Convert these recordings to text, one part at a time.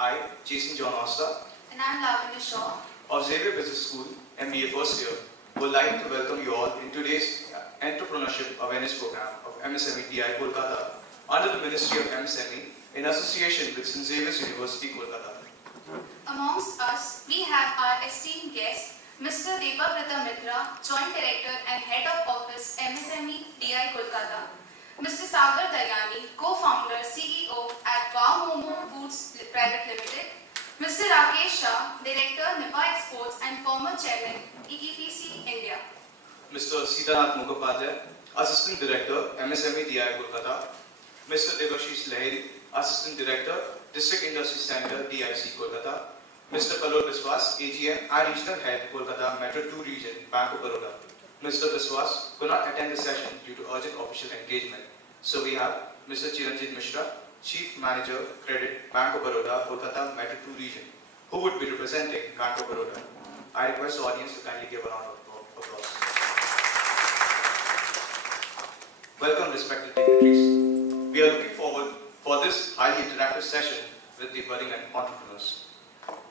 I, Jason John Osta, and I am Lavanya Shaw of Xavier Business School, MBA first year, would like to welcome you all in today's Entrepreneurship Awareness Program of MSME DI Kolkata under the Ministry of MSME in association with Xavier's University, Kolkata. Amongst us, we have our esteemed guest, Mr. Debabrata Mitra, Joint Director and Head of Office, MSME DI Kolkata, Mr. Sagar Daryani, Co-founder, CEO at Wow Momo Foods Private Limited, Mr. Rakesh Shah, Director, Nipa Exports and former Chairman, EEPC India, Mr. Sitanath Mukhopadhyay, Assistant Director, MSME DI Kolkata, Mr. Devashish Lahiri, Assistant Director, District Industry Center, DIC Kolkata, Mr. Palol Biswas, AGM and Regional Head, Kolkata Metro 2 Region, Bank of Baroda. Mr. Biswas could not attend the session due to urgent official engagement. So we have Mr. Chiranjit Mishra, Chief Manager, Credit, Bank of Baroda, Kolkata Metro 2 Region, who would be representing Bank of Baroda. I request the audience to kindly give a round of applause. Welcome, respected dignitaries. We are looking forward for this highly interactive session with the budding entrepreneurs.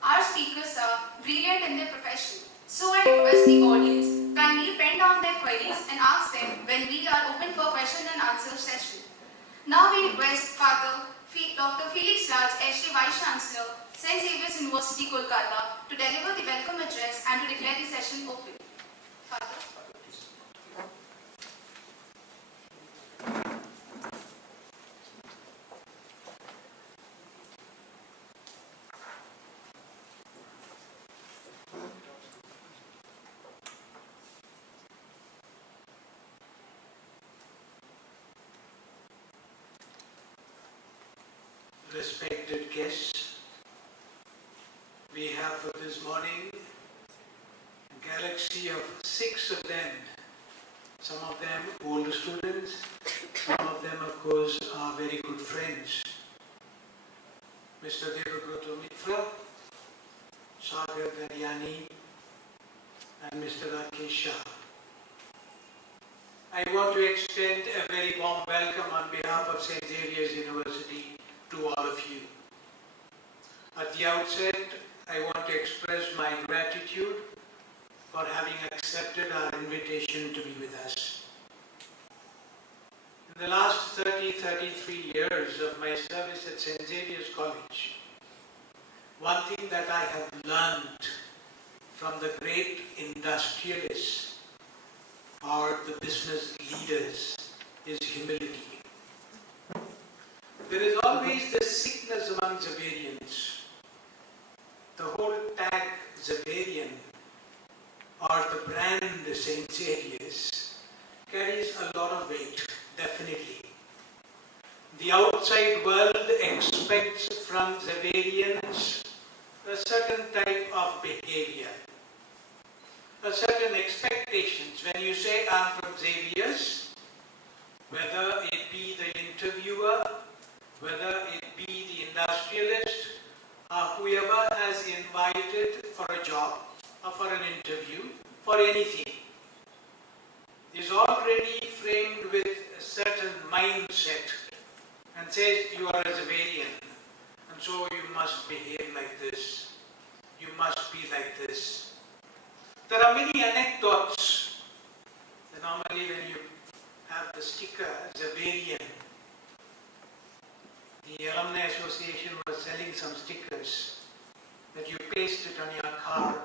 Our speakers are brilliant in their profession. So I request the audience kindly pen down their queries and ask them when we are open for question and answer session. Now we request Father Dr. Felix Raj, SJ Vice Chancellor, St. Xavier's University, Kolkata, to deliver the welcome address and to declare the session open. Father. Respected guests, we have for this morning a galaxy of 6 of them. Some of them older students, some of them of course are very good friends. Mr. Debabrata Mitra, Sagar Daryani and Mr. Rakesh Shah. I want to extend a very warm welcome on behalf of St. Xavier's University to all of you. At the outset, I want to express my gratitude for having accepted our invitation to be with us. In the last 33 years of my service at St. Xavier's College, one thing that I have learned from the great industrialists or the business leaders is humility. There is always this sickness among Xaverians. The whole tag Xaverian or the brand St. Xavier's carries a lot of weight, definitely. The outside world expects from Xaverians a certain type of behavior, a certain expectations. When you say I'm from Xavier's, whether it be the interviewer, whether it be the industrialist, whoever has invited for a job or for an interview, for anything, is already framed with a certain mindset and says you are a Xaverian and so you must behave like this, you must be like this. There are many anecdotes. Normally when you have the sticker Xaverian, the Alumni Association was selling some stickers that you paste it on your car,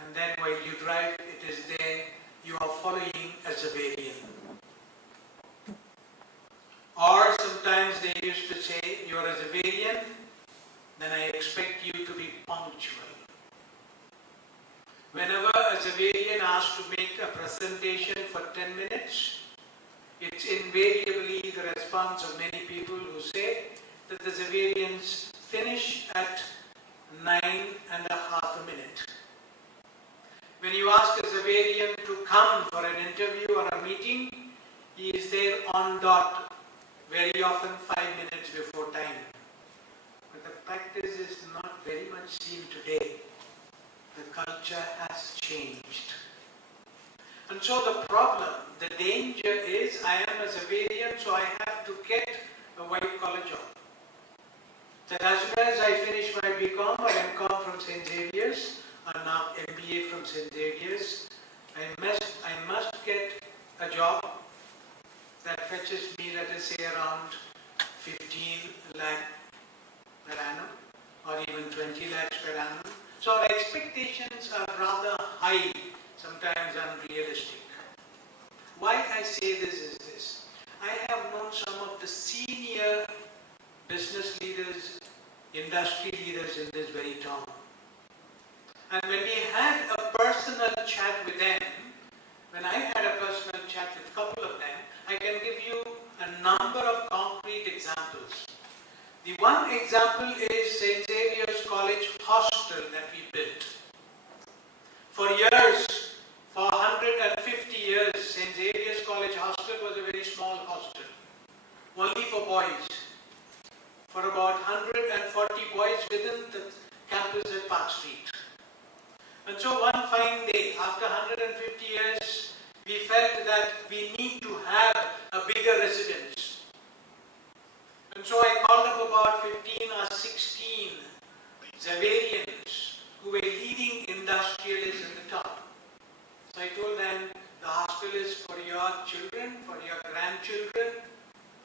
and then while you drive, it is there, you are following a Xaverian. Or sometimes they used to say, you are a Xaverian, then I expect you to be punctual. Whenever a Xaverian asks to make a presentation for 10 minutes, it's invariably the response of many people who say that the Xaverians finish at 9.5 minutes. When you ask a Xaverian to come for an interview or a meeting, he is there on dot, very often 5 minutes before time. But the practice is not very much seen today. The culture has changed. And so the problem, the danger is, I am a Xaverian, so I have to get a white collar job. That as soon as I finish BCom or MCom from St. Xavier's, and now MBA from St. Xavier's. I must get a job that fetches me, let us say, around 15 lakh per annum or even 20 lakhs per annum. So our expectations are rather high, sometimes unrealistic. Why I say this is this. I have known some of the senior business leaders, industry leaders in this very town. And when we had a personal chat with them, when I had a personal chat with a couple of them, I can give you a number of concrete examples. The one example is St. Xavier's College hostel that we built. For years, for 150 years, St. Xavier's College hostel was a very small hostel, only for boys. For about 140 boys within the campus at Park Street. And so one fine day, after 150 years, we felt that we need to have a bigger residence. And so I called up about 15 or 16 Xavierians who were leading industrialists in the town. So I told them, the hostel is for your children, for your grandchildren,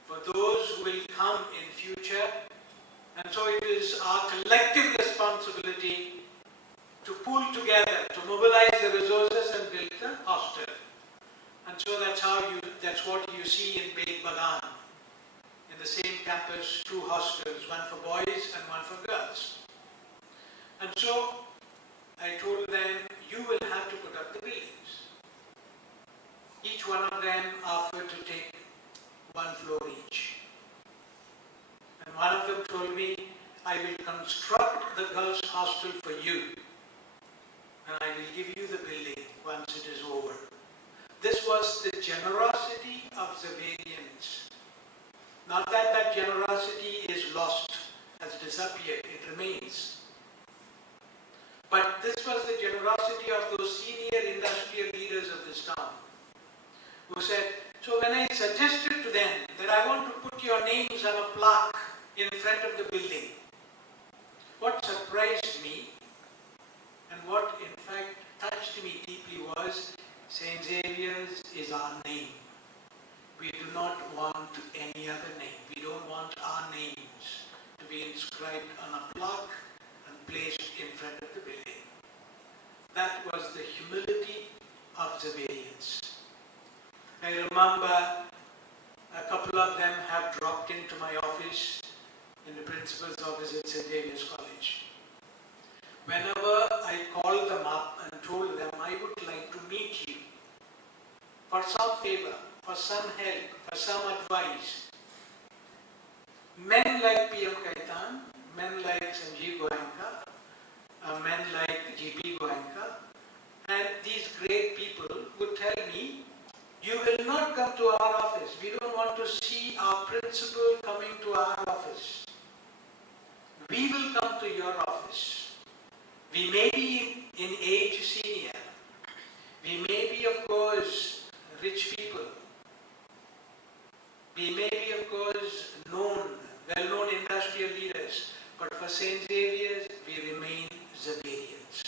for those who will come in future. And so it is our collective responsibility to pull together, to mobilize the resources and build the hostel. And so that's what you see in Beit Bagan. In the same campus, two hostels, one for boys and one for girls. And so I told them, you will have to put up the buildings. Each one of them offered to take one floor each. And one of them told me, I will construct the girls' hostel for you. And I will give you the building once it is over. This was the generosity of Xavierians. Not that that generosity is lost, has disappeared, it remains. But this was the generosity of those senior industrial leaders of this town, who said, so when I suggested to them that I want to put your names on a plaque in front of the building, what surprised me and what in fact touched me deeply was St. Xavier's is our name. We do not want any other name. We don't want our names to be inscribed on a plaque and placed in front of the building. That was the humility of Xavierians. I remember a couple of them have dropped into my office, in the principal's office at St. Xavier's College. Whenever I called them up and told them I would like to meet you for some favor, for some help, for some advice, men like P.M. Kaitan, men like Sanjeev Goenka, men like G.P. Goenka, and these great people would tell me, you will not come to our office. We don't want to see our principal coming to our office. We will come to your office. We may be in age senior. We may be, of course, rich people. We may be, of course, well-known industrial leaders. But for St. Xavier's, we remain Xavierians.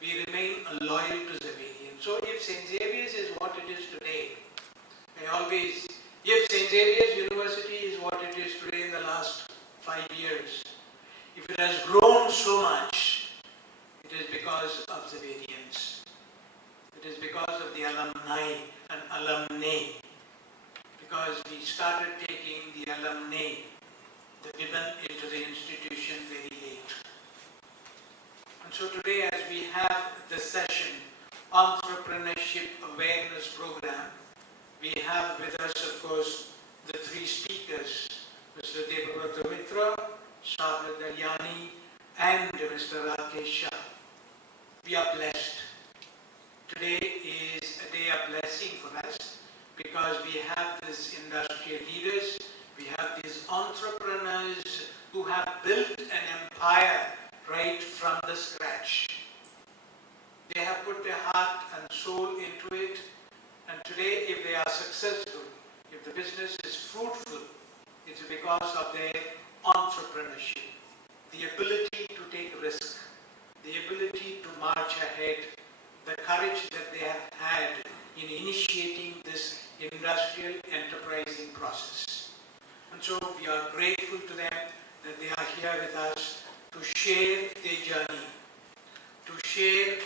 We remain loyal to Xavierians. So if St. Xavier's is what it is today, if St. Xavier's University is what it is today in the last 5 years, if it has grown so much, it is because of Xavierians. It is because of the alumni and alumnae. Because we started taking the alumnae, the women, into the institution very late. And so today, as we have the session, Entrepreneurship Awareness Program, we have with us, of course, the three speakers, Mr. Debabrata Mitra, Sagar Daryani, and Mr. Rakesh Shah. We are blessed. Today is a day of blessing for us because we have these industrial leaders, we have these entrepreneurs who have built an empire right from the scratch. They have put their heart and soul into it, and today if they are successful, if the business is fruitful, it's because of their entrepreneurship, the ability to take risk, the ability to march ahead, the courage that they have had in initiating this industrial enterprising process. And so we are grateful to them that they are here with us to share their journey, to share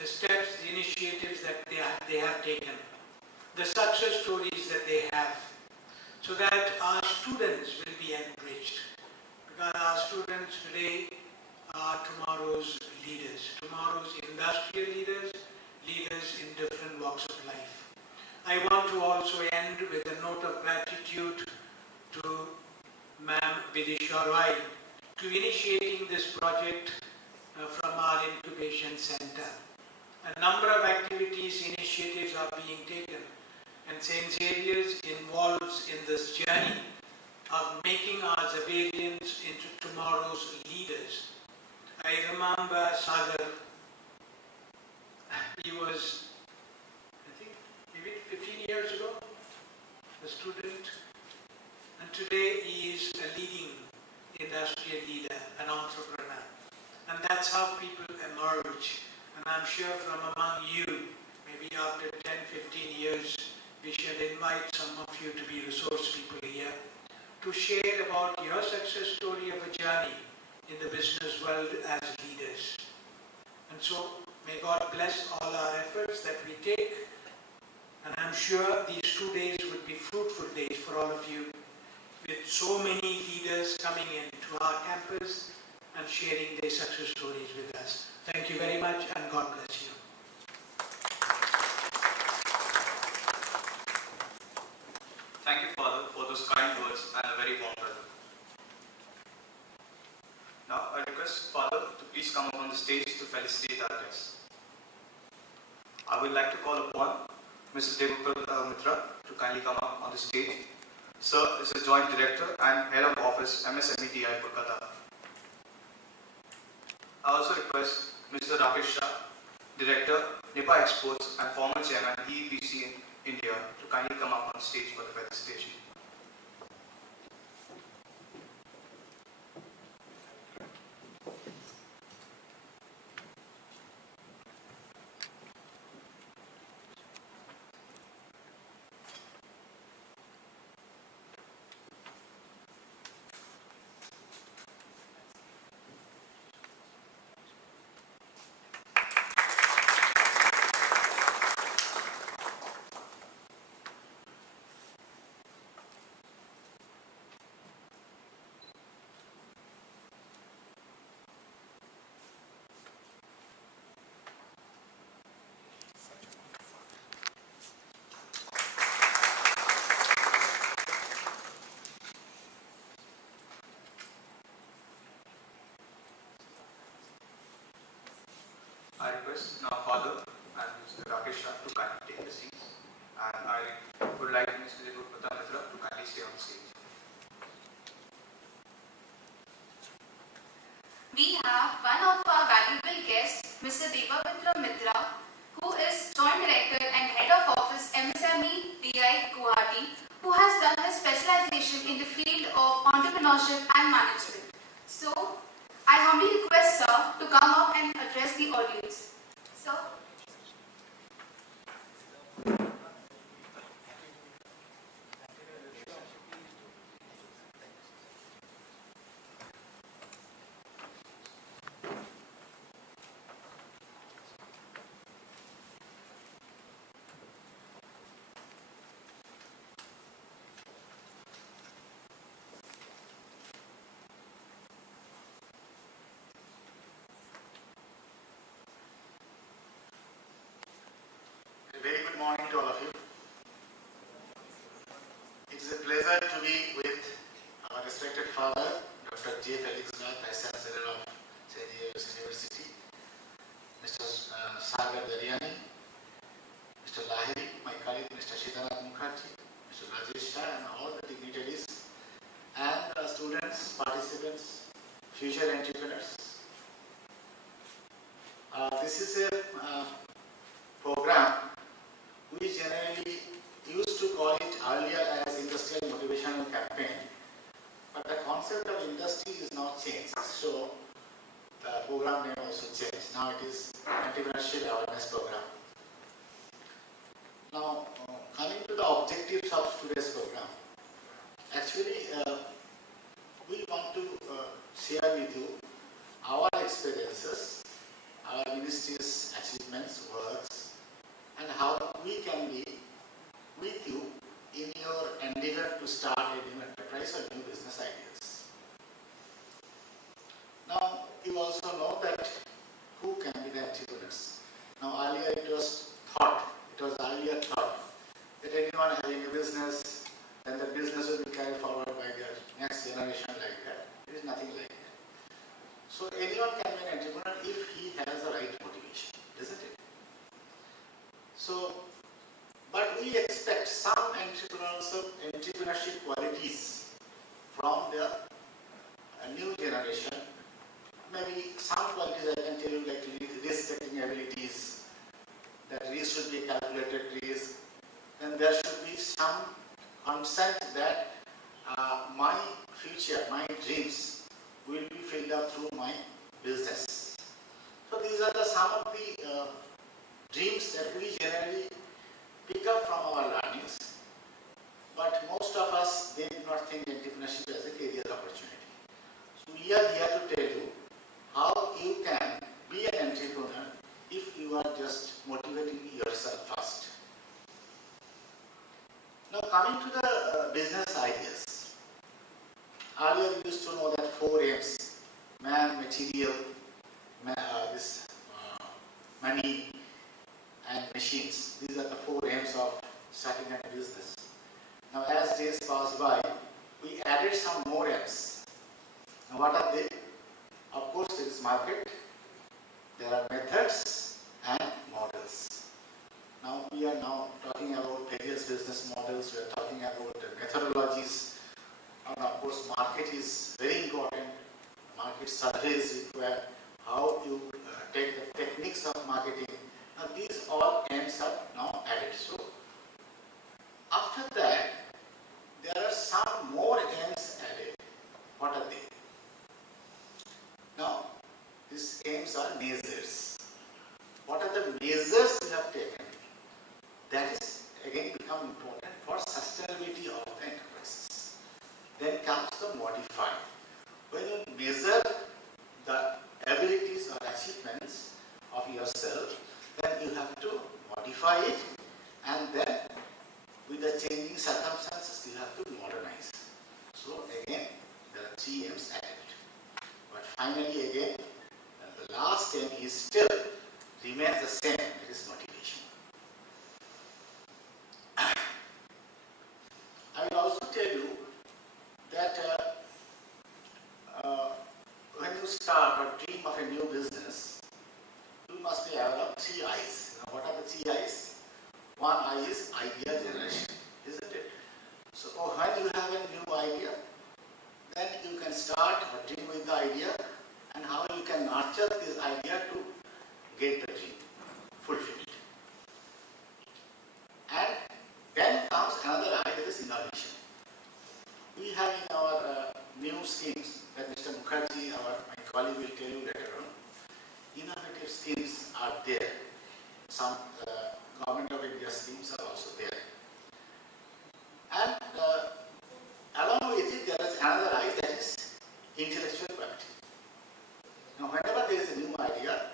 the steps, the initiatives that they have taken, the success stories that they have, so that our students will be enriched. Because our students today are tomorrow's leaders, tomorrow's industrial leaders, leaders in different walks of life. I want to also end with a note of gratitude to Ma'am Vidisha Roy to initiating this project from our incubation center. A number of activities, initiatives are being taken, and St. Xavier's involves in this journey of making our Xaverians into tomorrow's leaders. I remember Sagar, he was, I think, maybe 15 years ago, a student, and today he is a leading industrial leader, an entrepreneur. And that's how people emerge. And I'm sure from among you, maybe after 10, 15 years, we shall invite some of you to be resource people here to share about your success story of a journey in the business world as leaders. And so, may God bless all our efforts that we take. And I'm sure these 2 days would be fruitful days for all of you, with so many leaders coming into our campus and sharing their success stories with us. Thank you very much, and God bless you. Thank you, Father, for those kind words and a very warm welcome. Now, I request Father to please come up on the stage to felicitate our guests. I would like to call upon Mr. Devabrata Mitra to kindly come up on the stage. Sir is a Joint Director and Head of Office, MSME DI Kolkata. I also request Mr. Rakesh Shah, Director, NIPA Exports and former Chairman, EEPC in India, to kindly come up on stage for the felicitation. I request now Father and Mr. Rakesh Shah to kindly take the seats, and I would like Mr. Devabrata Mitra to kindly stay on stage. We have one of our valuable guests, Mr. Devabrata Mitra, who is Joint Director and Head of Office, MSME DI Guwahati, who has done his specialization in the field of entrepreneurship and management. So, I humbly request Sir to come up and address the audience. Sir. Very good morning to all of you. It is a pleasure to be with our respected father, Dr. J. Felix Nath, Vice Chancellor of Xavier University, Mr. Sagar Daryani, Mr. Lahiri, my colleague, Mr. Shitanath Mukherjee, Mr. Rajesh Shah, and all the dignitaries, and students, participants, future entrepreneurs. This is a program we generally used to call it earlier as industrial motivational campaign, but the concept of industry is now changed. So the program name also changed. Now it is Entrepreneurship Awareness Program. Now, coming to the objectives of today's program, actually we want to share with you our experiences, our ministry's achievements, works, and how we can be with you in your endeavor to start a new enterprise or new business ideas. Now, you also know that who can be the entrepreneurs. Now, earlier it was earlier thought that anyone having a business, then the business will be carried forward by their next generation like that. It is nothing like that. So, anyone can be an entrepreneur if he has the right motivation, isn't it? So, but we expect some entrepreneurship qualities from the new generation. Maybe some qualities I can tell you, like risk-taking abilities, that risk should be a calculated risk, and there should be some concept that my future, my dreams will be filled up through my business. So these are some of the dreams that we generally pick up from our learnings, but most of us, they do not think entrepreneurship as a career opportunity. So we are here to tell you how you can be an entrepreneur if you are just motivating yourself first. Now coming to the business ideas. Earlier we used to know that 4 M's: man, material, money, and machines. These are the 4 M's of starting a business. Now as days pass by, we added some more M's. Now what are they? Of course, there is market, there are methods and models. Now we are now talking about various business models, we are talking about the methodologies, and of course market is very important. Market surveys require how you take the techniques of marketing. Now these all M's are now added. So after that, there are some more M's added. What are they? Now, these M's are measures. What are the measures you have taken? That is again become important for sustainability of the enterprises. Then comes the modifier. When you measure the abilities or achievements of yourself, then you have to modify it, and then with the changing circumstances you have to modernize. So again, there are 3 M's added. But finally again, the last M is still remains the same, it is motivation. I will also tell you that when you start or dream of a new business, you must be aware of 3 I's. Now what are the 3 I's? 1 I is idea generation, isn't it? So when you have a new idea, then you can start or dream with the idea, and how you can nurture this idea to get the dream fulfilled. And then comes another I, that is innovation. We have in our new schemes that Mr. Mukherjee, my colleague, will tell you later on. Innovative schemes are there. Some Government of India schemes are also there. And along with it, there is another I, that is intellectual property. Now, whenever there is a new idea,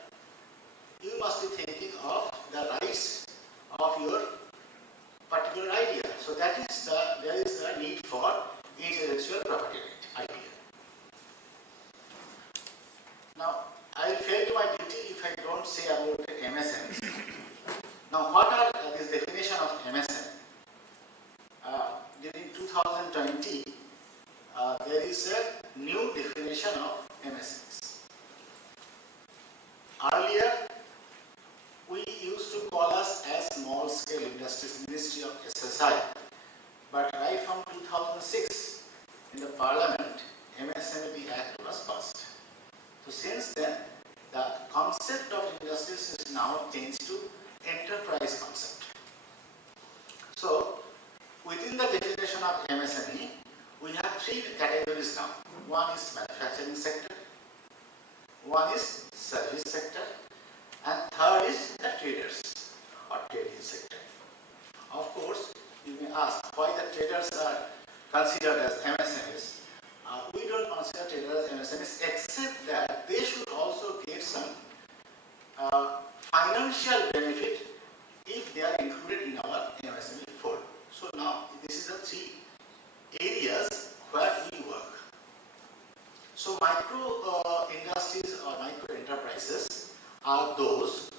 you must be thinking of the rights of your particular idea. So that is there is the need for intellectual property idea. Now, I will fail to my duty if I don't say about MSME. Now, what are this definition of MSME? During 2020, there is a new definition of MSMEs. Earlier, we used to call us as small scale industries, Ministry of SSI. But right from 2006, in the Parliament, MSME Act was passed. So since then, the concept of industries is now changed to enterprise concept. So, within the definition of MSME, we have 3 categories now. One is manufacturing. manufacturing sector, one is service sector, and third is the traders or trading sector. Of course, you may ask why the traders are considered as MSMEs. We don't consider traders as MSMEs except that they should also get some financial benefit if they are included in our MSME fold. So now this is the three areas where we work. So micro industries or micro enterprises are those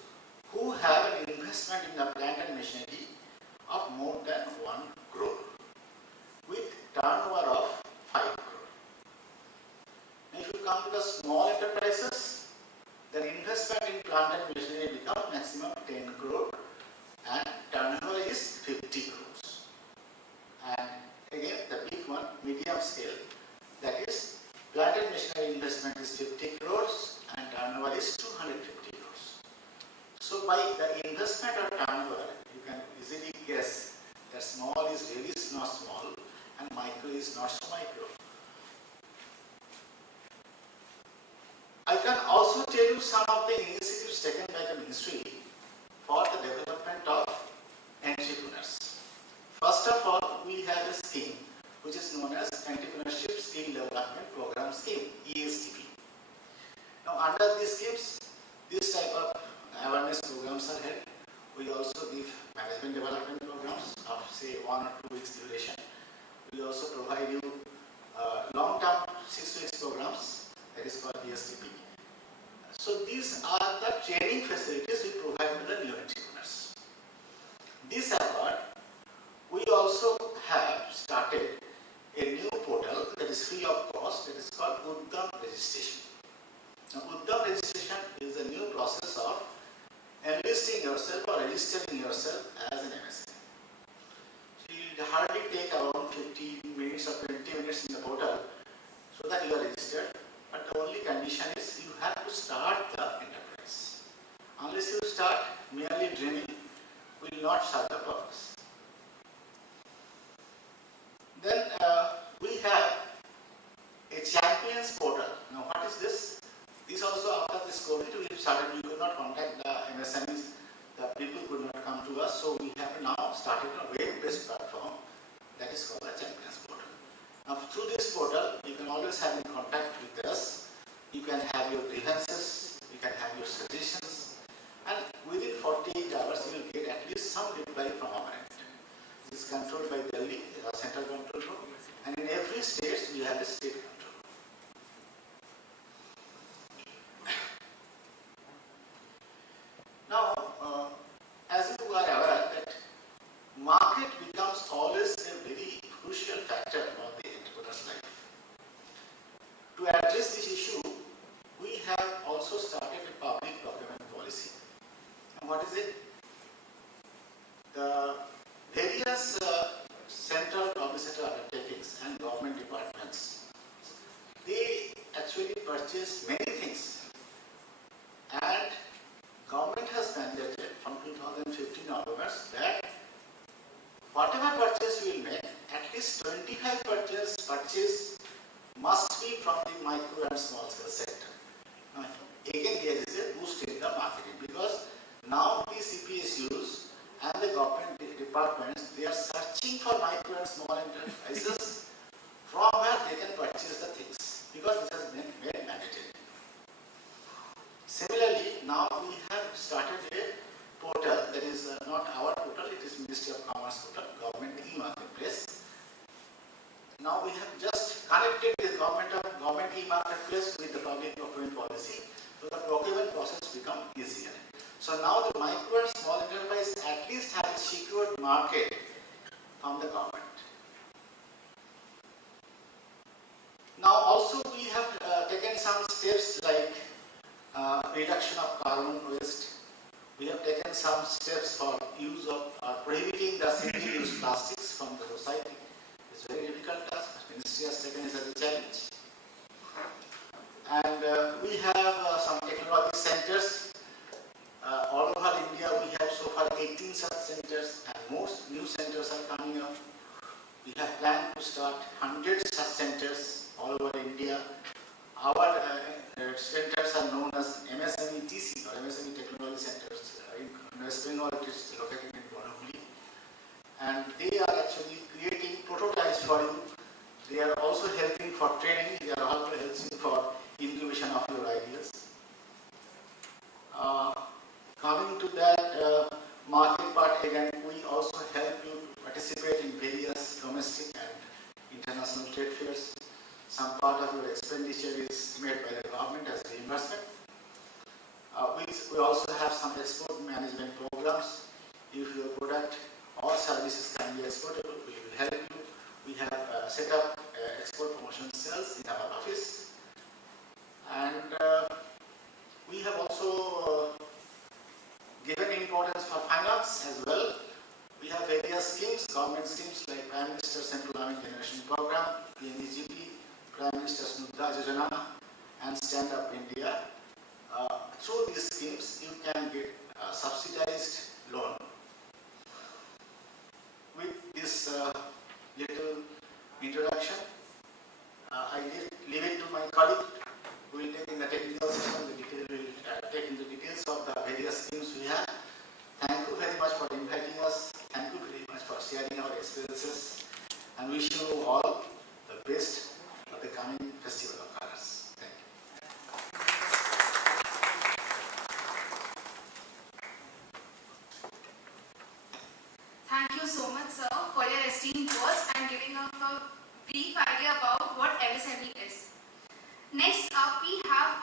who have an investment in the plant and machinery of more than 1 crore with turnover of 5 crore. Now if you come to the small enterprises, then investment in plant and machinery becomes maximum 10 crore and turnover is 50 crores. And again the big one, medium scale, that is plant and machinery investment is 50 crores and turnover is 250 crores. So by the investment or turnover, you can easily guess that small is really not small and micro is not so micro. I can also tell you some of the initiatives taken by the ministry for the development of entrepreneurs. First of all, we have a scheme which is known as Entrepreneurship Skill Development Program Scheme, ESDP. Now under these schemes, this type of awareness programs are held. We also give management development programs of say 1 or 2 weeks duration. We also provide you long-term 6 weeks programs, that is called ESDP. So these are the training facilities we provide to the new entrepreneurs. This apart, we also have started a new portal that is free of cost, that is called Uddam registration. Now Uddam registration is a new process of enlisting yourself or registering yourself as an MSME. So it will hardly take around 15 minutes or 20 minutes in the portal so that you are registered. But the only condition is you have to start the enterprise. Unless you start merely dreaming, will not serve the purpose. Then we have a champions portal. Now what is this? This also after this COVID we started, we could not contact the MSMEs, the people could not come to us, so we have now started a web-based platform that is called the champions portal. Now through this portal, you can always have in contact with us, you can have your grievances, you can have your suggestions, and within 48 hours you will get at least some reply from our end. This is controlled by Delhi, our central control room, and in every state we have a state control. Now, as you are aware that market becomes always a very crucial factor for the entrepreneur's life. To address this issue, we have also started a public procurement policy. And what is it? The various central public sector undertakings and government departments, they actually purchase many things, and government has mandated from 2015 onwards that whatever purchase we will make, at least 25% purchase must be from the micro and small scale sector. Now, again there is a boost in the marketing because now the CPSUs and the government departments, they are searching for micro and small enterprises from where they can purchase the things because this has been made mandatory. Similarly, now we have started a portal that is not our portal, it is Ministry of Commerce portal, Government e-Marketplace. Now we have just connected this government e-Marketplace with the public procurement policy, so the procurement process become easier. So now the micro and small enterprise at least have a secured market from the government. Now also we have taken some steps like reduction of carbon waste. We have taken some steps for use of prohibiting the single-use plastics from the society. It's a very difficult task. The ministry has taken it as a challenge. And we have some technology centers. All over India, we have so far 18 such centers, and most new centers are coming up. We have planned to start 100 such centers all over India. Our centers are known as MSME TC or MSME Technology Centers. In West Bengal, it is located in Bonapuli. And they are actually creating prototypes for you. They are also helping for training. They are also helping for incubation of your ideas. Coming to that market part again, we also help you to participate in various domestic and international trade fairs. Some part of your expenditure is made by the government as reimbursement. We also have some export management programs. If your product or services can be exportable, we will help you. We have set up export promotion cells in our office. And we have also given importance for finance as well. We have various schemes, government schemes like Prime Minister's Central Army Generation Program, PNEGP, Prime Minister's Mudra Yojana, and Stand Up India. Through these schemes, you can get subsidized loan. With this little introduction, I leave it to my colleague who will take in the technical session, take in the details of the various schemes we have. Thank you very much for inviting us. Thank you very much for sharing our experiences, and wish you all the best for the coming Festival of Colors. Thank you. Thank you so much, sir, for your esteemed words and giving us a brief idea about what MSME is. Next up, we have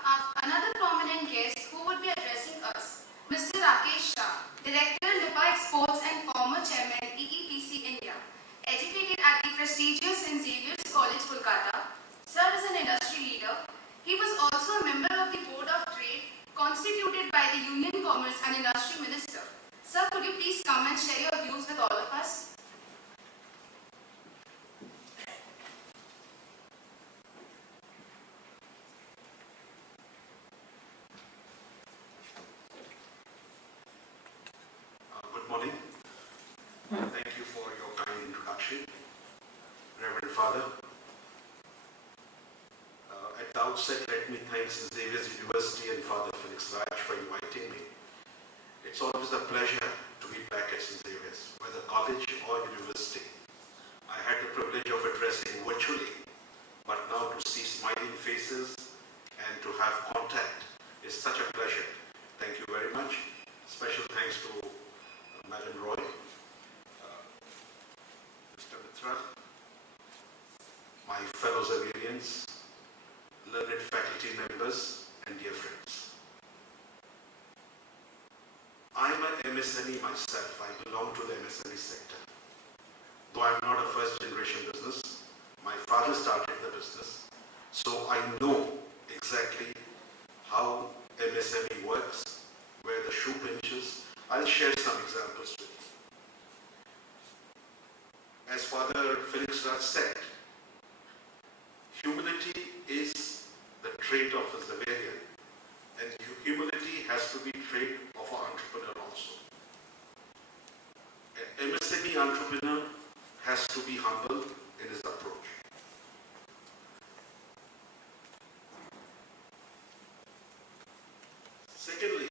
another prominent guest who would be addressing us, Mr. Rakesh Shah, Director, NIPA Exports and former Chairman, EEPC India. Educated at the prestigious Xavier College, Kolkata, served as an industry leader. He was also a member of the Board of Trade constituted by the Union Commerce and Industry Minister. Sir, could you please come and share your views with all of us? Good morning. Thank you for your kind introduction, Reverend Father. At the outset, let me thank Xavier University and Father Felix Raj for inviting me. It's always a pleasure to be back at St. Xavier's, whether college or university. I had the privilege of addressing virtually, but now to see smiling faces and to have contact is such a pleasure. Thank you very much. Special thanks to Madam Roy, Mr. Mitra, my fellow Xavierians, learned faculty members, and dear friends. I'm an MSME myself. I belong to the MSME sector. Though I'm not a first generation business, my father started the business, so I know exactly how MSME works, where the shoe pinches. I'll share some examples with you. As Father Felix Raj said, humility is the trait of a Xaverian, and humility has to be trait of an entrepreneur also. An MSME entrepreneur has to be humble in his approach. Secondly,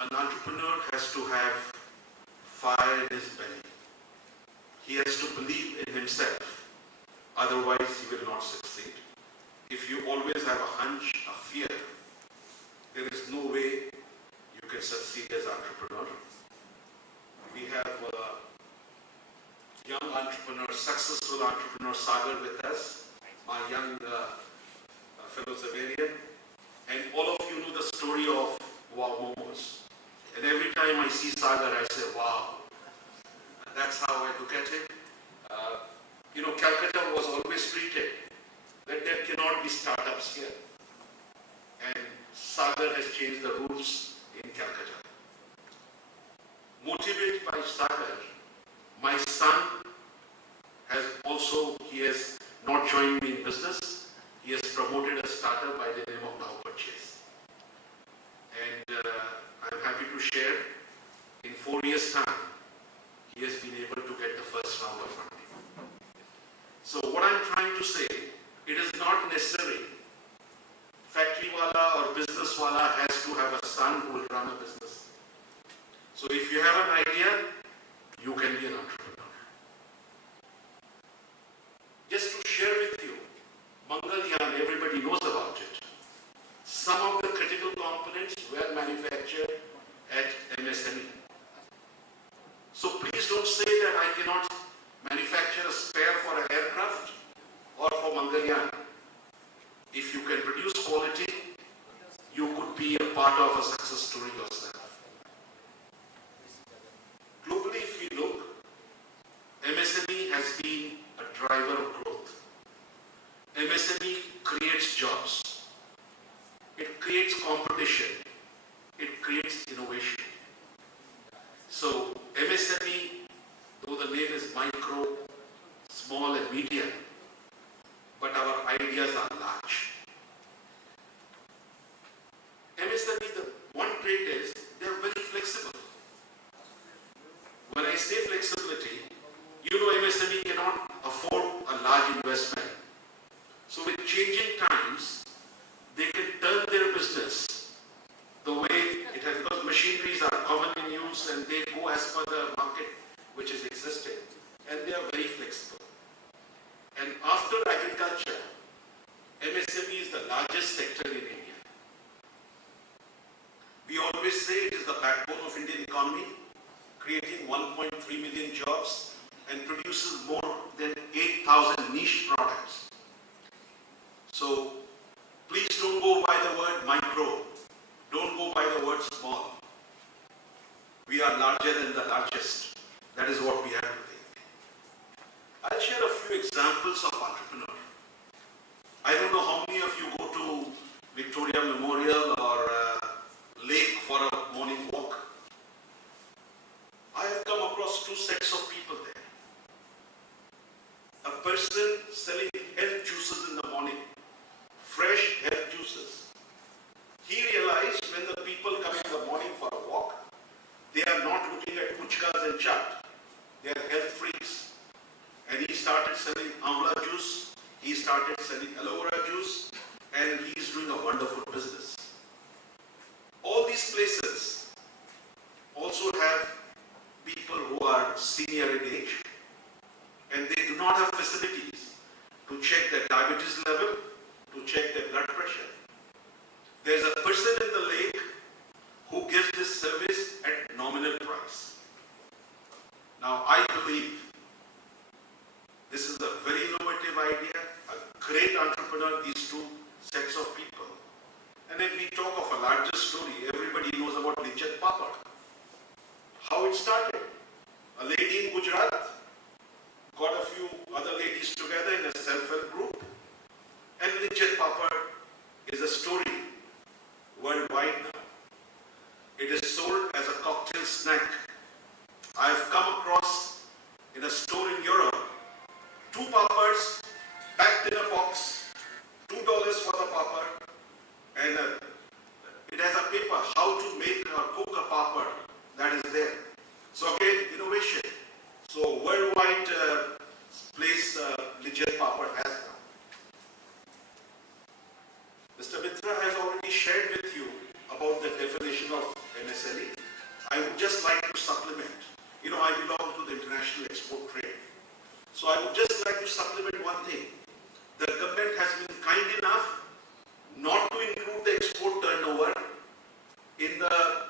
an entrepreneur has to have fire in his belly. He has to believe in himself, otherwise he will not succeed. If you always have a hunch, a fear, there is no way you can succeed as an entrepreneur. We have a young entrepreneur, successful entrepreneur Sagar with us, my young fellow Xaverian, and all of you know the story of Wow Momos. And every time I see Sagar, I say, wow. And that's how I look at it. Calcutta was always treated that there cannot be startups here. And Sagar has changed the rules in Calcutta. Motivated by Sagar, my son he has not joined me in business. He has promoted a startup by the name of Now Purchase. And I'm happy to share, in 4 years' time, he has been able to get the first round of funding. So what I'm trying to say, it is not necessary. In fact, factory wala or business wala has to have a son who will run a business. So if you have an idea, you can be an entrepreneur. Just to share with you, Mangalyaan, everybody knows about it. Some of the critical components were manufactured at MSME. So please don't say that I cannot manufacture a spare for an aircraft or for Mangalyaan. If you can produce quality, you could be a part of a success story yourself. Globally, if we look, MSME has been a driver of growth. MSME creates jobs. It creates competition. It creates innovation. So MSME, though the name is micro, small and medium, but our ideas are large. MSME, the one trait is they are very flexible. When I say flexibility, you know MSME cannot afford a large investment. So with changing times, they can turn their business the way it has, because machineries are common in use and they go as per the market which is existing, and they are very flexible. And after agriculture, MSME is the largest sector in India. We always say it is the backbone of Indian economy, creating 1.3 million jobs and produces more than 8,000 niche products. So please don't go by the word micro. Don't go by the word small. We are larger than the largest. That is what we have to think. I'll share a few examples of entrepreneurs. I don't know how many of you go to Victoria Memorial or Lake for a morning walk. I have come across two sets of people there. A person selling health juices in the morning, fresh health juices. He realized when the people come in the morning for a walk, they are not looking at puchkas and chaat. They are health freaks. And he started selling amla juice, he started selling aloe vera juice, and he is doing a wonderful business. All these places also have people who are senior in age, and they do not have facilities to check their diabetes level, to check their blood pressure. There is a person in the lake who gives this service at nominal price. Now I believe this is a very innovative idea, a great entrepreneur, these two sets of people. And if we talk of a larger story, everybody knows about Lichat Papad. How it started. A lady in Gujarat got a few other ladies together in a self-help group, and Lichat Papad is a story worldwide now. It is sold as a cocktail snack. I have come across in a store in Europe, 2 papads packed in a box, $2 for the papad, and it has a paper how to make or cook a papad that is there. So again, innovation. So worldwide place Lichat Papad has now. Mr. Mitra has already shared with you about the definition of MSME. I would just like to supplement. You know, I belong to the international export trade. So I would just like to supplement one thing. The government has been kind enough not to include the export turnover in the,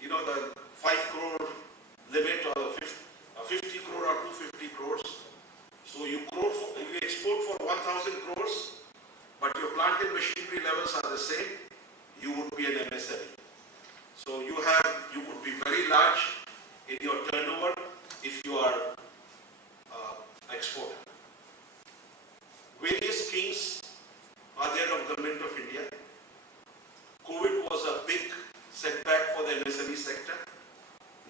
you know, the 5 crore limit or 50 crore or 250 crores. So you export for 1,000 crores, but your plant and machinery levels are the same, you would be an MSME. So you could be very large in your turnover if you are exporter. Various schemes are there of Government of India. COVID was a big setback for the MSME sector.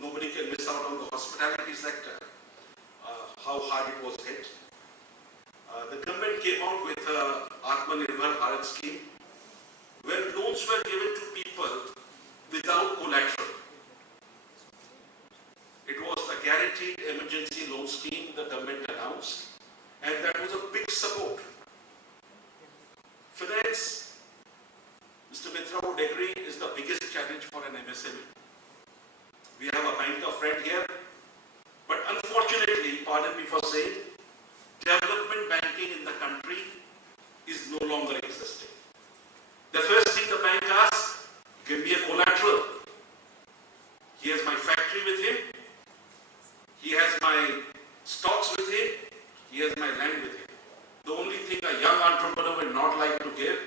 Nobody can miss out on the hospitality sector, how hard it was hit. The government came out with a Atmanirbhar Bharat scheme, where loans were given to people without collateral. It was a guaranteed emergency loan scheme the government announced, and that was a big support. Finance Mitra would agree, is the biggest challenge for an MSME. We have a banker friend here, but unfortunately, pardon me for saying, development banking in the country is no longer existing. The first thing the bank asks, give me a collateral. He has my factory with him. He has my stocks with him. He has my land with him. The only thing a young entrepreneur will not like to give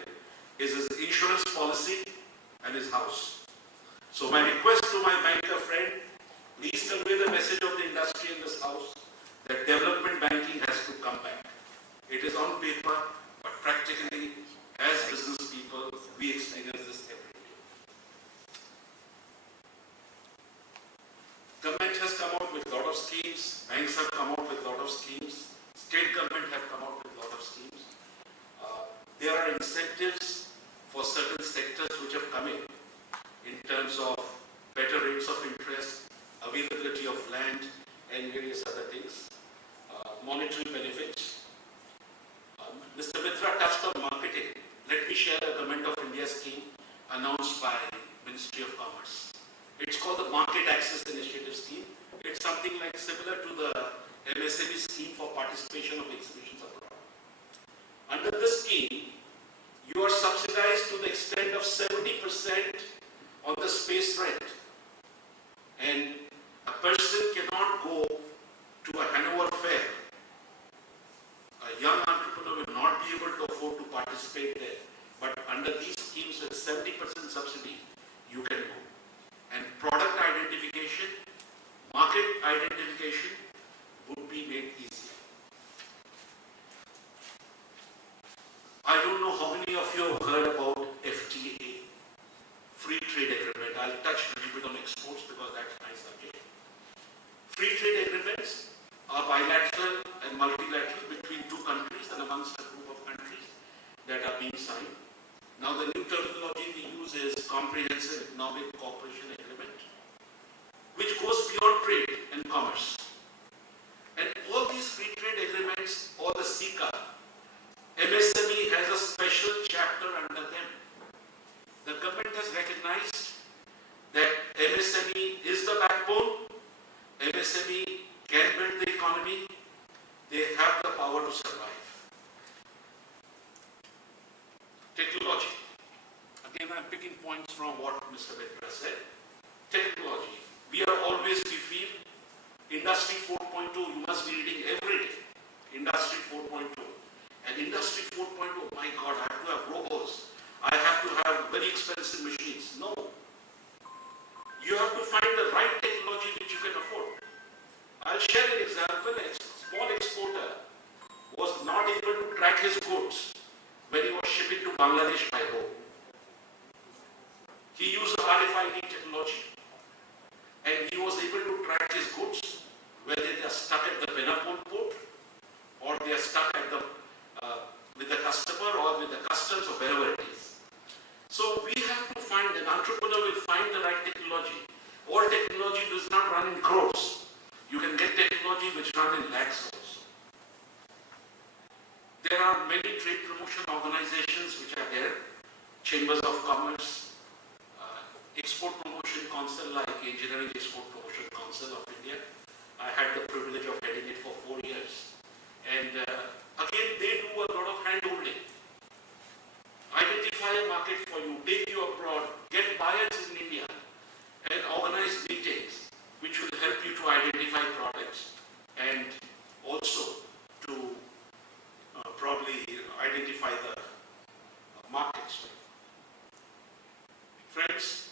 is his insurance policy and his house. So my request to my banker friend, please convey the message of the industry in this house that development banking has to come back. It is on paper, but practically, as business people, we experience this every day. Government has come out with a lot of schemes, banks have come out with a lot of schemes, state government have come out with a lot of schemes. There are incentives for certain sectors which have come in terms of better rates of interest, availability of land, and various other things, monetary benefits. Mr. Mitra touched on marketing. Let me share a Government of India scheme announced by Ministry of Commerce. It's called the Market Access Initiative Scheme. It's something like similar to the MSME scheme for participation of exhibitions abroad. Under this scheme, you are subsidized to the extent of 70% on the space rent. And a person cannot go to a Hanover fair. A young entrepreneur will not be able to afford to participate there. But under these schemes with 70% subsidy, you can go. And product identification, market identification would be made easier. I don't know how many of you have heard about FTA, Free Trade Agreement. I'll touch a little bit on exports because that's my subject. Free trade agreements are bilateral and multilateral between two countries and amongst a group of countries that are being signed. Now the new terminology we use is Comprehensive Economic Cooperation Agreement, which goes beyond trade and commerce. And all these free trade agreements, or the SICA, MSME has a special chapter under them. The government has recognized that MSME is the backbone. MSME can build the economy. They have the power to survive. Technology. Again, I'm picking points from what Mr. Mitra said. Technology. We feel Industry 4.2, you must be reading every day. Industry 4.2. And Industry 4.2, my God, I have to have robots. I have to have very expensive machines. No. You have to find the right technology which you can afford. I'll share an example. A small exporter was not able to track his goods when he was shipping to Bangladesh by road. He used RFID technology and he was able to track his goods, whether they are stuck at the Benapur port or they are stuck at the with the customer or with the customs or wherever it is. So we have to find, an entrepreneur will find the right technology. All technology does not run in crores. You can get technology which runs in lakhs also. There are many trade promotion organizations which are there, chambers of commerce, export promotion council like Engineering Export Promotion Council of India. I had the privilege of heading it for 4 years. And again, they do a lot of hand-holding. Identify a market for you, take you abroad, get buyers in India, and organize meetings which will help you to identify products and also to probably identify the markets. Friends,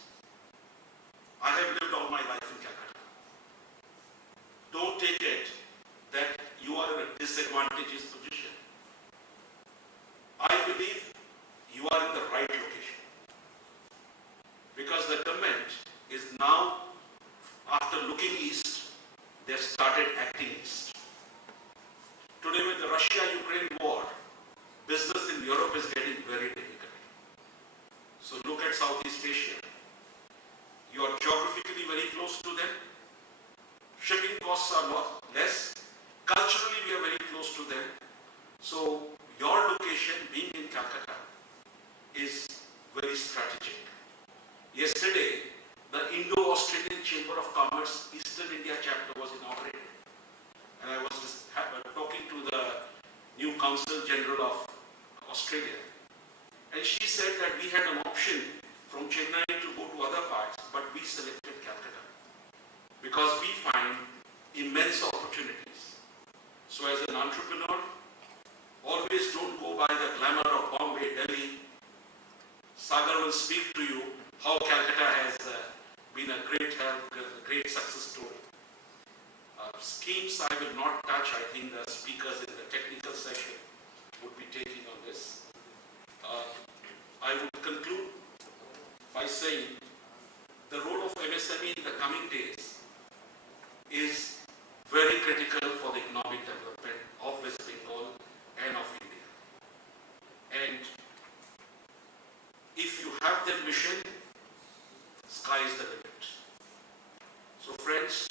I have lived all my life in Kolkata. Don't take it that you are in a disadvantageous position. I believe you are in the right location. Because the government is now, after looking east, they have started acting east. Today with the Russia-Ukraine war, business in Europe is getting very difficult. So look at Southeast Asia. You are geographically very close to them. Shipping costs are less. Culturally, we are very close to them. So your location, being in Kolkata, is very strategic. Yesterday, the Indo-Australian Chamber of Commerce Eastern India chapter was inaugurated. And I was just talking to the new Consul General of Australia. And she said that we had an option from Chennai to go to other parts, but we selected Calcutta because we find immense opportunities. So as an entrepreneur, always don't go by the glamour of Bombay, Delhi. Sagar will speak to you how Calcutta has been a great help, a great success story. Schemes I will not touch. I think the speakers in the technical session would be taking on this. I would conclude by saying the role of MSME in the coming days is very critical for the economic development of West Bengal and of India. And if you have that mission, sky is the limit. So friends,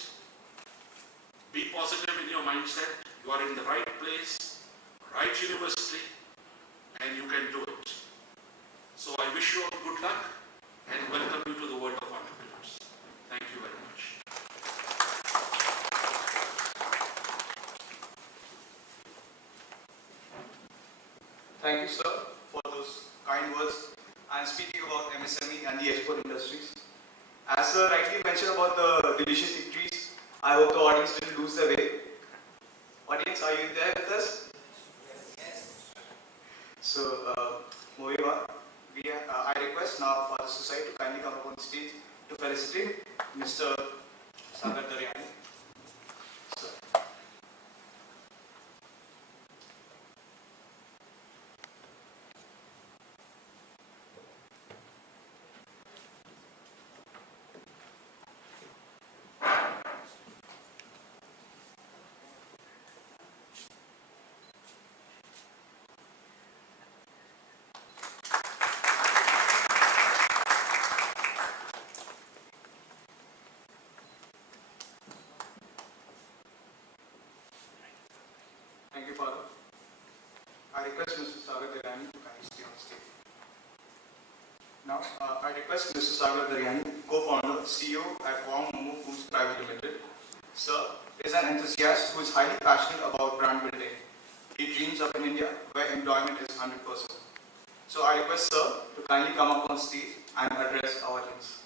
be positive in your mindset. You are in the right place, right university, and you can do it. So I wish you all good luck and welcome you to the world of entrepreneurs. Thank you very much. Thank you, sir, for those kind words. And speaking about MSME and the export industries, as sir rightly mentioned about the delicious victories, I hope the audience didn't lose their way. Audience, are you there with us? Yes. So, moving on, I request now for the society to kindly come up on stage to felicitate Mr. Sagar Daryani. Sir. Thank you, Father. I request Mr. Sagar Daryani to kindly stay on stage. Now, I request Mr. Sagar Daryani, co-founder, CEO at Warm Momo Foods Private Limited. Sir is an enthusiast who is highly passionate about brand building. He dreams of an India where employment is 100%. So I request Sir to kindly come up on stage and address our audience.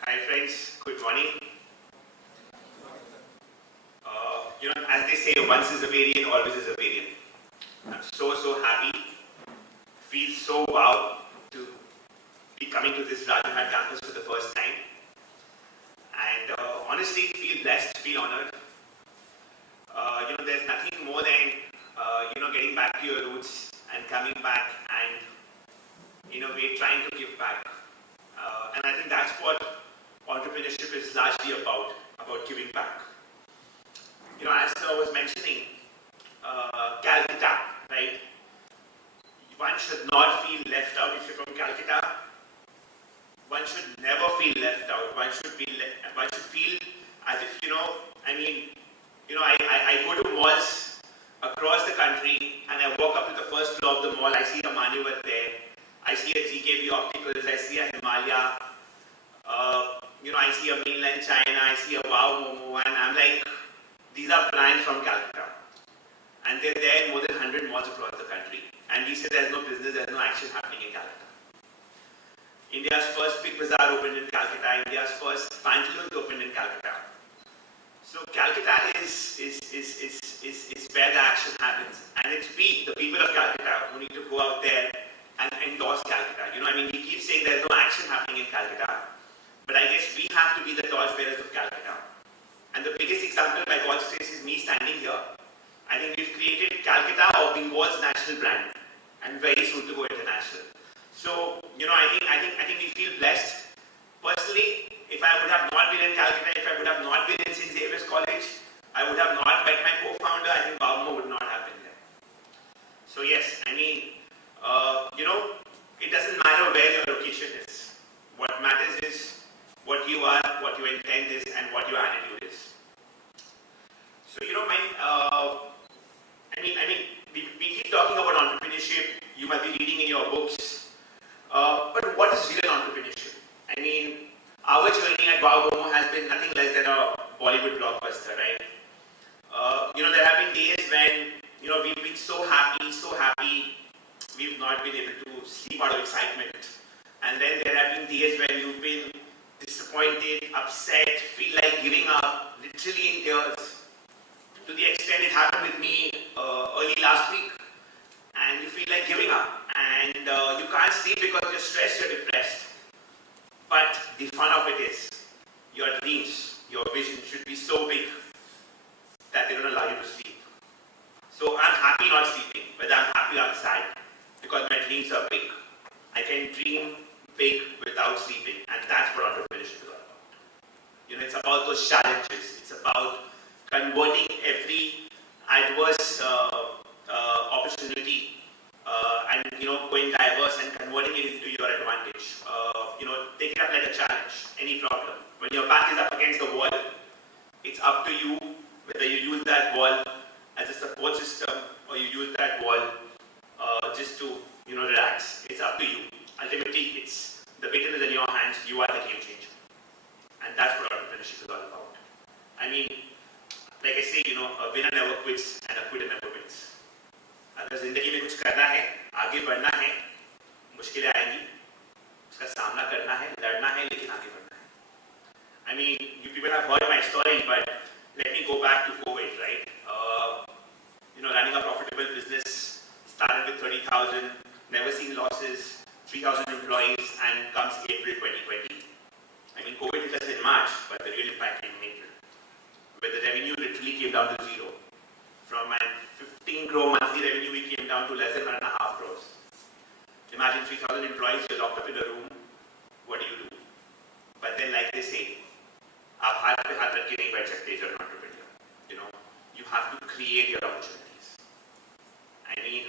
Hi friends, good morning. As they say, once is a variant, always is a variant. I'm so happy, feel so wow to be coming to this Rajaghat campus for the first time. And honestly, feel blessed, feel honored. There's nothing more than, getting back to your roots and coming back and, we're trying to give back. And I think that's what entrepreneurship is largely about giving back. As I was mentioning, Calcutta, right? One should not feel left out if you're from Calcutta. One should never feel left out. One should feel as if, I go to malls across the country and I walk up to the first floor of the mall, I see a Manuvat there, I see a GKB Opticals, I see a Himalaya, I see a Mainland China, I see a Wow Momo, and I'm like, these are brands from Calcutta. And they're there in more than 100 malls across the country. And we say there's no business, there's no action happening in Calcutta. India's first big bazaar opened in Calcutta, India's first pantaloons opened in Calcutta. So Calcutta is where the action happens. And it's we, the people of Calcutta, who need to go out there and endorse Calcutta. We keep saying there's no action happening in Calcutta. But I guess we have to be the torchbearers of Calcutta. And the biggest example, by God's grace, is me standing here. I think we've created Calcutta or Bengal's national brand, and very soon to go international. So, I think we feel blessed. Personally, if I would have not been in Calcutta, if I would have not been in St. Xavier's College, I would have not met my co-founder. I think Babmo would not have been there. So yes, it doesn't matter where your location is. What matters is what you are, what your intent is, and what your attitude is. So, we keep talking about entrepreneurship. must be reading in your books. But what is real entrepreneurship? I mean, our journey at Wow Momo has been nothing less than a Bollywood blockbuster, right? There have been days when, we've been so happy, we've not been able to sleep out of excitement. And then there have been days when you've been disappointed, upset, feel like giving up, literally in tears. To the extent it happened with me early last week. And you feel like giving up. And you can't sleep because you're stressed, you're depressed. But the fun of it is, your dreams, your vision should be so big that they don't allow you to sleep. So I'm happy not sleeping, whether I'm happy or I'm sad, because my dreams are big. I can dream big without sleeping, and that's what entrepreneurship is all about. It's about those challenges. It's about converting every adverse opportunity and going diverse and converting it into your advantage. Take it up like a challenge, any problem. When your back is up against the wall, it's up to you whether you use that wall as a support system or you use that wall just to relax. It's up to you. Ultimately, it's the baton is in your hands. You are the game changer, and that's what entrepreneurship is all about. I mean, like I say, a winner never quits and a quitter never wins. अगर जिंदगी में कुछ करना है, आगे बढ़ना है, मुश्किलें आएंगी, उसका सामना करना है, लड़ना है, लेकिन आगे बढ़ना है. I mean, you people have heard my story, but let me go back to COVID, right? Running a profitable business, started with 30,000, never seen losses, 3,000 employees, and comes April 2020. I mean, COVID hit us in March, but the real impact came in April, where the revenue literally came down to zero. From an 15 crore monthly revenue, we came down to less than 1.5 crores. Imagine 3,000 employees, you're locked up in a room. What do you do? But then, like they say, आप हाथ पे हाथ रख के नहीं बैठ सकते if you're an entrepreneur. You have to create your opportunities. I mean,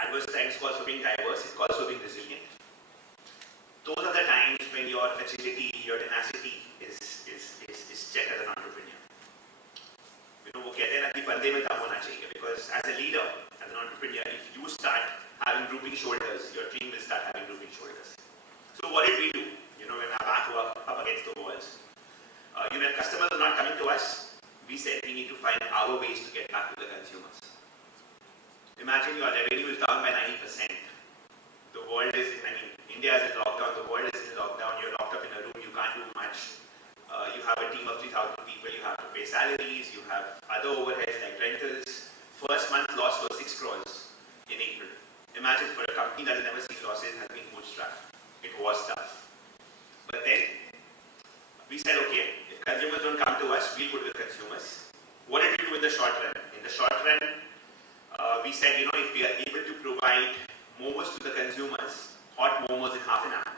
adverse times calls for being diverse, it calls for being resilient. Those are the times when your agility, your tenacity is checked as an entrepreneur. वो कहते हैं ना कि बंदे में दम होना चाहिए, because as a leader, as an entrepreneur, if you start having drooping shoulders, your team will start having drooping shoulders. So what did we do? When our back were up against the walls, if customers are not coming to us, we said we need to find our ways to get back to the consumers. Imagine your revenue is down by 90%. The world is India is in lockdown, the world is in lockdown, you're locked up in a room, you can't do much. You have a team of 3,000 people, you have to pay salaries, you have other overheads like rentals. First month loss was 6 crores in April. Imagine for a company that has never seen losses has been bootstrapped. It was tough. But then we said, okay, if consumers don't come to us, we'll go to the consumers. What did we do in the short run? In the short run, we said, if we are able to provide momos to the consumers, hot momos in half an hour,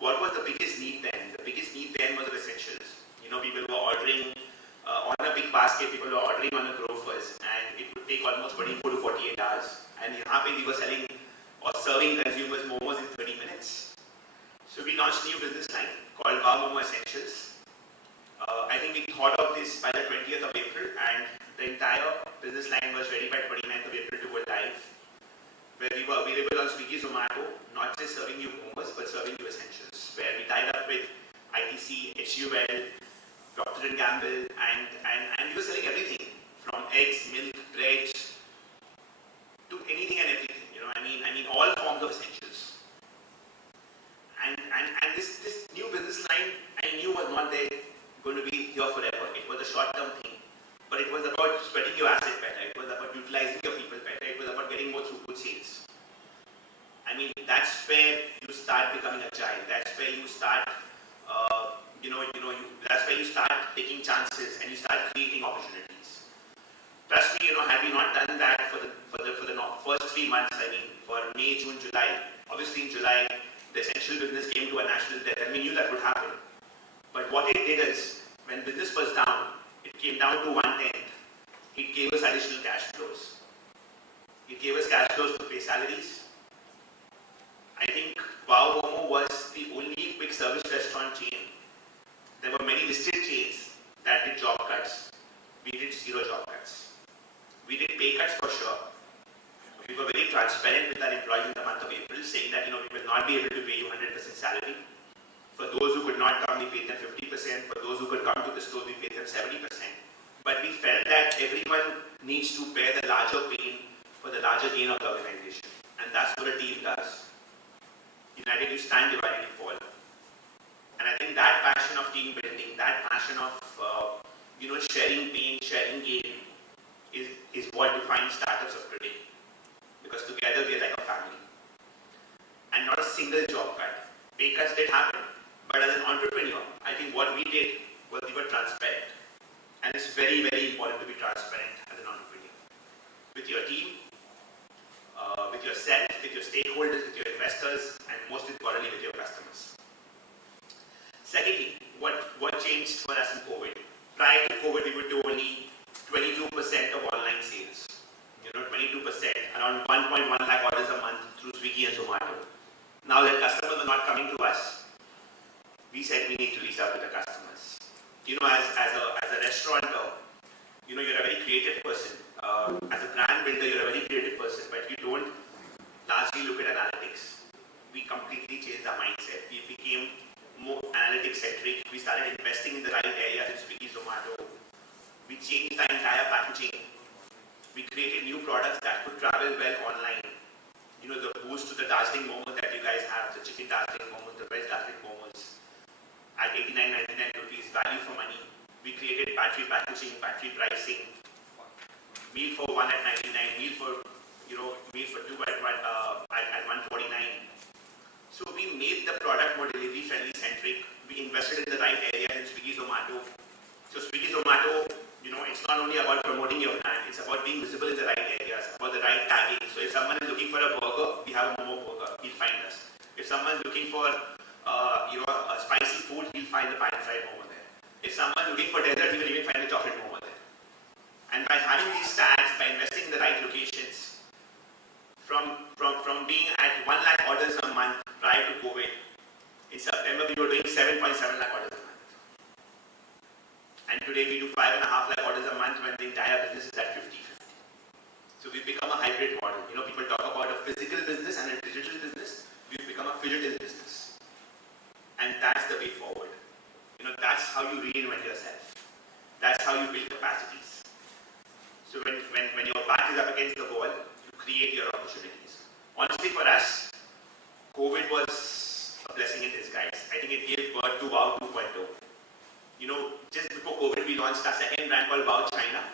what was the biggest need then? The biggest need then was of essentials. People were ordering on a big basket, people were ordering on a Grofers, and it would take almost 24 to 48 hours. And we were selling or serving consumers momos in 30 minutes. So we launched a new business line called Wow Momo Essentials. I think we thought of this by the 20th of April, and the entire business line was ready by 29th of April to go live, where we were available on Swiggy, Zomato, not just serving you momos, but serving you essentials, where we tied up with ITC, HUL, Procter & Gamble, and we were selling everything, from eggs, milk, bread, to anything and everything, all forms of essentials. And this new business line, I knew was not going to be here forever. It was a short-term thing. But it was about spreading your asset better. It was about utilizing your people better. It was about getting more throughput sales. That's where you start becoming agile. That's where you start, that's where you start taking chances and you start creating opportunities. Trust me, had we not done that for the first 3 months, for May, June, July, obviously in July, the essential business came to a national debt, and we knew that would happen. But what it did is, when business was down, it came down to 1/10. It gave us additional cash flows. It gave us cash flows to pay salaries. I think Wow Momo was the only quick service restaurant chain. There were many listed chains that did job cuts. We did 0 job cuts. We did pay cuts for sure. We were very transparent with our employees in the month of April, saying that, we will not be able to pay you 100% salary. For those who could not come, we paid them 50%. For those who could come to the store, we paid them 70%. But we felt that everyone needs to bear the larger pain for the larger gain of the organization. And that's what a team does. United you stand, divided you fall. And I think that passion of team building, that passion of sharing pain, sharing gain is what defines startups of today. Because together we are like a family. And not a single job cut. Pay cuts did happen. But as an entrepreneur, I think what we did was we were transparent. And it's very, very important to be transparent as an entrepreneur. With your team, with yourself, with your stakeholders, with your investors, and most importantly with your customers. Secondly, what changed for us in COVID? Prior to COVID, we would do only 22% of online sales. 22%, around 1.1 lakh orders a month through Swiggy and Zomato. Now that customers are not coming to us, we said we need to reach out to the customers. As a restaurateur, you're a very creative person. As a brand builder, you're a very creative person, but you don't largely look at analytics. We completely changed our mindset. We became more analytics centric. We started investing in the right areas in Swiggy, Zomato. We changed the entire packaging. We created new products that could travel well online. The boost to the dazzling momos that you guys have, the chicken dazzling momos, the veg dazzling momos, at 89.99 rupees, value for money. We created battery packaging, battery pricing, meal for one at 99, meal for two at 149. So we made the product more delivery friendly centric. We invested in the right areas in Swiggy, Zomato. So Swiggy, Zomato, it's not only about promoting your brand, it's about being visible in the right areas, about the right tagging. So if someone is looking for a burger, we have a Momo burger, he'll find us. If someone is looking for a spicy food, he'll find the pan fried Momo there. If someone is looking for dessert, he will even find the chocolate Momo there. And by having these tags, by investing in the right locations, from being at 1 lakh orders a month prior to COVID, in September we were doing 7.7 lakh orders a month. And today we do 5.5 lakh orders a month when the entire business is at 50-50. So we've become a hybrid model. People talk about a physical business and a digital business. We've become a phygital business. And that's the way forward. That's how you reinvent yourself. That's how you build capacities. So when your back is up against the wall, you create your opportunities. Honestly, for us, COVID was a blessing in disguise. I think it gave birth to Wow 2.0. Just before COVID, we launched our second brand called Wow China.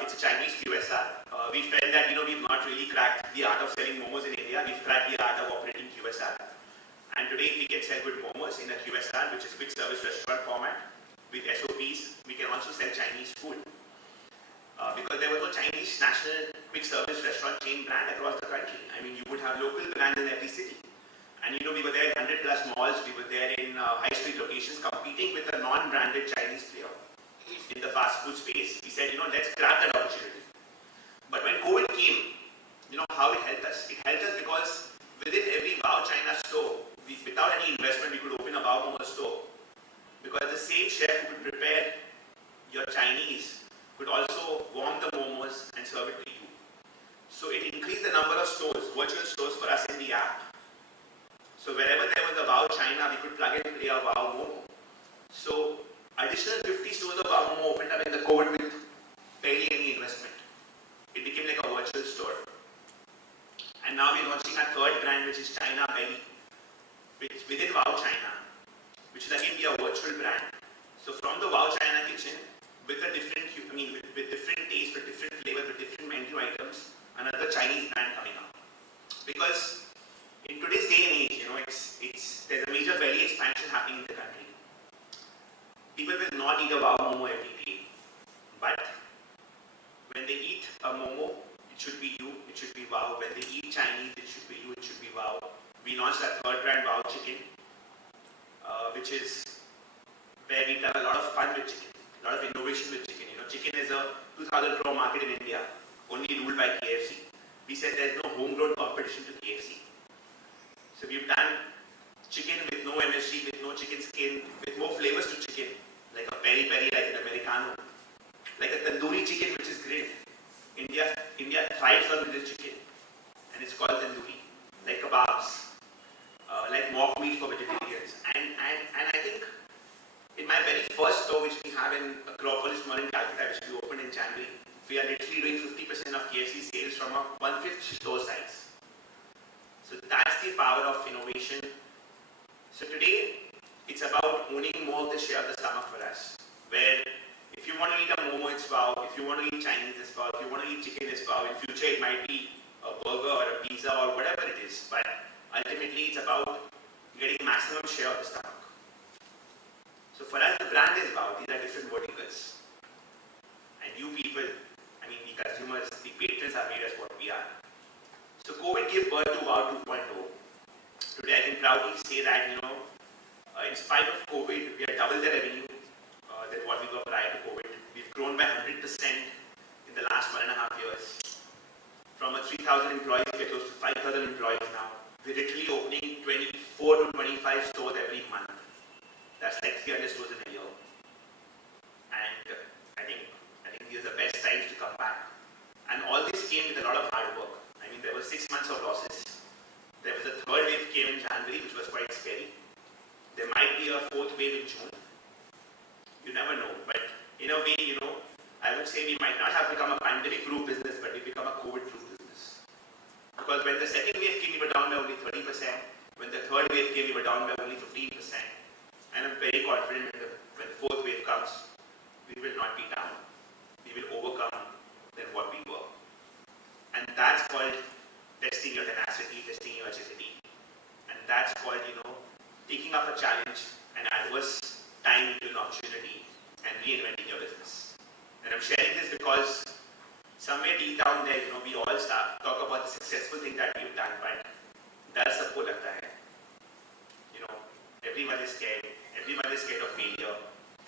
It's a Chinese QSR. We felt that, we've not really cracked the art of selling momos in India. We've cracked the art of operating QSR. And today, if we can sell good momos in a QSR, which is quick service restaurant format, with SOPs, we can also sell Chinese food. Because there was no Chinese national quick service restaurant chain brand across the country. You would have local brands in every city. And we were there in 100 plus malls, we were there in high street locations competing with a non-branded Chinese player in the fast food space. We said, let's grab that opportunity. But when COVID came, how it helped us? It helped us because within every Wow China store, without any investment, we could open a Wow Momo store. Because the same chef who could prepare your Chinese could also warm the momos and serve it to you. So it increased the number of stores, virtual stores for us in the app. So wherever there was a Wow China, we could plug and play a Wow Momo. So additional 50 stores of Wow Momo opened up in the COVID with barely any investment. It became like a virtual store. And now we're launching our third brand, which is China Belly, which is within Wow China, which will again be a virtual brand. So from the Wow China kitchen, with a different, with different taste, with different flavor, with different menu items, another Chinese brand coming up. Because in today's day and age, there's a major belly expansion happening in the country. People will not eat a Wow Momo every day. But when they eat a Momo, it should be you, it should be Wow. When they eat Chinese, it should be you, it should be Wow. We launched our third brand, Wow Chicken, which is where we've done a lot of fun with chicken, a lot of innovation with chicken. Chicken is a 2,000 crore market in India, only ruled by KFC. We said there's no homegrown competition to KFC. So we've done chicken with no MSG, with no chicken skin, with more flavors to chicken, like a peri-peri, like an Americano, like a tandoori chicken which is grilled. India thrives on this chicken. and it's called tandoori, like kebabs, like mock meat for vegetarians. And I think in my very first store, which we have in Acropolis Mall in Calcutta, which we opened in January, we are literally doing 50% of KFC sales from a 1/5 store size. So that's the power of innovation. So today, it's about owning more of the share of the stomach for us. Where if you want to eat a momo, it's wow. If you want to eat Chinese, it's wow. If you want to eat chicken, it's wow. In future, it might be a burger or a pizza or whatever it is. But ultimately, it's about getting maximum share of the stomach. So for us, the brand is wow. These are different verticals. And you people, I mean the consumers, the patrons have made us what we are. So COVID gave birth to Wow 2.0. Today I can proudly say that, in spite of COVID, we have doubled the revenue than what we were prior to COVID. We've grown by 100% in the last 1.5 years. From a 3,000 employees, we're close to 5,000 employees now. We're literally opening 24 to 25 stores every month. That's like 300 stores in a year. And I think these are the best times to come back. And all this came with a lot of hard work. I mean, there were 6 months of losses. There was a third wave came in January, which was quite scary. There might be a fourth wave in June. You never know. But in a way, I would say we might not have become a pandemic-proof business, but we become a COVID-proof business. Because when the second wave came, we were down by only 30%. When the third wave came, we were down by only 15%. And I'm very confident when the fourth wave comes, we will not be down. We will overcome than what we were. And that's called testing your tenacity, testing your agility. And that's called, taking up a challenge, an adverse time into an opportunity, and reinventing your business. And I'm sharing this because somewhere deep down there, we all talk about the successful thing that we've done, but does sabko lagta hai? Everyone is scared. Everyone is scared of failure.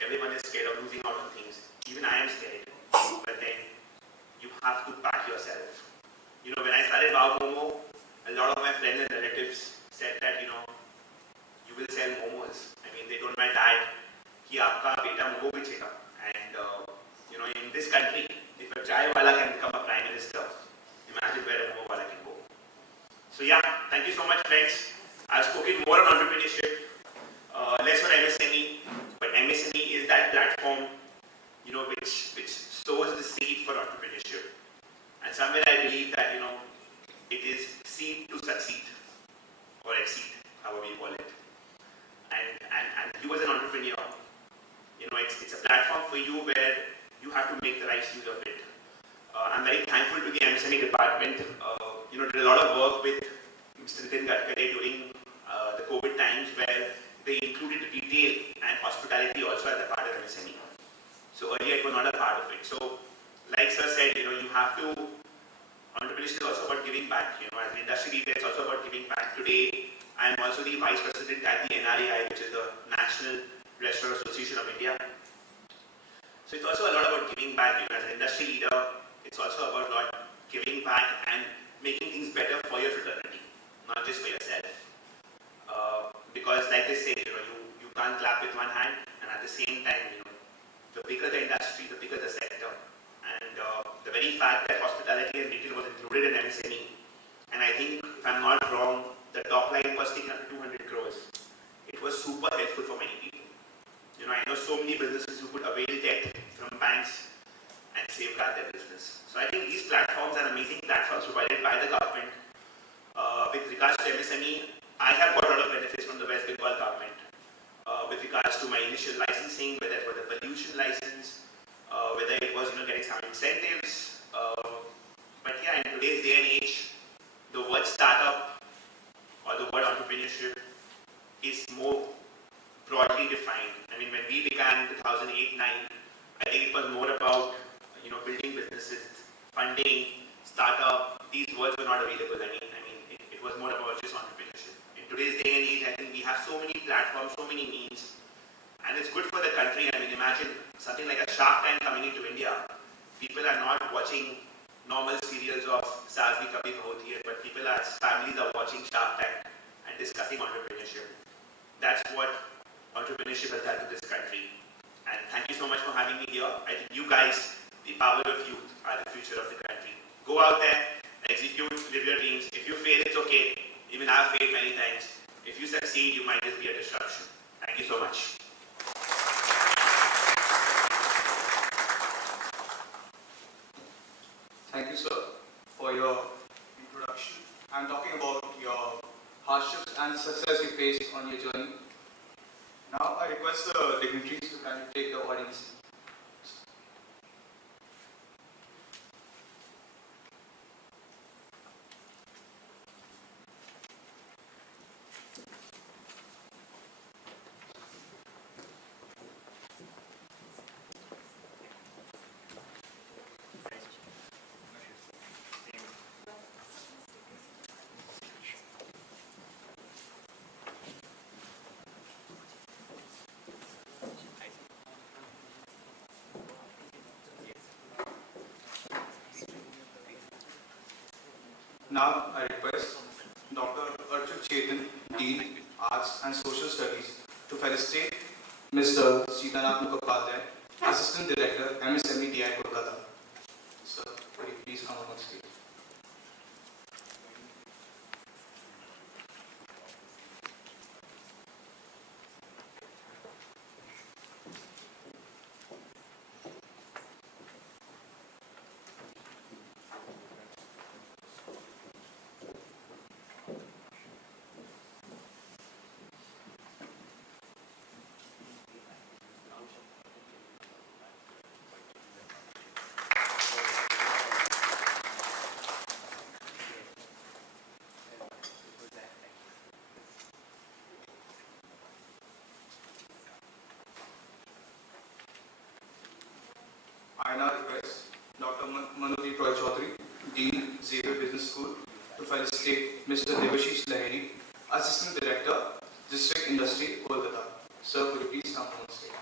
Everyone is scared of losing out on things. Even I am scared. But then you have to back yourself. When I started Wow Momo, a lot of my friends and relatives said that, you will sell momos. I mean, they told my dad, कि आपका बेटा मोमो बेचेगा. And, in this country, if a chai wala can become a prime minister, imagine where a momo wala can go. So yeah, thank you so much, friends. I've spoken more on entrepreneurship, less on MSME, but MSME is that platform, which sows the seed for entrepreneurship. And somewhere I believe that, it is seed to succeed or exceed, however you call it. And you as an entrepreneur, it's a platform for you where you have to make the right use of it. I'm very thankful to the MSME department. Did a lot of work with Mr. during the COVID times where they included retail and hospitality also as a part of MSME. So earlier it was not a part of it. So like sir said, you have to, entrepreneurship is also about giving back. As an industry leader, it's also about giving back. Today, I am also the vice president at the NRAI, which is the National Restaurant Association of India. So it's also a lot about giving back. As an industry leader, it's also about giving back and making things better for your fraternity, not just for yourself. Because like they say, you can't clap with one hand, and at the same time, the bigger the industry, the bigger the sector. And the very fact that hospitality and retail was included in MSME, and I think, if I'm not wrong, the top line was taken up to 200 crores. It was super helpful for many people. I know so many businesses who could avail debt from banks and safeguard their business. So I think these platforms are amazing platforms provided by the government. With regards to MSME, I have got a lot of benefits from the West Bengal government. With regards to my initial licensing, whether it was a pollution license, whether it was getting some incentives. But yeah, in today's day and age, the word startup or the word entrepreneurship is more broadly defined. I mean, when we began 2008-9, I think it was more about building businesses, funding, startup. These words were not available. I mean, it was more about just entrepreneurship. In today's day and age, I think we have so many platforms, so many means, and it's good for the country. I mean, imagine something like a Shark Tank coming into India. People are not watching normal serials of Saas Bhi Kabhi Bahoti Hai, but families are watching Shark Tank and discussing entrepreneurship. That's what entrepreneurship has done to this country. And thank you so much for having me here. I think you guys, the power of youth, are the future of the country. Go out there, execute. execute, live your dreams. If you fail, it's okay. Even I've failed many times. If you succeed, you might just be a disruption. Thank you so much. Thank you, sir, for your introduction. I'm talking about your hardships and the success you faced on your journey. Now, I request the dignitaries to kindly take the audience. Now, I request Dr. Arjun Chetan, Dean, Arts and Social Studies, to felicitate Mr. Sitanath Mukhopadhyay, Assistant Director, MSME DI Kolkata. Sir, would you please come up on stage? I now request Dr. Manoti Roy Chaudhary, Dean, Xavier Business School, to felicitate Mr. Devashish Lahiri, Assistant Director, District Industry, Kolkata. Sir, could you please come on stage?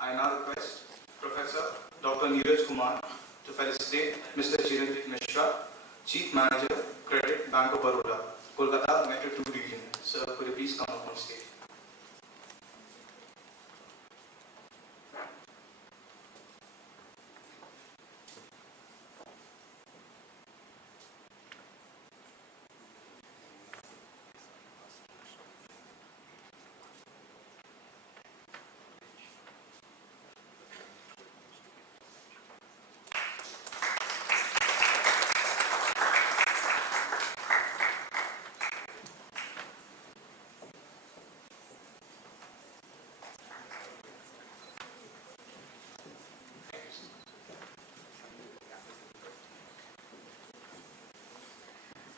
I now request Professor Dr. Neeraj Kumar to felicitate Mr. Chiranjit Mishra, Chief Manager, Credit, Bank of Baroda, Kolkata Metro 2 Region. Sir, could you please come up on stage?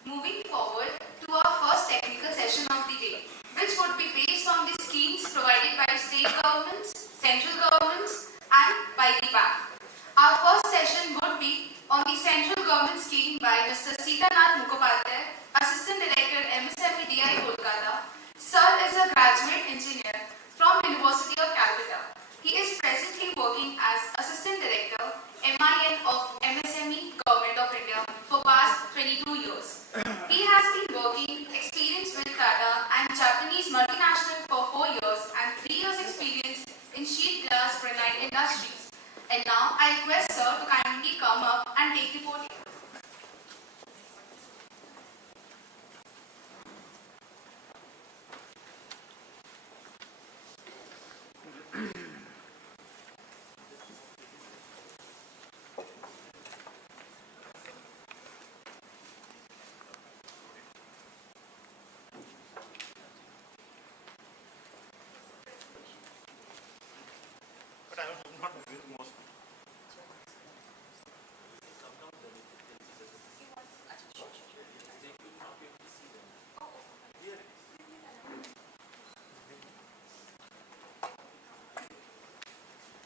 Moving forward to our first technical session of the day, which would be based on the schemes provided by state governments, central governments and by the bank. Our first session would be on the central government scheme by Mr. Sitanath Mukhopadhyay, Assistant Director, MSME DI Kolkata. Sir is a graduate engineer from University of Calcutta. He is presently working as Assistant Director, MIN of MSME Government of India for past 22 years. He has been working experience with Tata and Japanese multinational for 4 years and 3 years experience in sheet glass granite industries. And now I request sir to kindly come up and take the podium.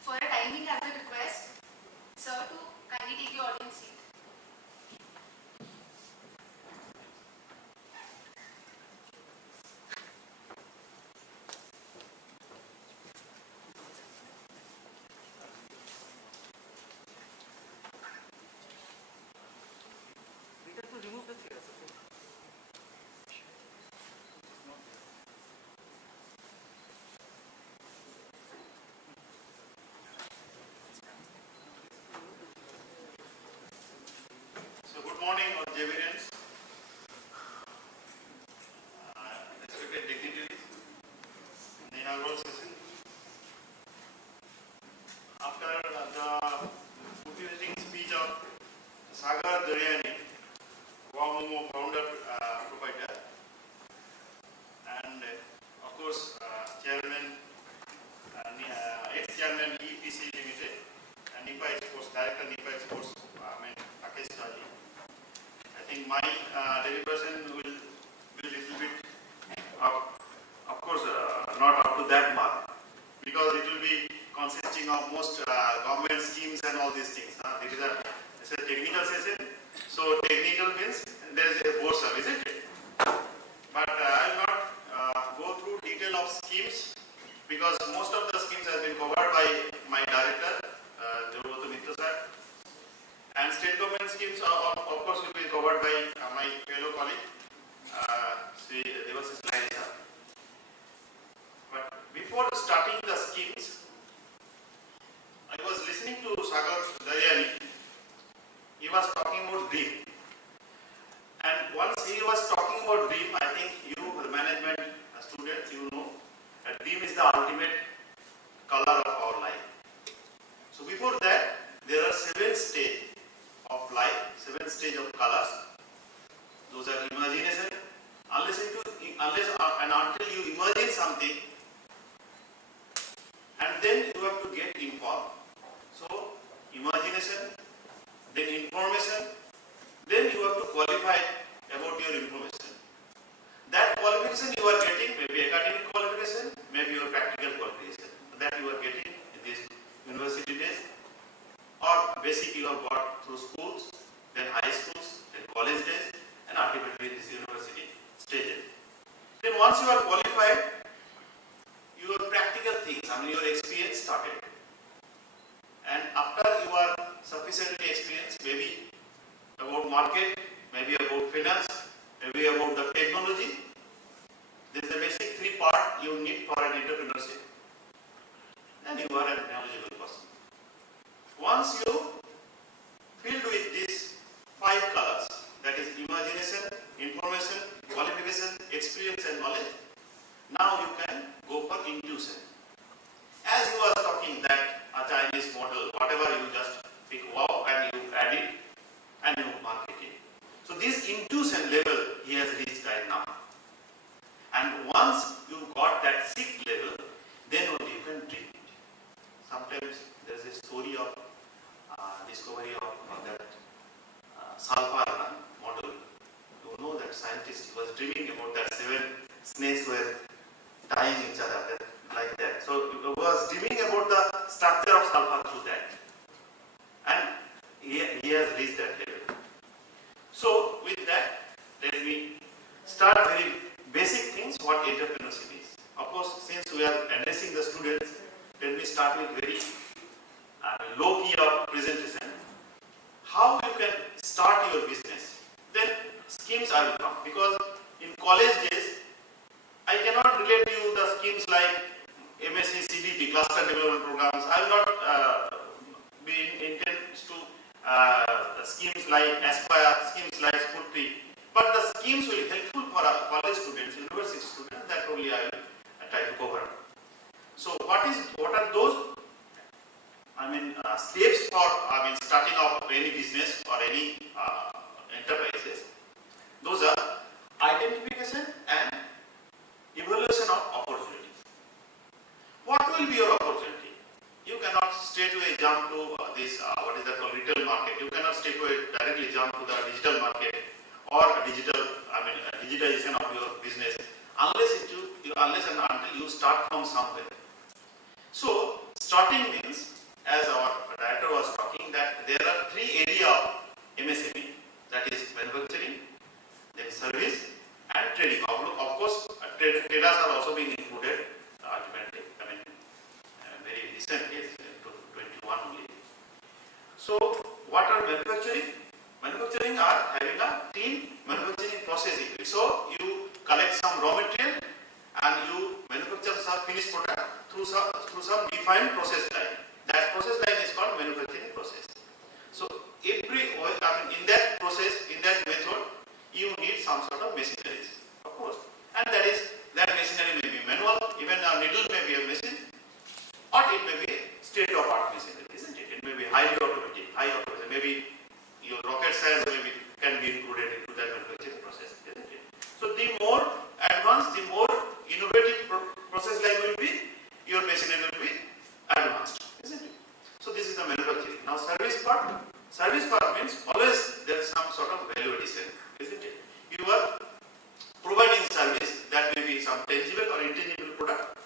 For a timing, I will request sir to kindly take the audience seat. Good morning, Xavierians. Respected dignitaries in the inaugural session. After the motivating speech of Sagar Daryani, Wamomo founder, proprietor, and of course, chairman, ex-chairman EPC Limited, and Nipa Exports, director Nipa Exports, Rakesh Taji. I think my deliberation will be a little bit, of course, not up to that mark, because it will be consisting of most government schemes and all these things. It's a technical session, so technical means there is a board service, isn't it? But I will not go through detail of schemes, because most of the schemes have been covered by my director, Jorvoto Mitra sir, and state government schemes of course will be covered by my fellow colleague, Sri Devashish Lahiri sir. But before starting the schemes, I was listening to Sagar Daryani. He was talking about dream. And once he was talking about dream, I think you, the management students, you know that dream is the ultimate color of our life. So before that, there are 7 stages of life, 7 stages of colors. Those are imagination. Unless and until you imagine something, and then you have to get informed. So imagination, then information, then you have to qualify about your information. That qualification you are getting, maybe academic qualification, maybe your practical qualification, that you are getting in this university days, or basic you have got through schools, then high schools, then college days, and ultimately this university stages. Then once you are qualified, your practical things, your experience started. And after you are sufficiently experienced, maybe about market, maybe about finance, maybe about the technology, this is the basic 3 parts you need for an entrepreneurship. Then you are a knowledgeable person. Once you filled with these 5 colors, that is imagination, information, qualification, experience and knowledge, now you can go for intuition. As you are talking that a Chinese model, whatever you just pick wow and you add it and you market it. So this intuition level he has reached right now. And once you got that 6th level, then only you can dream it. Sometimes there is a story of discovery of that sulfur model. You know that scientist was dreaming about that 7 snakes were tying each other like that. So he was dreaming about the structure of sulfur through that. And he has reached that level. So with that, let me start very basic things what entrepreneurship is. Of course, since we are addressing the students, let me start with very low key of presentation. How you can start your business. Then schemes I will come, because in college days I cannot relate to you the schemes like MSc, CDP, cluster development programs. I will not be intense to schemes like Aspire, schemes like Sputnik. But the schemes will be helpful for our college students, university students. That only I will try to cover. So what are those? Steps for starting off any business or any enterprises. Those are identification and evaluation of opportunities. What will be your opportunity? You cannot straight away jump to this what is that called retail market. You cannot straight away directly jump to the digital market or digitization of your business unless and until you start from somewhere. So starting means, as our director was talking, that there are 3 areas of MSME, that is manufacturing, then service and trading. Of course, traders are also being included ultimately. Very recently, in 2021 only. So, what are manufacturing? Manufacturing are having a team manufacturing process. So, you collect some raw material and you manufacture some finished product through some defined process line. That process line is called manufacturing process. So, in that process, in need some sort of machineries, of course. And that machinery may be manual, even a needle may be a machine, or it may be state-of-art machinery, isn't it? It may be highly automatic, high automation. Maybe your rocket science maybe can be included into that manufacturing process, isn't it? So the more advanced, the more innovative process line will be, your machinery will be advanced, isn't it? So this is the manufacturing. Now service part means always there is some sort of value addition, isn't it? You are providing service that may be some tangible or intangible product,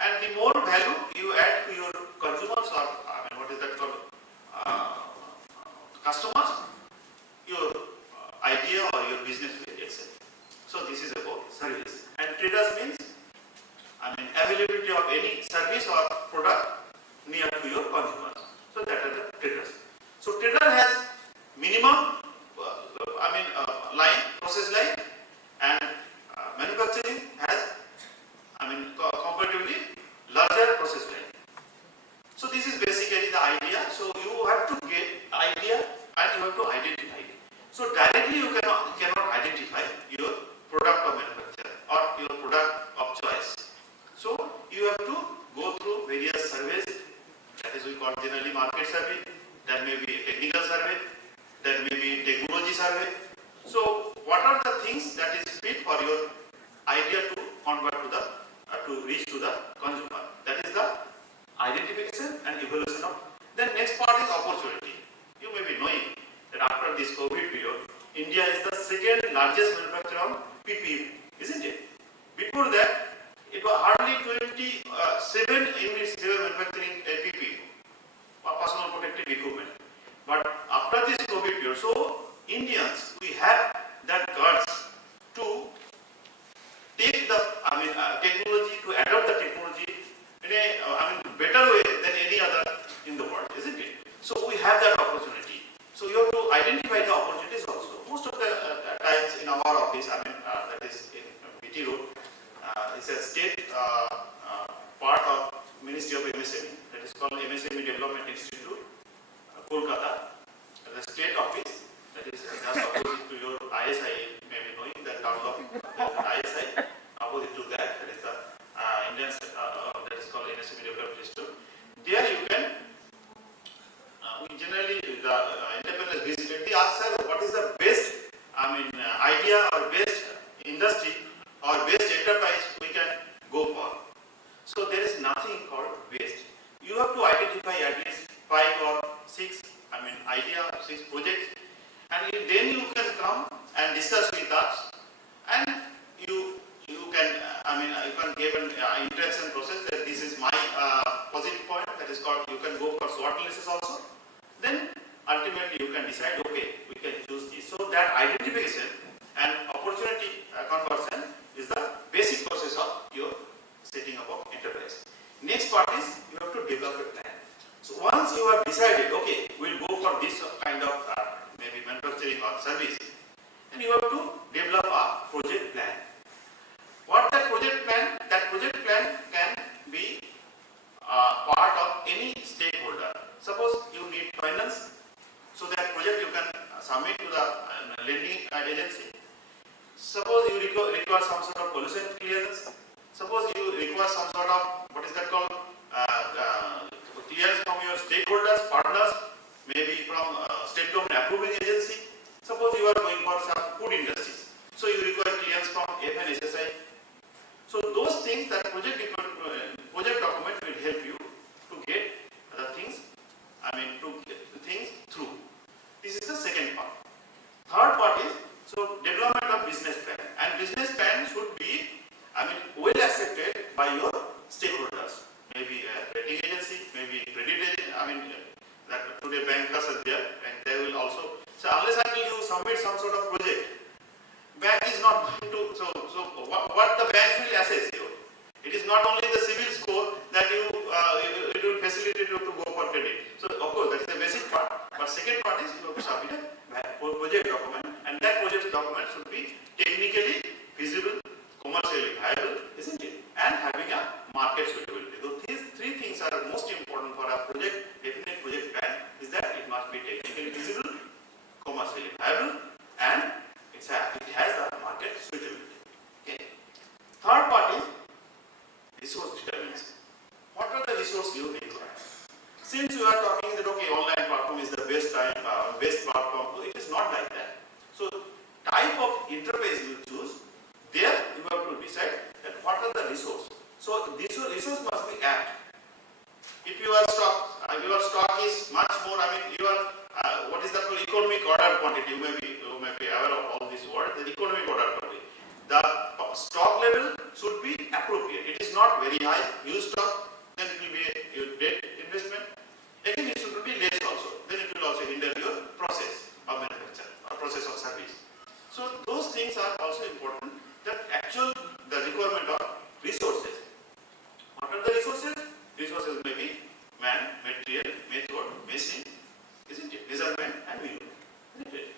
and the more value you add to your consumers or what is that called, customers, your idea or your business will excel. So this is about service. And traders means availability of any service or product near to your consumers. So that are the traders. So trader has minimum process line, and manufacturing has comparatively larger process line. So this is basically the idea. So you have to get idea and you have to identify it. So directly you cannot identify your product of manufacture or your product of choice. So you have to go through various surveys, that is we call generally market survey, that may be a technical survey, that may be technology survey. So what are the things that is fit for your idea to convert to the to reach to the consumer? That is the identification and evaluation of. Then next part is opportunity. You may be knowing that after this COVID period, India is the second largest manufacturer of PPE, isn't it? Before that, it was hardly 27 units they were manufacturing PPE, personal protective equipment. But after this COVID period, so Indians, we have that guts to take the technology, to adopt the technology in a better way than any other in the world, isn't it? So we have that opportunity. So you have to identify the opportunities also. Most of the times in our office, that is in BT Road, it's a state part of Ministry of MSME, that is called MSME Development Institute, Kolkata. The state office, that is just opposite to your ISI, you may be knowing that town of ISI, opposite to that, that is the Indian, that is called MSME Development Institute. There you can, we generally, the entrepreneurs visit, they ask, sir, what is the best, idea or best industry or best enterprise we can go for? So there is nothing called waste. You have to identify at least 5 or 6 idea, 6 projects, and then you can come and discuss with us, and you can you can give an interaction process that this is my positive point, that is called, you can go for SWOT analysis also. Then ultimately you can decide, okay, we can choose this. So that identification and opportunity conversion is the basic process of your setting up of enterprise. Next part is you have to develop a plan. So once you have decided, okay, we'll go for this kind of maybe manufacturing or service, then you have to develop a project plan. What that project plan? That project plan can be part of any stakeholder. Suppose you need finance, so that project you can submit to the lending agency. Suppose you require some sort of pollution clearance. Suppose you require some sort of, what is that called, clearance from your stakeholders, partners, maybe from state government approving agency. Suppose you are going for some food industries, so you require clearance from FNSSI. So those things, that project document will help you to get the things, to get the things through. This is the second part. Third part is, so development of business plan, and business plan should be, well accepted by your stakeholders. Maybe a rating agency, maybe credit agency, that today bankers are there, and they will also, so unless until you submit some sort of project, bank is not going to, so what the bank will assess you. It is not only the CIBIL score that it will facilitate you to go for credit. So of course that is the basic part, but second part is you have to submit a project document, and that project document should be technically feasible, commercially viable, isn't it? And having a market suitability. So these 3 things are most important for a project, definite project plan, is that it must be technically feasible, commercially viable, and it has a if your stock is much more, I mean, your what is that called, economic order quantity, you may be aware of all these words, the economic order quantity. The stock level should be appropriate. It is not very high, huge stock, then it will be a debt investment. Again, it should be less also, then it will also hinder your process of manufacture or process of service. So those things are also important, that the requirement of resources. What are the resources? Resources may be man, material, method, machine, isn't it? Measurement and view.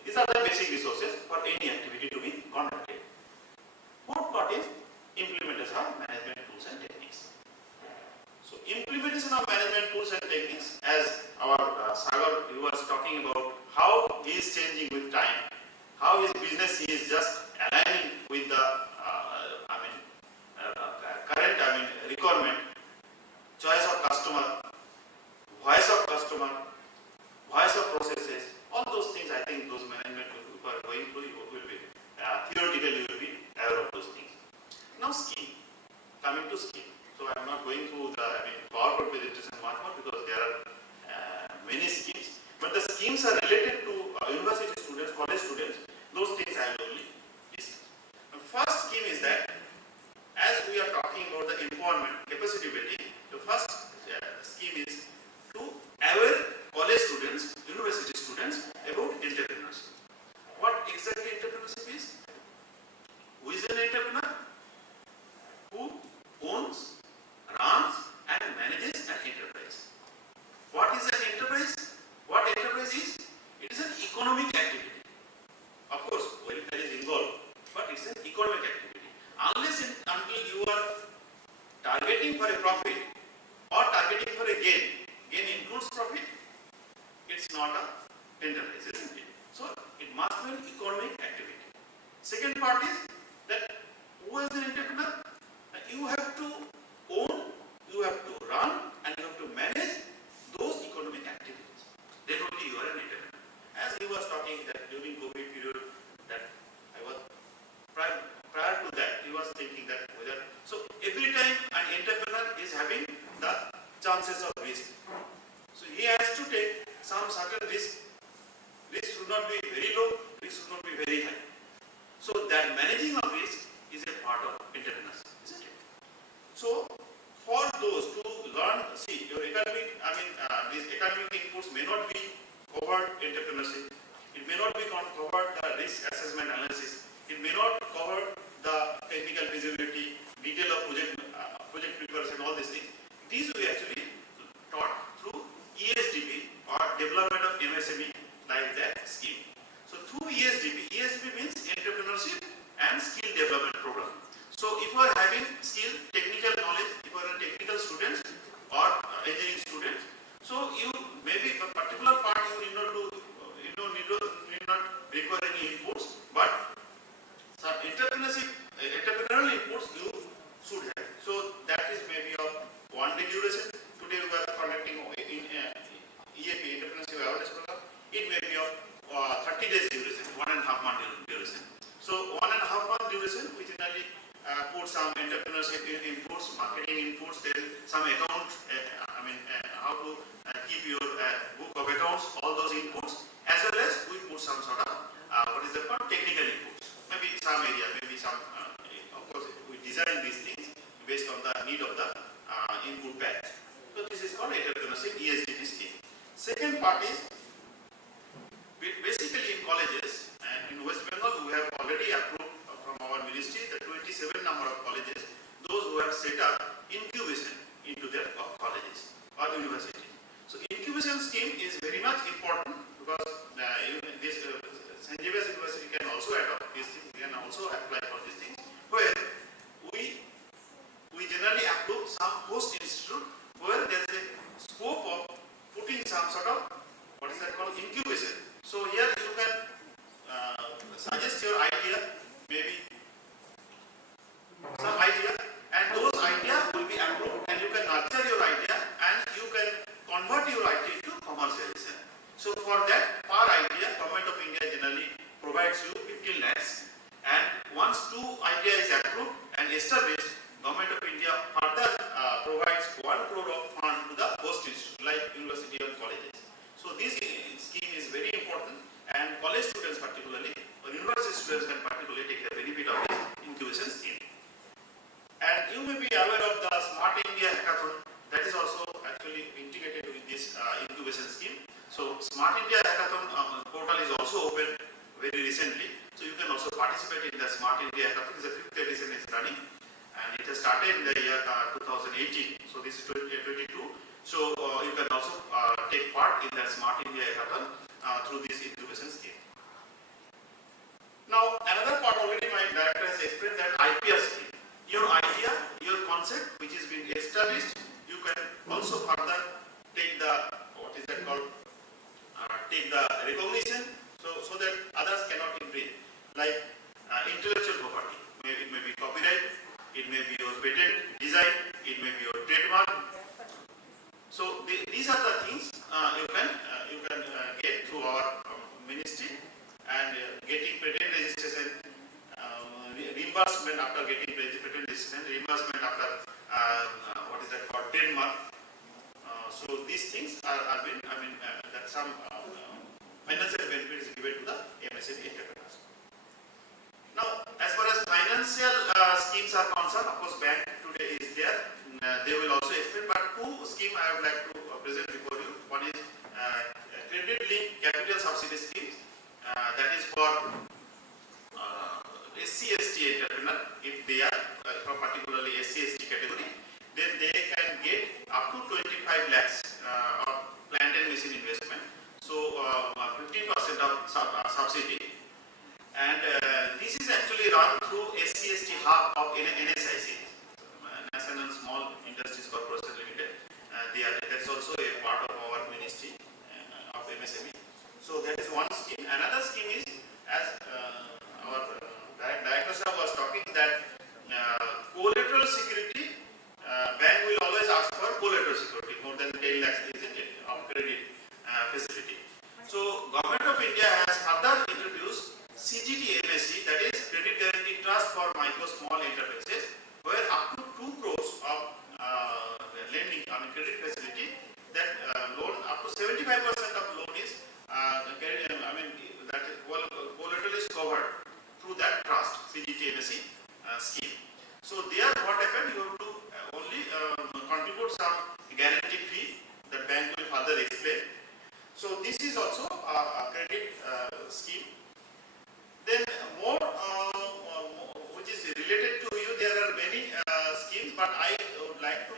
These are the basic resources for any activity to be conducted. Fourth part is implementation of management tools and techniques. So implementation of management tools and techniques, as our Sagar was talking about, how he is changing with time, how his business is just aligning with the current requirement, choice of customer, voice of customer, voice of processes, all those things. I think those management who are going through will be theoretically you will be aware of those things. Now scheme, coming to scheme. So I am not going through the PowerPoint presentation much more because there are many schemes, but the schemes are related to university students, college students. Those things I will only discuss. The first scheme is that, as we are talking about the empowerment, capacity building, the first scheme is to aware college students, university students about entrepreneurship. What exactly entrepreneurship is? Who is an entrepreneur? Who owns, runs and manages an enterprise. What is an enterprise? What enterprise is? It is an economic activity. Of course, welfare is involved, but it's an economic activity. Unless and until you are targeting for a profit or targeting for a gain includes profit, it's not an enterprise, isn't it? So it must be an economic activity. Second part is that who is an entrepreneur? You have to own, you have to run, and you have to manage those economic activities. Then only you are an entrepreneur. As he was talking that during COVID period, that I was prior to that, he was thinking that whether, so every time an entrepreneur is having the chances of risk. So he has to take some certain risk. Risk should not be very low, risk should not be very high. So that managing of risk is a part of entrepreneurship, isn't it? So for those to learn, see your economic, these economic inputs may not be covered entrepreneurship. It may not be covered the risk assessment analysis. It may not cover the technical feasibility, detail of project preparation, all these things. These we actually taught through ESDP or development of MSME, like that scheme. So through ESDP means Entrepreneurship and Skill Development Program. So if you are having skill, technical knowledge, if you are a technical students or engineering students, so you maybe a particular part you need not require any inputs, but some entrepreneurial inputs you should have. So that is maybe of 1 day duration. Today we are conducting in EAP, Entrepreneurship Awarness Program. It may be of 30 days duration, 1.5 month duration. So 1.5 month duration, we generally put some entrepreneurship inputs, marketing inputs, then some account, how to keep your book of accounts, all those inputs, as well as we put some sort of technical inputs. Maybe some area, maybe some, of course, we design these things based on the need of the input batch. So this is called Entrepreneurship ESDP scheme. Second part is, basically in colleges, and in West Bengal we have already approved from our ministry the 27 number of colleges, those who have set up incubation into their colleges or universities. So incubation scheme is very much important because this St. Xavier's University can also adopt these things, we can also apply for these things, where we generally approve some host institute where there is a scope of putting some sort of, what is that called, incubation. So here you can suggest your idea, maybe some idea, and those ideas will be approved, and you can nurture your idea and you can convert your idea to commercialization. So for that, per idea, Government of India generally provides you 15 lakhs, and once 2 ideas is approved and established, Government of India further provides 1 crore of fund to the host recently. So you can also participate in the Smart India Hackathon. The 5th edition is running, and it has started in the year 2018. So this is 2022. So you can also take part in that Smart India Hackathon through this incubation scheme. Now, another part already my director has explained, that IPR scheme. Your idea, your concept, which has been established, you can also further take the, what is that called, take the recognition, so that others cannot infringe. Like intellectual property, it may be copyright, it may be your patent design, it may be your trademark. So these are the things you can get through our ministry, and getting patent registration, reimbursement after getting patent registration, reimbursement after what is that called, trademark. So these things are been, that some financial benefits given to the MSME entrepreneurs. Now, as far as financial schemes are concerned, of course, bank today is there. They will also explain, but two schemes I would like to present before you. One is credit linked capital subsidy scheme. That is for SC/ST entrepreneur. If they are from particularly SC/ST category, then they can get up to 25 lakhs of plant and machine investment. So 15% of subsidy, and this is actually run through SC/ST hub of NSIC, National Small Industries Corporation Limited. That's also a part of our ministry of MSME. So that is one scheme. Another scheme is, as our director sir was talking, that collateral security, bank will always ask for collateral security, more than 10 lakhs is it, of credit facility. So Government of India has further introduced CGT-MSE, that is Credit Guarantee Trust for Micro Small Enterprises, where up to 2 crores of lending, credit facility, that loan up to 75% of loan is that collateral is covered through that trust, CGT-MSE scheme. So there, what happened? You have to only contribute some guarantee fee that bank will further explain. So this is also a credit scheme. Then more, which is related to you, there are many schemes, but I would like to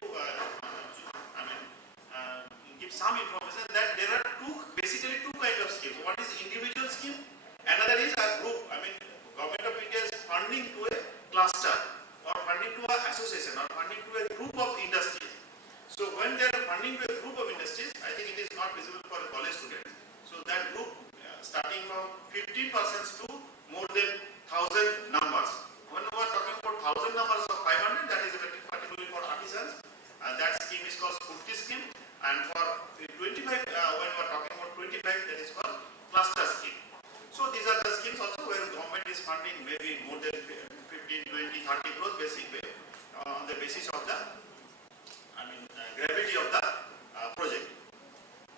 give some information that there are basically two kinds of schemes. One is individual scheme, another is a group. Government of India is funding to a cluster, or funding to an association, or funding to a group of industries. So when they are funding to a group of industries, I think it is not visible for a college student. So that group, starting from 50 persons to more than 1,000 numbers. When we are talking about 1,000 numbers of 500, that is particularly for artisans. That scheme is called Kurti scheme. And for 25, when we are talking about 25, that is called cluster scheme. So these are the schemes also where government is funding maybe more than 15, 20, 30 crores basic on the basis of the gravity of the project.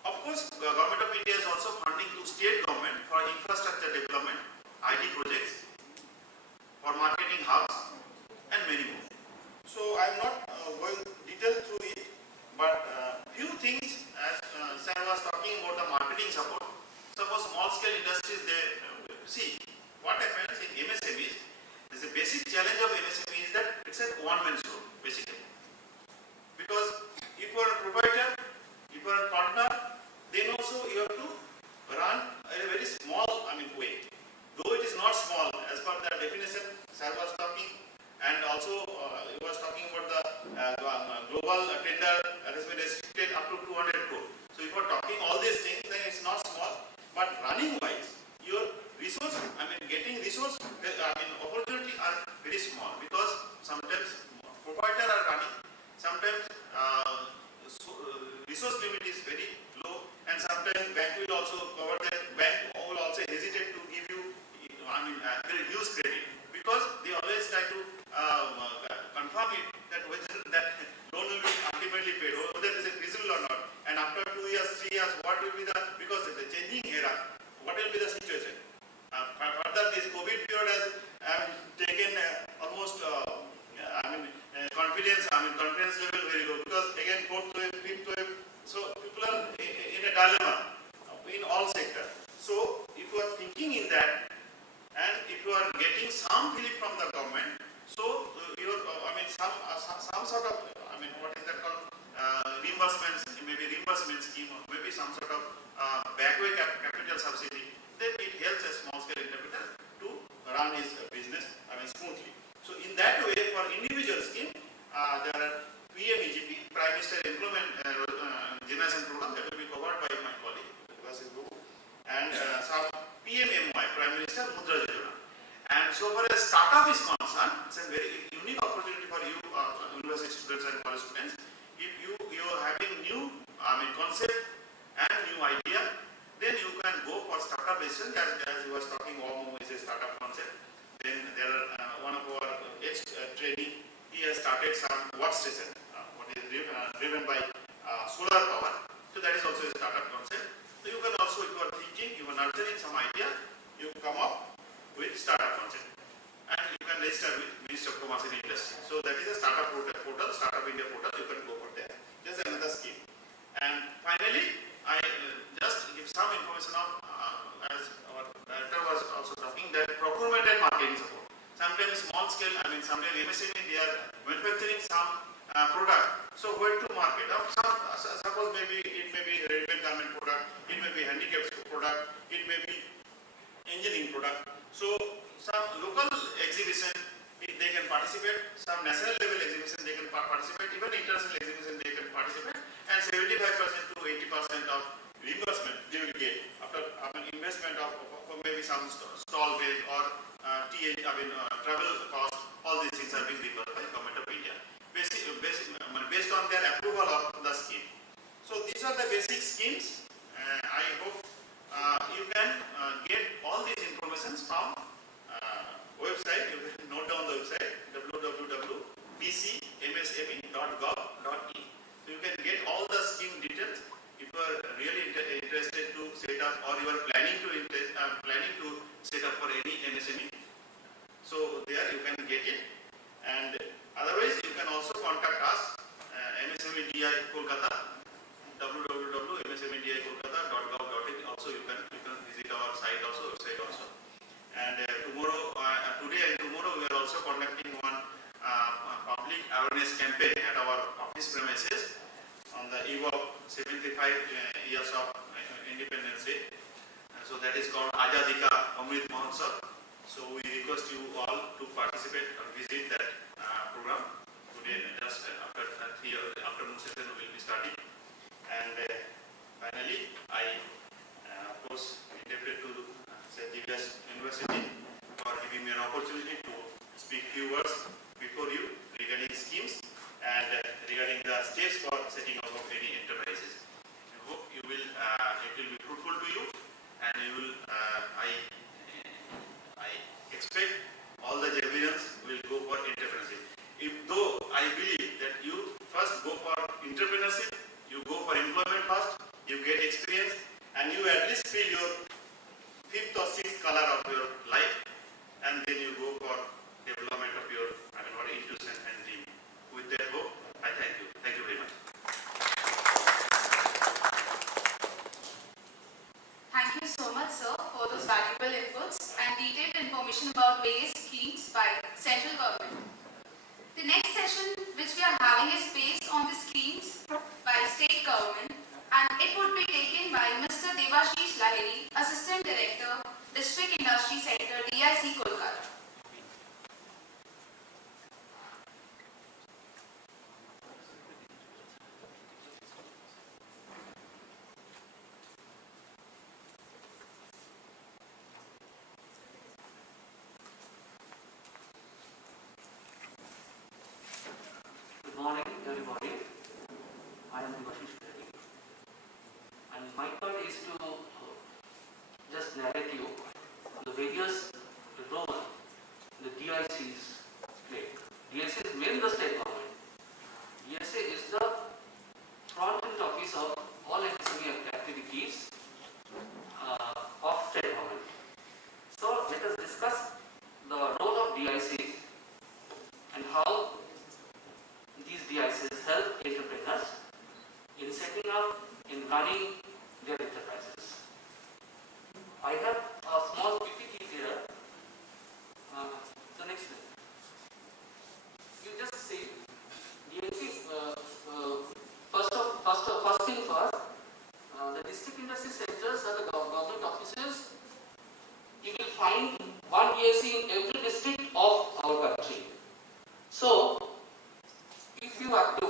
Of course, the Government of India is also funding to state government for infrastructure development, ID projects, for marketing hubs, and many more. So I am not going detailed through it, but few things, as Sam was talking about the marketing support. Suppose small scale industries, they see what happens in MSMEs. Is the basic challenge of MSME is that it's a one-man show basically. Because if you are a provider, if you are a partner, then also you have to run in a very small way. Though it is not small as per the definition Sir was talking, and also he was talking about the global tender that has been restricted up to 200 crore. So if you are talking all these things, then it's not small. But running wise, your resource, getting resource, opportunity are very small, because sometimes provider are running, sometimes resource limit is very low, and sometimes bank will also cover that. Bank will also hesitate to give you very huge credit, because they always try to confirm it that whether that loan will be ultimately paid, or whether it is feasible or not. And after 2 years, 3 years, what will be the, because of the changing era, what will be the situation? Further, this COVID period has taken almost confidence level very low, because again 4th wave, 5th wave, so people are in a dilemma in all sectors. So if you are thinking in that, and if you are getting some relief from the government, so some sort of, what is that called, reimbursements, maybe reimbursement scheme, or maybe some sort of backway capital subsidy, then it helps a small scale entrepreneur to run his business smoothly. So in that way, for individual scheme, there are PMEGP, Prime Minister Employment Generation Program, that will be covered by my colleague, and some PMMY, Prime Minister Mudra Yojana. And so far as startup is concerned, it's a very unique opportunity for you, university students and college students. If you are having new concept and new idea, then you can go for startup registration. As he was talking, OMO is a startup concept. Then there are one of our ex-trainee, he has started some workstation, what is driven by solar power. So that is also a startup concept. So you can also, if you are thinking, you are nurturing some idea, you come up with startup concept, and you can register with Ministry of Commerce and Industry. So that is a startup portal, Startup India portal. You can go for that. Just another scheme. And finally, I just give some information of, as our director was also talking, that procurement and marketing support. Sometimes small scale, sometimes MSME, they are manufacturing some product. So where to market? Suppose maybe it may be ready-made garment product, it may be handicapped product, it may be engineering product. So some local exhibition, they can participate, some national level exhibition they can participate, even international exhibition they can participate, and 75% to 80% of reimbursement they will get after investment of maybe some stall rate or travel cost. All these things are being reimbursed by Government of India based on their approval of the scheme. So these are the basic schemes. I hope you can get all these informations from website. You can note down the website www.pcmsme.gov.in. So you can get all the scheme details if you are really interested to set up, or you are planning to set up for any MSME. So there you can get it, and otherwise you can also contact us, MSME DI Kolkata, www.msmedikolkata.gov.in. Also you can visit our site also, website also. And today and tomorrow we are also conducting one public awareness campaign at our office premises on the eve of 75 years of Independence Day. So that is called Azadi Ka Amrit Mahotsav. So we request you all to participate or visit that program. Today, just after 3 afternoon session, we will be starting. And finally, I of course indebted to Xavier University for giving me an opportunity to speak few words before you regarding schemes and regarding the steps for setting up of any enterprises. I hope you will it will be fruitful to you, and you will I expect all the Xavierians will go for entrepreneurship. Though I believe that you first go for entrepreneurship, you go for employment first, you get experience, and you at least feel your fifth or sixth color of your life, and then you go for development of your intuition and dream. With that hope, I thank you. Thank you very much. Thank you so much, sir, for those valuable inputs and detailed information about various schemes by central government. The next session which we are having is based on the schemes by state government, and it would be taken by Mr. Devashish Lahiri, Assistant Director, District Industry Center, DIC, Kolkata. Good morning, everybody. I am Devashish Lahiri, and my part is to just narrate you the various role the DICs play. DIC is mainly the state government. DIC is the front-end office of all MSME activities of state government. So let us discuss the role of DICs and how these DICs help entrepreneurs in setting up, in running their enterprises. I have a small PPT here our country. So, if you have to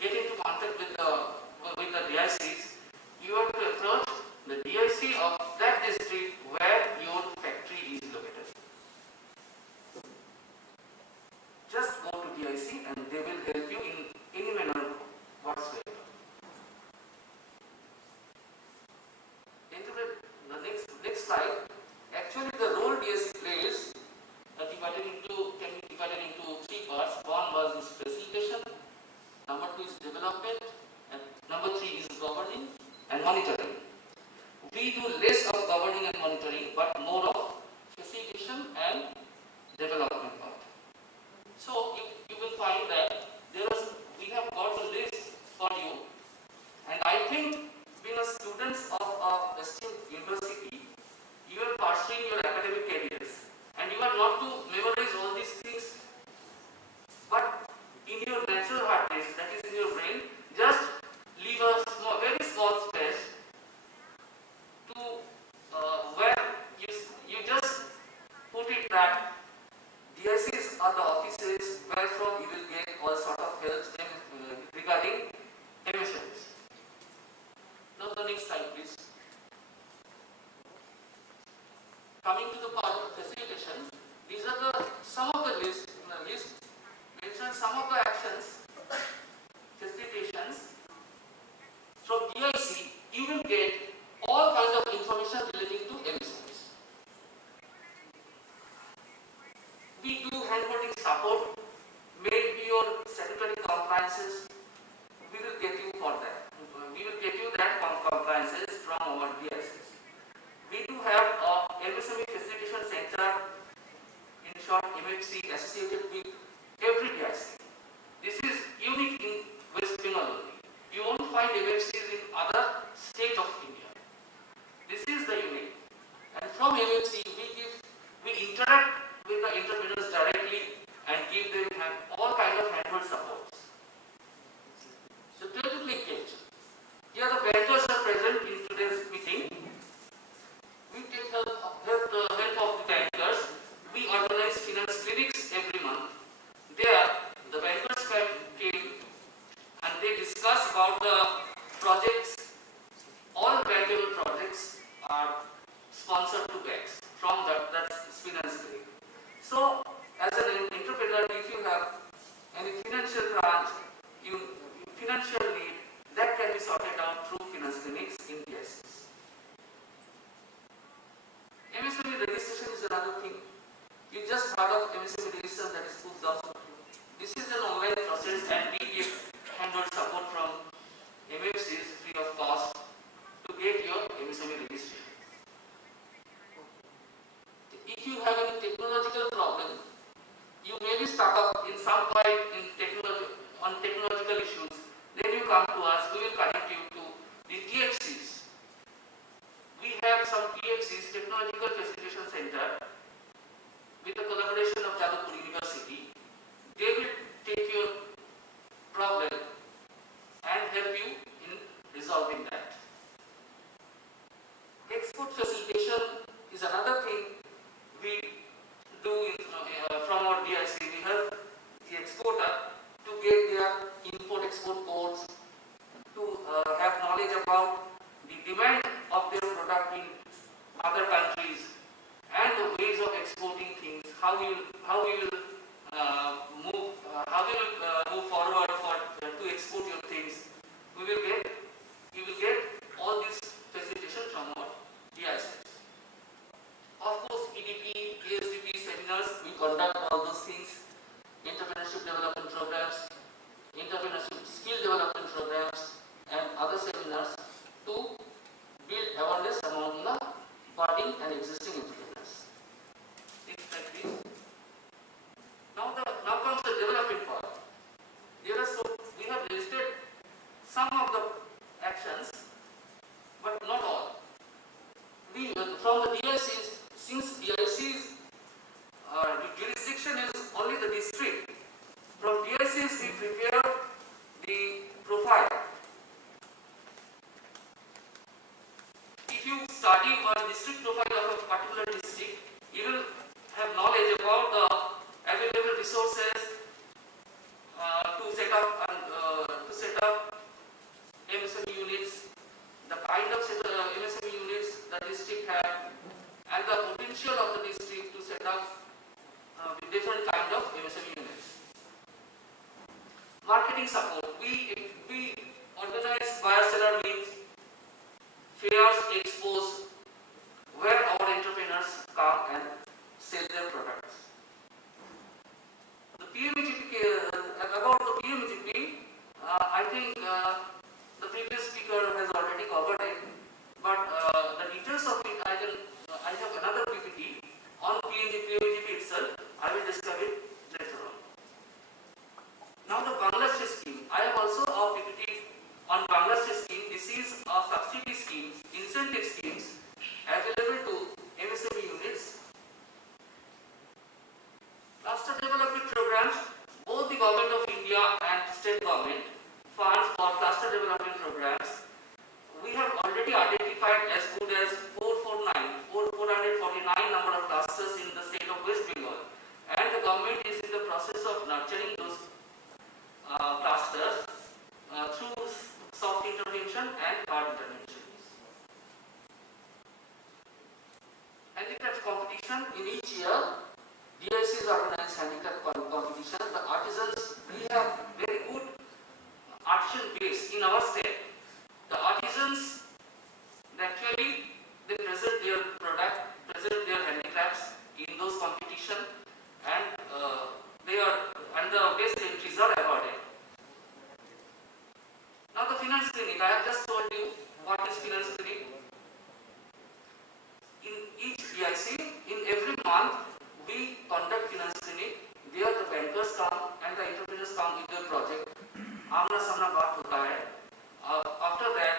get into contact with the DICs, you have to approach the DIC of that district where your factory is located. Just go to DIC and they will help you in any manner whatsoever. Into the next slide, actually the role DIC plays can be divided into three parts. One was this facilitation, number two is development, and number three is governing and monitoring. We do less of governing and monitoring, but more of facilitation and development part. So you will find that we have got a list for you, and I think being a students of a esteemed university, you are pursuing your academic careers, and you are not to memorize all these things, but in your natural hardness, that is in your brain, just leave a very small space to where you just put it that DICs are the offices where from you will get all sort of help regarding MSMEs. Now the next slide, please. Coming to the part of facilitation, these are some of the list mention some of the actions, facilitations. From DIC, you will get all kinds of information relating to MSMEs. We do handholding support, maybe your statutory compliances. We will get you for that. We will get you that compliances from our DICs. We do have a MSME facilitation center, in short MFC, associated with every DIC. This is unique in West Bengal only. You won't find MFCs in other states of India. This is the unique. And from MFC, we interact with the entrepreneurs directly and give them all kinds of handheld supports. So try to click it. Here the bankers are present in today's meeting. We take help of the bankers. We organize finance clinics every month. There, the bankers came and they discuss about the projects. All bankable projects are sponsored to banks from that's finance clinic. So, as an entrepreneur, if you have any financial crunch, financial need, that can be sorted out through finance clinics in DICs. MSME registration is another thing. You just heard of MSME registration, that is food jobs. This is an online process and we give handheld support from MFCs free of cost to get your MSME registration. If you have any technological problem, you may be stuck up in some point on technological issues, then you come to us, we will connect you to the TFCs. We have some TFCs, Technological Facilitation Center, with the collaboration of Jadavpur University. They will take your problem and help you in resolving that. Export facilitation is another thing we do from our DIC. We help the exporter to get their import-export codes, to have knowledge about the demand of their product in other countries and the ways of exporting things, how we will move forward to export your things. You will get all these facilitation from our DICs. Of course, EDP, ASDP seminars, we conduct all those things, entrepreneurship development programs, entrepreneurship skill development programs, and other seminars to build awareness among the budding and existing entrepreneurs. Next slide, please. Now comes the development part. We have listed some of the actions, but not all. From the DICs, since DICs the jurisdiction is only the district, from DICs we prepare the profile. If you study a district profile of a particular district, you will have knowledge different kind of MSME units. Marketing support. We organize buyer-seller meets, fairs, expos, where our entrepreneurs come and sell their products. The PMEGP, about the PMEGP, I think the previous speaker has already covered it, but the details of it, I have another PPT on PMEGP itself. I will discuss it later on. Now the Bangladesh scheme. I have also a PPT on Bangladesh scheme. This is a subsidy scheme, incentive schemes available to MSME units. Cluster development programs. Both the government of India and state government funds for cluster development programs. We have already identified as good as 449 number of clusters in the state of West Bengal, and the government is in the process of nurturing those clusters through soft intervention and hard interventions. Handicraft competition. In each year, DICs organize handicraft competition. The artisans, we have very good artisan base in our state. The artisans, actually, they present their product, present their handicrafts in those competition, and the best entries are awarded. Now the finance clinic. I have just told you what is finance clinic. In each DIC, in every month, we conduct finance clinic. There the bankers come and the entrepreneurs come with their project. आमना सामना बात होता है. After that,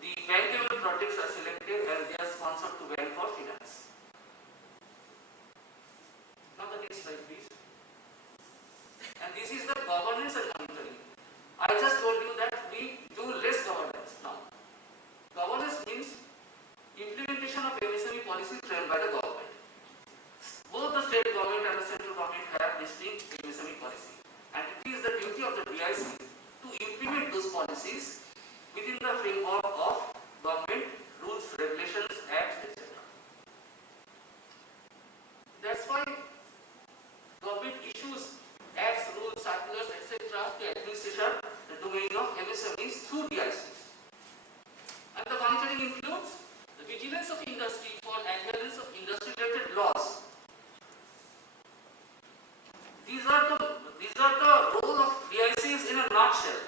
the bankable projects are selected and they are sponsored to bank for finance. Now the next slide, please. And this is the governance and monitoring. I just told you that we do less governance now. Governance means implementation of MSME policy framed by the government. Both the state government and the central government have distinct MSME policy, and it is the duty of the DIC to implement those policies within the framework of government rules, regulations, acts, etc. That's why government issues acts, rules, circulars, etc. to administration the domain of MSMEs through DICs. And the monitoring includes the vigilance of industry for adherence of industry-related laws. These are the role of DICs in a nutshell.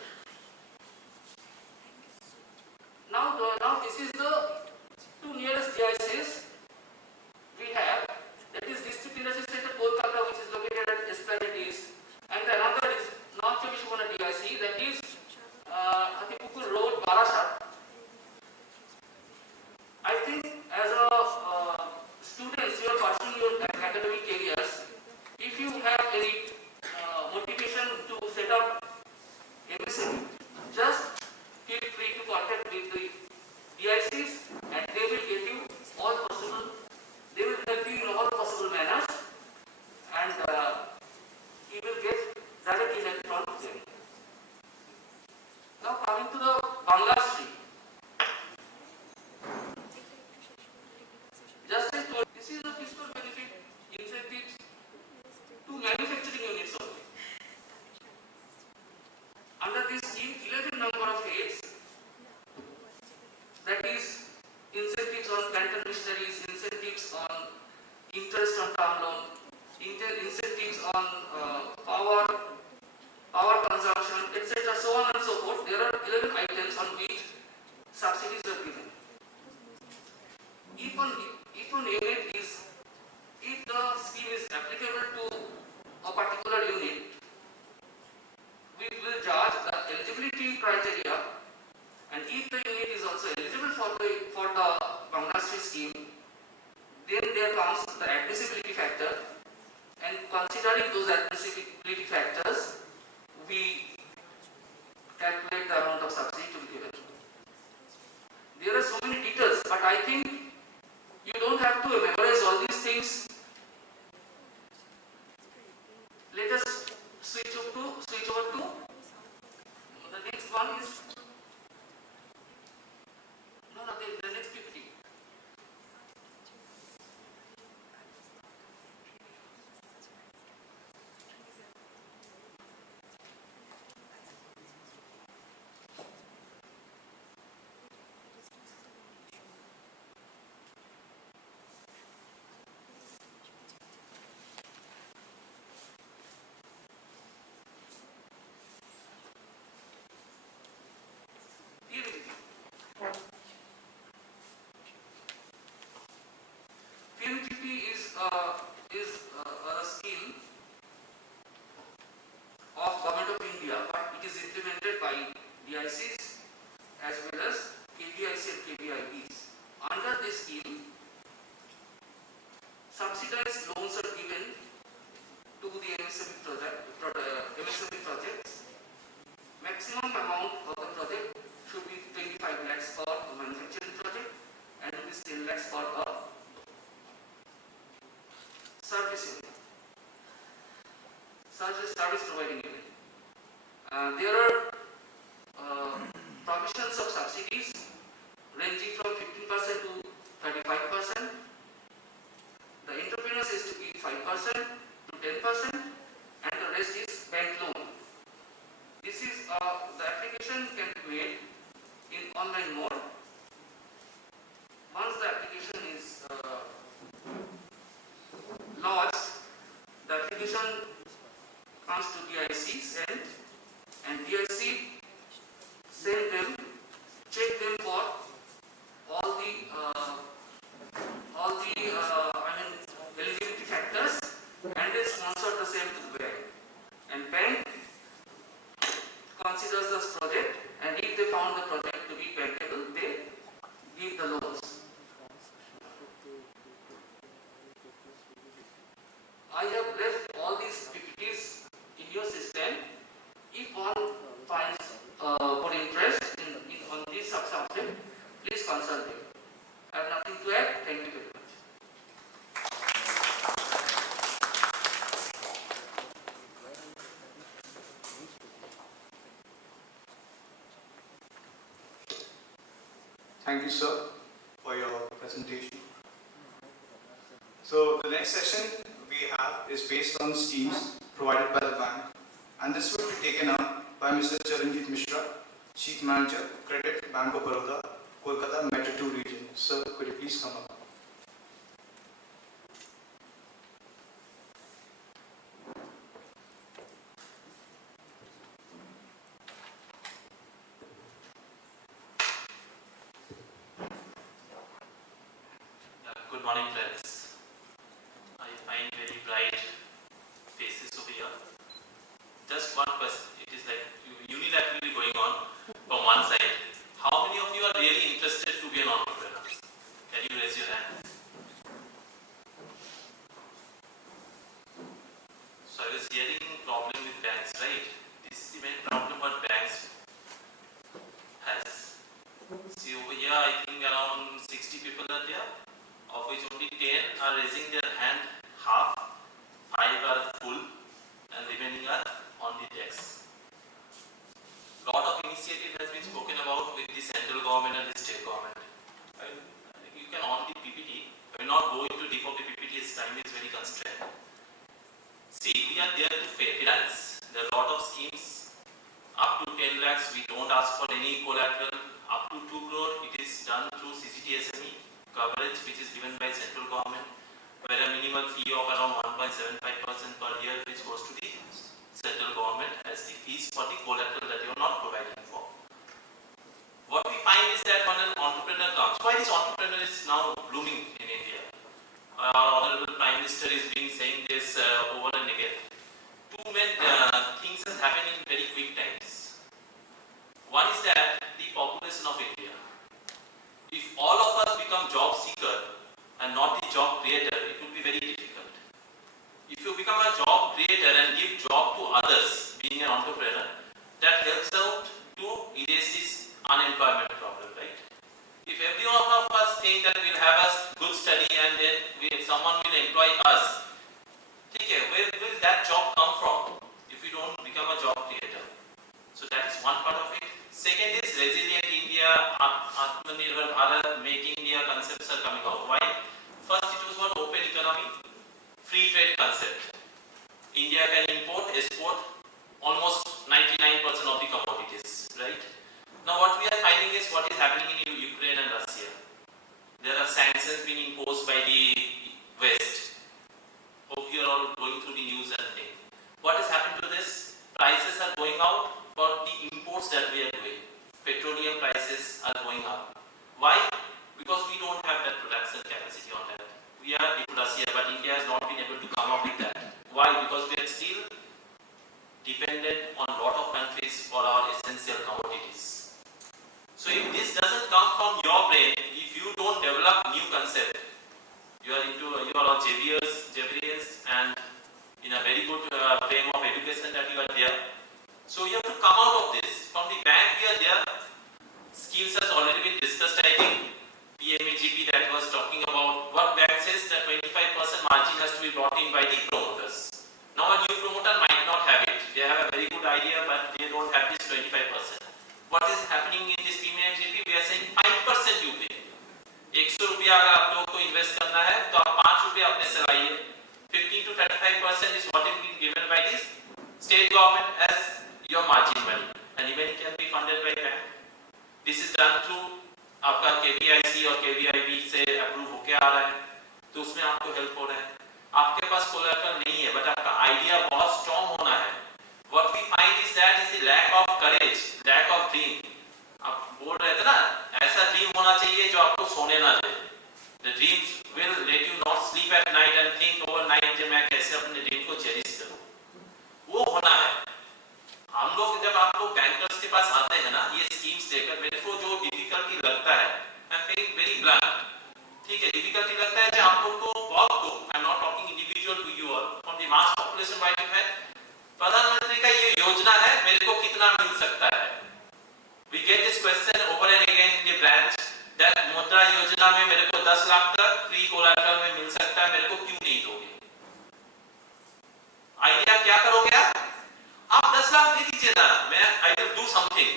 Now this is the two nearest DICs we have. That is District Industry Center Kolkata, which is located at Esplanade East, and another is North Chobbish Pargana DIC, that is Hatipukur Road, Barasat. I think as a students, you are pursuing your academic careers. If you have any motivation to set up MSME, just feel free to contact with the DICs and they will get you all possible, they will help you in all possible manners, and you will get direct email from them. Now coming to the Bangla stream. Just as told, this is the fiscal benefit incentives to manufacturing units only. Under this scheme, 11 number of aids, that is incentives on plant and machineries, incentives on interest on term loan, incentives on power consumption, etc. so on and so forth. There are 11 items on which subsidies are given. If the scheme is applicable to a particular unit, we will judge the eligibility criteria, and if the unit is also eligible for the Bangladesh scheme, then there comes the admissibility factor, and considering those admissibility factors, we calculate the amount of subsidy to be given. There are so many details, but I think you don't have to memorize all these things. Let us switch over to the next one is the next PPT. such a service providing unit. There are provisions of subsidies ranging from 15% to 35%. The entrepreneurs is to give 5% to 10%, and the rest is bank loan. This is the application can be made in online mode. Once the application is lodged, the application comes to DIC send, and DIC send them, check them for all the eligibility factors, and they sponsor the same to the bank. And bank considers this project, and if they found the project to be bankable, they give the loans. I have left all these PPTs in your system. If one finds more interest on this subject, please consult me. I have nothing to add. Thank you very much. Thank you, sir, for your presentation. So the next session we have is based on schemes provided by the bank, and this will be taken up by Mr. Charanjit Mishra, Chief Manager, Credit, Bank of Baroda, Kolkata Metro 2 region. Sir, could you please come up? Good morning, friends. I find very bright faces over here. Just one question. It is like unilaterally going on from one side. How many of you are really interested to be an entrepreneur? Can you raise your hand? So I was hearing problem with banks, right? This is the main problem what banks has. See over here, I think around 60 people are there, of which only 10 are raising their hand, half, 5 are full, and remaining are on the decks. Lot of initiative has been spoken about with the central government and the state government. You can on the PPT, I will not go into deep of the PPT, as time is very constrained. See, we are there to finance. There are a lot of schemes, up to 10 lakhs, we don't ask for any collateral, up to 2 crore, it is done through CGT-SME coverage, which is given by central government, where a minimal fee of around 1.75% per year, which goes to the central government as the fees for the collateral that you are not providing for. What we find is that when an entrepreneur comes, why this entrepreneur is now blooming in India? Our Honorable Prime Minister is being saying this over and again. Two main things has happened in very quick times. One is that the population of India. If all of us become job seeker and not the job creator, it would be very difficult. If you become a job creator and give job to others, being an entrepreneur, that helps out to erase this unemployment problem, right? If every one of us think that we'll have a good study and then someone will employ us, okay, where will that job come from if we don't become a job creator? So that is one part of it. Second is resilient India, Atmanirbhar Bharat, Make India concepts are coming out. Why? First it was about open economy, free trade concept. India can import, export almost 99% of the commodities, right? Now what we are finding is what is happening in Ukraine and Russia. There are sanctions being imposed by the West. Hope you are all going through the news and things. What has happened to this? Prices are going out for the imports that we are doing. Petroleum prices are going up. Why? Because we don't have that production capacity on that. We are the Russia, but India has not been able to come up with that. Why? Because we are still dependent on a lot of countries for our essential commodities. So if this doesn't come from your brain, if you don't develop new concept, you are all Xaviers and in a very good frame of education that you are there. So you have to come out of this. From the bank we are there, schemes has already been discussed, I think. PMEGP that was talking about what bank says that 25% margin has to be brought in by the promoters. Now a new promoter might not deposit being given by this state government as your margin money, and even it can be funded by bank. This is done through आपका KVIC और KVIB से approve होके आ रहा है, तो उसमें आपको help हो रहा है. आपके पास कोलैटरल नहीं है, बट आपका आइडिया बहुत स्ट्रॉन्ग होना है. What we find is that is the lack of courage, lack of dream. आप बोल रहे थे ना, ऐसा ड्रीम होना चाहिए जो आपको सोने ना दे. The dreams will let you not sleep at night and think overnight कि मैं कैसे अपने ड्रीम को चेरिश करूं. वो होना है. हम लोग जब आप लोग बैंकर्स के पास आते हैं ना, ये स्कीम्स लेकर, मेरे को जो डिफिकल्टी लगता है, I am being very blunt, ठीक है, डिफिकल्टी लगता है कि आप लोग को बहुत को, I am not talking individual to you all, from the mass population why you have प्रधानमंत्री का ये योजना है, मेरे को कितना मिल सकता है. We get this question over and again in the branch that Mudra Yojana में मेरे को 10 लाख तक फ्री कोलैटरल में मिल सकता है, मेरे को क्यों नहीं दोगे? आइडिया क्या करोगे आप 10 लाख दे दीजिए ना, मैं I will do something.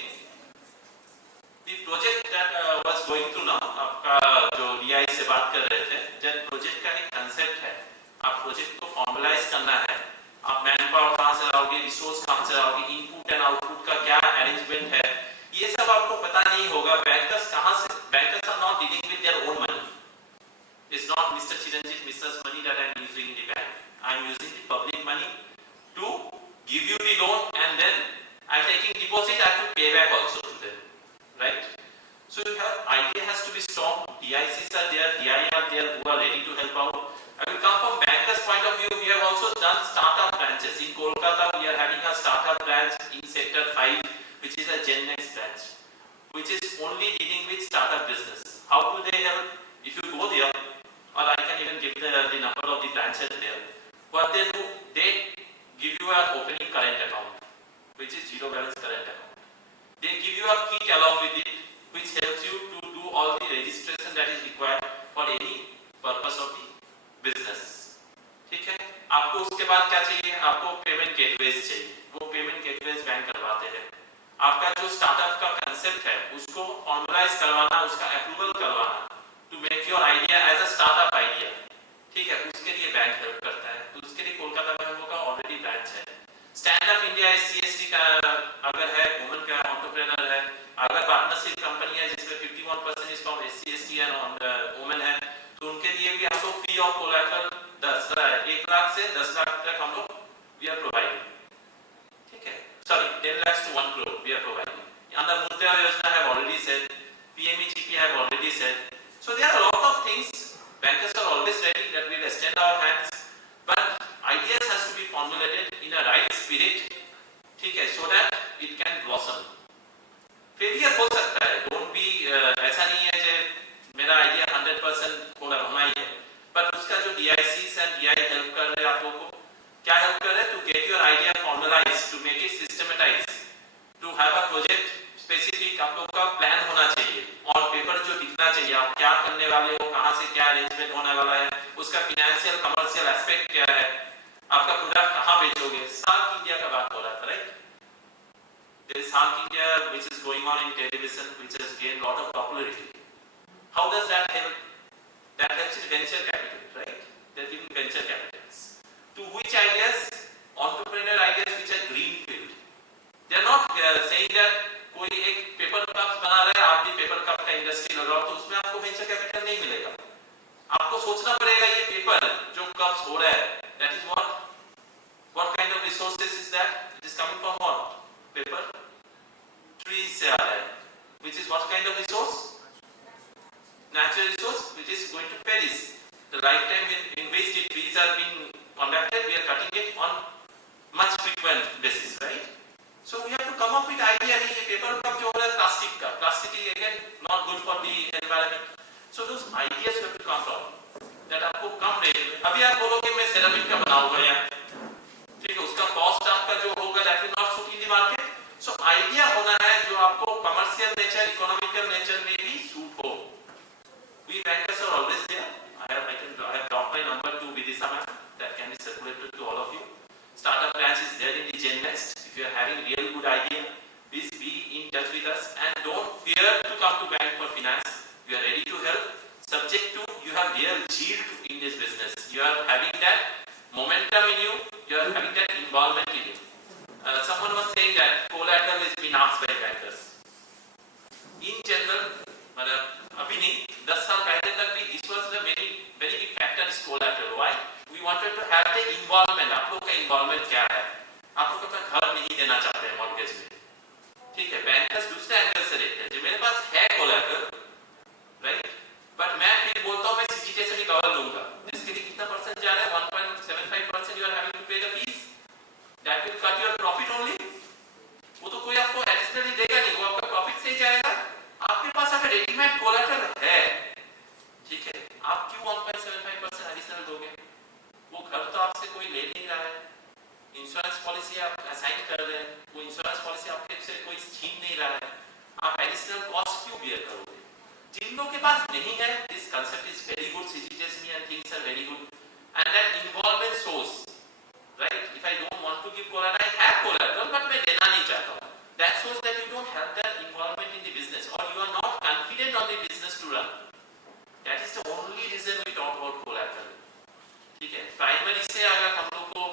The project that was going through ना, आपका जो डीआई से बात कर रहे थे, जब प्रोजेक्ट का एक कांसेप्ट है, आप प्रोजेक्ट को फॉर्मलाइज करना है, आप मैन पावर कहां से लाओगे, रिसोर्स कहां से लाओगे, इनपुट एंड आउटपुट का क्या अरेंजमेंट है, ये सब आपको पता नहीं होगा. बैंकर्स कहां से, bankers are not dealing with their own money. It's not mister Chiranjeev mister's money that I am using in the bank. I am using the public money to give you the loan, and then I am taking deposit, I have to pay back also to them, right? So your idea has to be strong. DICs are there, DI are there who are ready to help out. I will come from bankers point of view. We have also done startup branches in Kolkata. We are having a startup branch in sector 5, which is a Gen Next branch, which is only dealing with startup business. How do they help? If you go there, or I can even give the number of the branches there, what they do, they give you an opening current account, which is zero balance current account. They give you a kit along with it, which helps you to do all the registration that is required for any purpose of the business. ठीक है? आपको उसके बाद क्या चाहिए? आपको payment gateways चाहिए. वो पेमेंट गेटवेज बैंक करवाते हैं. आपका जो स्टार्टअप का कांसेप्ट है, उसको फॉर्मलाइज करवाना, उसका अप्रूवल करवाना, to make your idea as a startup idea. ठीक है, उसके लिए बैंक हेल्प करता है. तो उसके लिए कोलकाता में हम लोग का ऑलरेडी ब्रांच है. स्टैंड अप इंडिया SC/ST का अगर है, वुमेन का एंटरप्रेन्योर है, अगर पार्टनरशिप कंपनी है जिसमें 51% is from SC/ST and women है, तो उनके लिए भी हम लोग फ्री ऑफ कोलैटरल 1 लाख से 10 लाख तक हम लोग वी आर प्रोवाइडिंग. ठीक है, sorry 10 lakh to 1 crore we are providing. Under मुद्रा योजना have already said, PMEGP have already said. So there are a lot of things. Bankers are always ready that we will extend our hands, but ideas has to be formulated in a right spirit, ठीक है, so that it can blossom. Failure हो सकता है, don't be ऐसा नहीं है कि मेरा आइडिया 100% पूरा होना ही है, but उसका जो DICs and DI help कर रहे हैं आप लोगों को, क्या help कर रहे हैं? To get your idea formalized, to make it systematized, to have a project specific, आप लोग का प्लान होना चाहिए, ऑन पेपर जो दिखना चाहिए, आप क्या करने वाले हो, कहां से क्या अरेंजमेंट होने वाला है, उसका फाइनेंशियल कमर्शियल एस्पेक्ट क्या है, आपका प्रोडक्ट कहां बेचोगे. सार्क इंडिया का बात हो रहा था, right? There is Sark India which is going on in television, which has gained lot of popularity. How does that help? That helps in venture capital, right? They are giving venture capitals. To which ideas? Entrepreneur ideas which are greenfield. They are not saying that कोई एक paper cups बना रहा है, आप भी paper cup का industry लगाओ, तो उसमें आपको वेंचर कैपिटल नहीं मिलेगा. आपको सोचना पड़ेगा ये पेपर जो कप्स हो रहा है, that is what kind of resources is that? It is coming from what? Paper, trees से आ रहा है, which is what kind of resource? Natural resource which is going to perish. The lifetime in which the trees are being conducted, we are cutting it on much frequent basis, right? So we have to come up with idea. नहीं ये paper cup जो हो रहा है plastic का, plastic is again not good for the environment. So those ideas have to come from that आपको कम rate में. अभी आप बोलोगे मैं सेरामिक का बनाऊंगा यार, ठीक है, उसका कॉस्ट आपका जो होगा that will not suit in the market. So idea होना है जो आपको कमर्शियल नेचर, इकोनॉमिकल नेचर में भी सूट हो. We bankers are always there. I have dropped my number to Vidisha ma'am, that can be circulated to all of you. Startup branch is there in the Gen Next. If you are having real good idea, please be in touch with us and don't fear to come to bank for finance. We are ready to help, subject to you have real zeal in this business. You are having that momentum in you, you are having involvement in you. Someone was saying that collateral is being asked by bankers. In general, अभी नहीं 10 साल पहले तक भी this was the very big factor is collateral. Why? We wanted to have the involvement. आप लोग का involvement क्या है? आप लोग अपना घर नहीं देना चाहते हैं mortgage में. ठीक है, bankers दूसरे एंगल से देखते हैं. जो मेरे पास है collateral, right? But मैं फिर बोलता हूँ मैं CGT से भी कवर लूँगा. इसके लिए कितना परसेंट जा रहा है? 1.75% you are having to pay the fees. That will cut your profit only. वो तो कोई आपको additionally देगा नहीं. वो आपका profit से ही जाएगा. आपके पास अगर रेडीमेड कोलैटरल है, ठीक है, आप क्यों 1.75% एडिशनल दोगे? वो घर तो आपसे कोई ले नहीं रहा है. इंश्योरेंस पॉलिसी आप असाइन कर रहे हैं, वो इंश्योरेंस पॉलिसी आपके से कोई छीन नहीं रहा है. आप एडिशनल कॉस्ट क्यों बियर करोगे? जिन लोगों के पास नहीं है, this concept is very good, CGTSME and things are very good, and that involvement shows, right? If I don't want to give collateral, I have collateral, but मैं देना नहीं चाहता हूँ. That shows that you don't have that involvement in the business, or you are not confident on the business to run. That is the only reason we talk about collateral. ठीक है, primary से अगर हम लोग को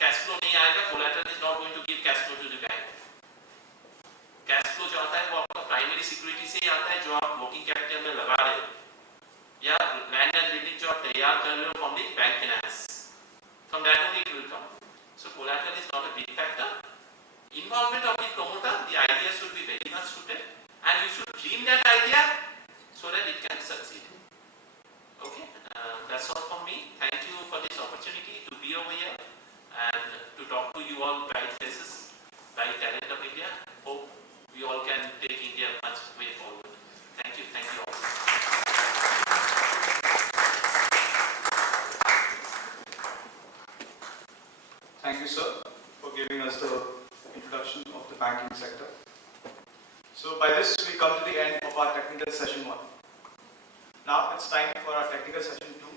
cash flow नहीं आएगा, collateral is not going to give cash flow to the bank. Cash flow जो आता है वो आपका प्राइमरी सिक्योरिटी से ही आता है, जो आप वर्किंग कैपिटल में लगा रहे हो, या लैंड एंड बिल्डिंग जो आप तैयार कर रहे हो from the bank finance. From that only it will come. So collateral is not a big factor. Involvement of the promoter, the idea should be very much suited, and you should dream that idea so that it can succeed. Okay, that's all from me. Thank you for this opportunity to be over here and to talk to you all bright faces, bright talent of India. Hope we all can take India much way forward. Thank you all. Thank you, sir, for giving us the introduction of the banking sector. So by this, we come to the end of our technical session 1. Now it's time for our technical session 2,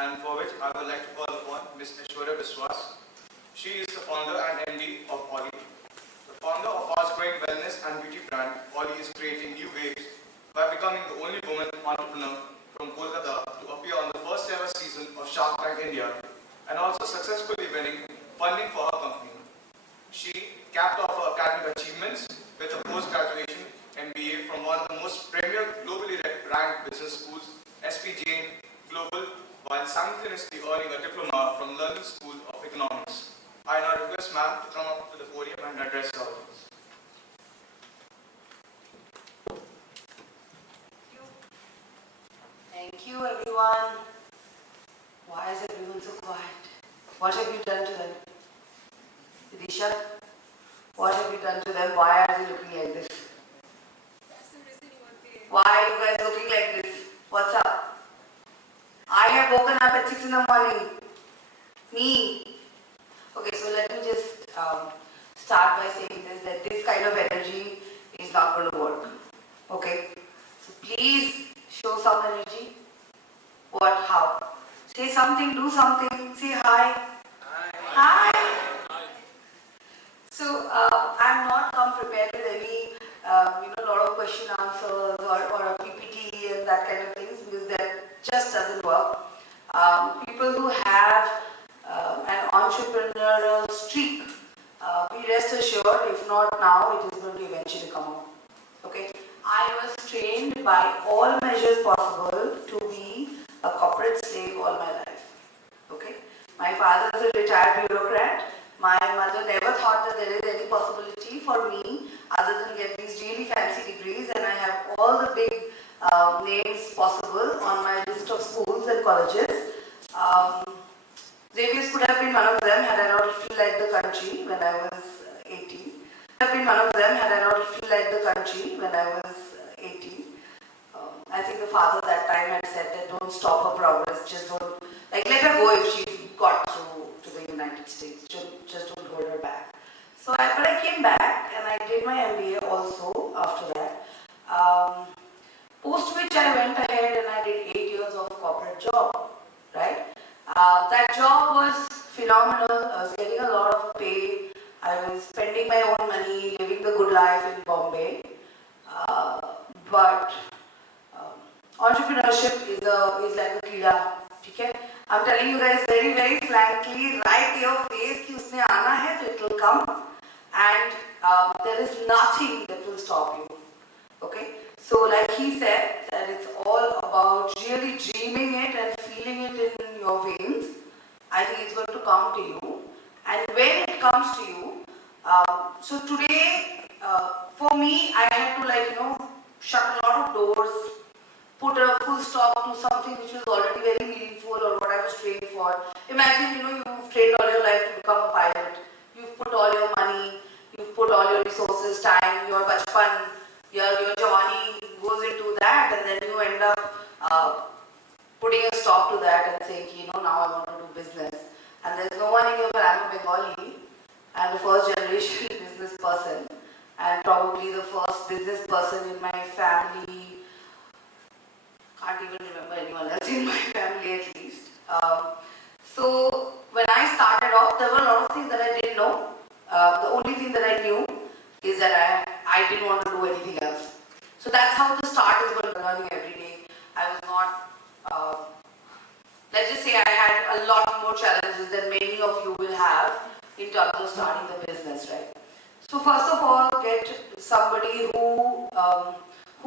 and for which I would like to call upon Ms. Aishwarya. She is the founder and MD of Oli. The founder of fast-growing wellness and beauty brand, Oli is creating new waves by becoming the only woman entrepreneur from Kolkata to appear on the first ever season of Shark Tank India, and also successfully winning funding for her company. She capped off her academic achievements with a post-graduation MBA from one of the most premier globally ranked business schools, SP Jain Global, while simultaneously earning a diploma from London School of Economics. I now request ma'am to come up to the podium and address the audience. Thank you, everyone. Why is everyone so quiet? What have you done to them? Disha, what have you done to them? Why are they looking like this? Why are you guys looking like this? What's up? I have woken up at 6 in the morning. Me. Okay, so let me just start by saying this, that this kind of energy is not going to work. Okay? So please show some energy. What? How? Say something, do something, say hi. Hi. So I'm not come prepared with any, lot of question answers or a PPT and that kind of things, because that just doesn't work. People who have an entrepreneurial streak, be rest assured, if not now, it is going to eventually come out. Okay. I was trained by all measures possible to be a corporate slave all my life. Okay. My father is a retired bureaucrat. My mother never thought that there is any possibility for me other than get these really fancy degrees, and I have all the big names possible on my list of schools and colleges. Xavier could have been one of them had I not fled the country when I was 18. Have been one of them had I not fled the country when I was 18. I think the father that time had said that don't stop her progress, just don't, let her go if she got through to the United States, just don't hold her back. But I came back and I did my MBA also after that. Post which I went ahead and I did 8 years of corporate job, right? That job was phenomenal. I was getting a lot of pay. I was spending my own money, living the good life in Bombay. But entrepreneurship is like a kida. Okay? I'm telling you guys very, very frankly, right to your face, कि उसने there is nothing that will stop you. Okay? So like he said, that it's all about really dreaming it and feeling it in your veins. I think it's going to come to you. And when it comes to you, so today, for me, I had to shut a lot of doors, put a full stop to something which was already very meaningful or what I was training for. Imagine, you've trained all your life to become a pilot. You've put all your money, you've put all your resources, time, your bachpan, your jawani goes into that, and then you end up putting a stop to that and saying, now I want to do business. And there's no one in your family. I'm a Bengali. I'm the first generation business person, and probably the first business person in my family. Can't even remember anyone else in my family at least. So when I started off, there were a lot of things that I didn't know. The only thing that I knew is that I didn't want to do anything else. So that's how the start is going to learning every day. I was not, let's just say I had a lot more challenges than many of you will have in terms of starting the business, right? So first of all, get somebody who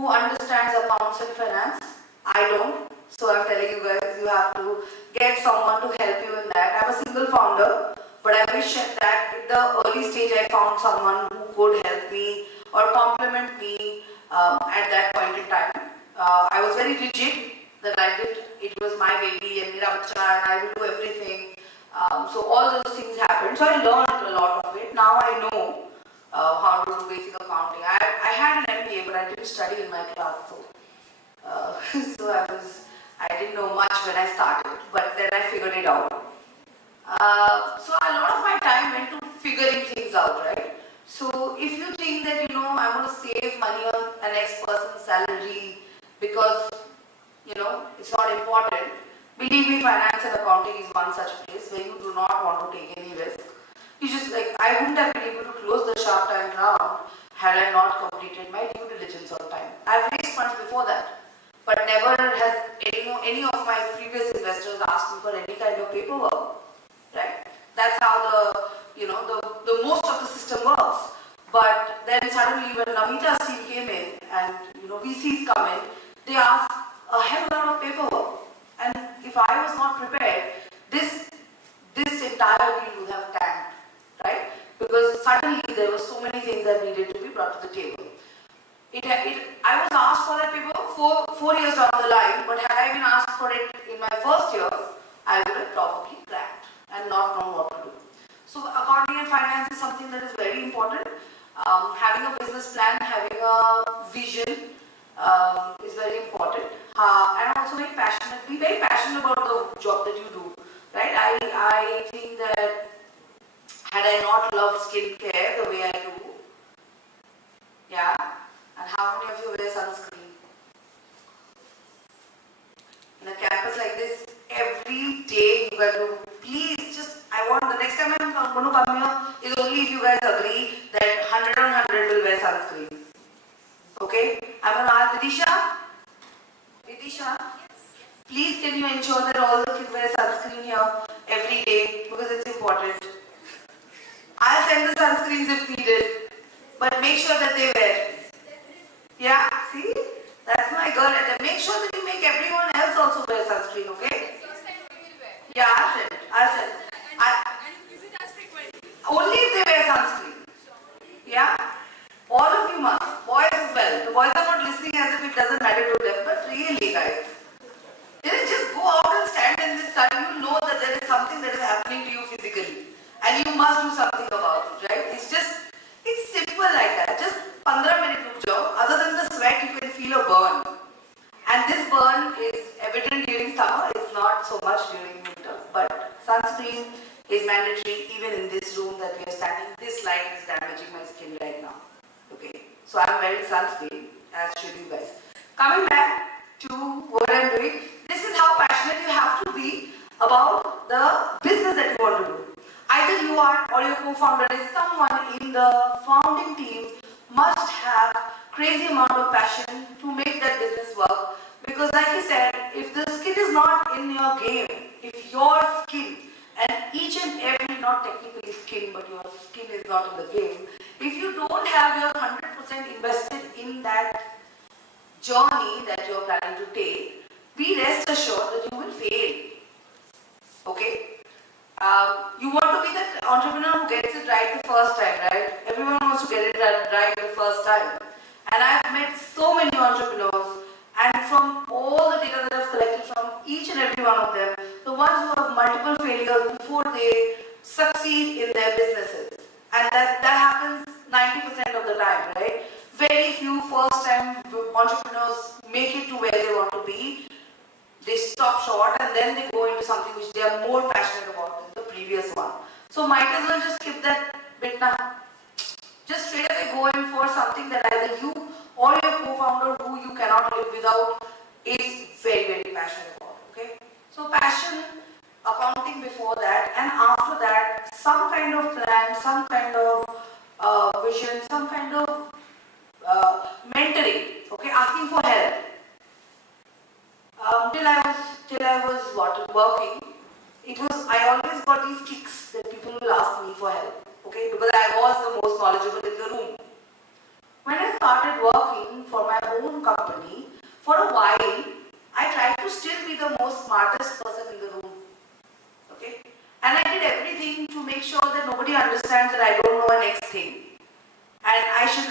understands accounts and finance. I don't. So I'm telling you guys, you have to get someone to help you in that. I'm a single founder, but I wish that at the early stage I found someone who could help me or complement me at that point in time. I was very rigid that it was my baby and mera bacha and I will do everything. So all those things happened. So I learned a lot of it. Now I know how to do basic accounting. I had an MBA, but I didn't study in my class. So I didn't know much when I started, but then I figured it out. So a lot of my time went to figuring things out, right? So if you think that, I'm going to save money on an next person's salary because, it's not important, believe me, finance and accounting is one such place where you do not want to take any risk. You just I wouldn't have been able to close the Shark Tank round had I not completed my due diligence on time. I've raised funds before that, but never has any of my previous investors asked me for any kind of paperwork, right? That's how the most of the system works. But then suddenly when Namita's team came in and VCs come in, they ask a hell of a lot of paperwork. And if I was not prepared, this entire deal would have tanked, right? Because suddenly there were so many things that needed to be brought to the table. I was asked for that paperwork 4 years down the line, but had I been asked for it in my first year, I would have probably cracked and not known what to do. So accounting and finance is something that is very important. Having a business plan, having a vision is very important. And also very passionate. Be very passionate about the job that you do, right? I think that had I not loved skincare the way I do, yeah. And how many of you wear sunscreen? In a campus like this, every day you got to, please I want the next time I'm going to come here is only if you guys agree that 100 on 100 will wear sunscreen. Okay? I'm going to ask Vidisha, please can you ensure that all the kids wear sunscreen here every day because it's important. I'll send the sunscreens if needed, but make sure that they wear. Yeah, see? That's my girl. And make sure that you make everyone else also wear sunscreen, okay? Yeah, I'll send. And is it as frequent? Only if they wear sunscreen. Yeah? All of you must. Boys as well. The boys are not listening as if it doesn't matter to them, but really, guys. Just go out and stand in this sun. You know that there is something that is happening to you physically. And you must do something about it, right? It's simple like that. Just 15 minutes ruk jao. Other than the sweat, you can feel a burn. And this burn is evident during summer. It's not so much during winter. But sunscreen is mandatory even in this room that we are standing. This light is damaging my skin right now. Okay. So I'm wearing sunscreen, as should you guys. Coming back to what I'm doing. This is how passionate you have to be about the business that you want to do. Either you are or your co-founder is someone in the founding team must have crazy amount of passion to make that business work. Because like I said, if the skin is not in your game, if your skin and each and every, not technically skin, but your skin is not in the game, If you don't have your 100% invested in that journey that you are planning to take, be rest assured that you will fail. Okay? You want to be that entrepreneur who gets it right the first time, right? Everyone wants to get it right the first time. And I've met so many entrepreneurs, and from all the data that I've collected from each and every one of them, the ones who have multiple failures before they succeed in their businesses. And that happens 90% of the time, right? Very few first-time entrepreneurs make it to where they want to be. They stop short and then they go into something which they are more passionate about than the previous one. So might as well just skip that bit now. Just straight away go in for something that either you or your co-founder who you cannot live without is very, very passionate about. Okay? So passion, accounting before that, and after that, some kind of plan, some kind of vision, some kind of mentoring. Okay? Asking for help. Till I was working, I always got these kicks that people will ask me for help, okay, because I was the most knowledgeable in the room. When I started working for my own company, for a while, I tried to still be the most smartest person in the room, okay, and I did everything to make sure that nobody understands that I don't know a next thing, and I should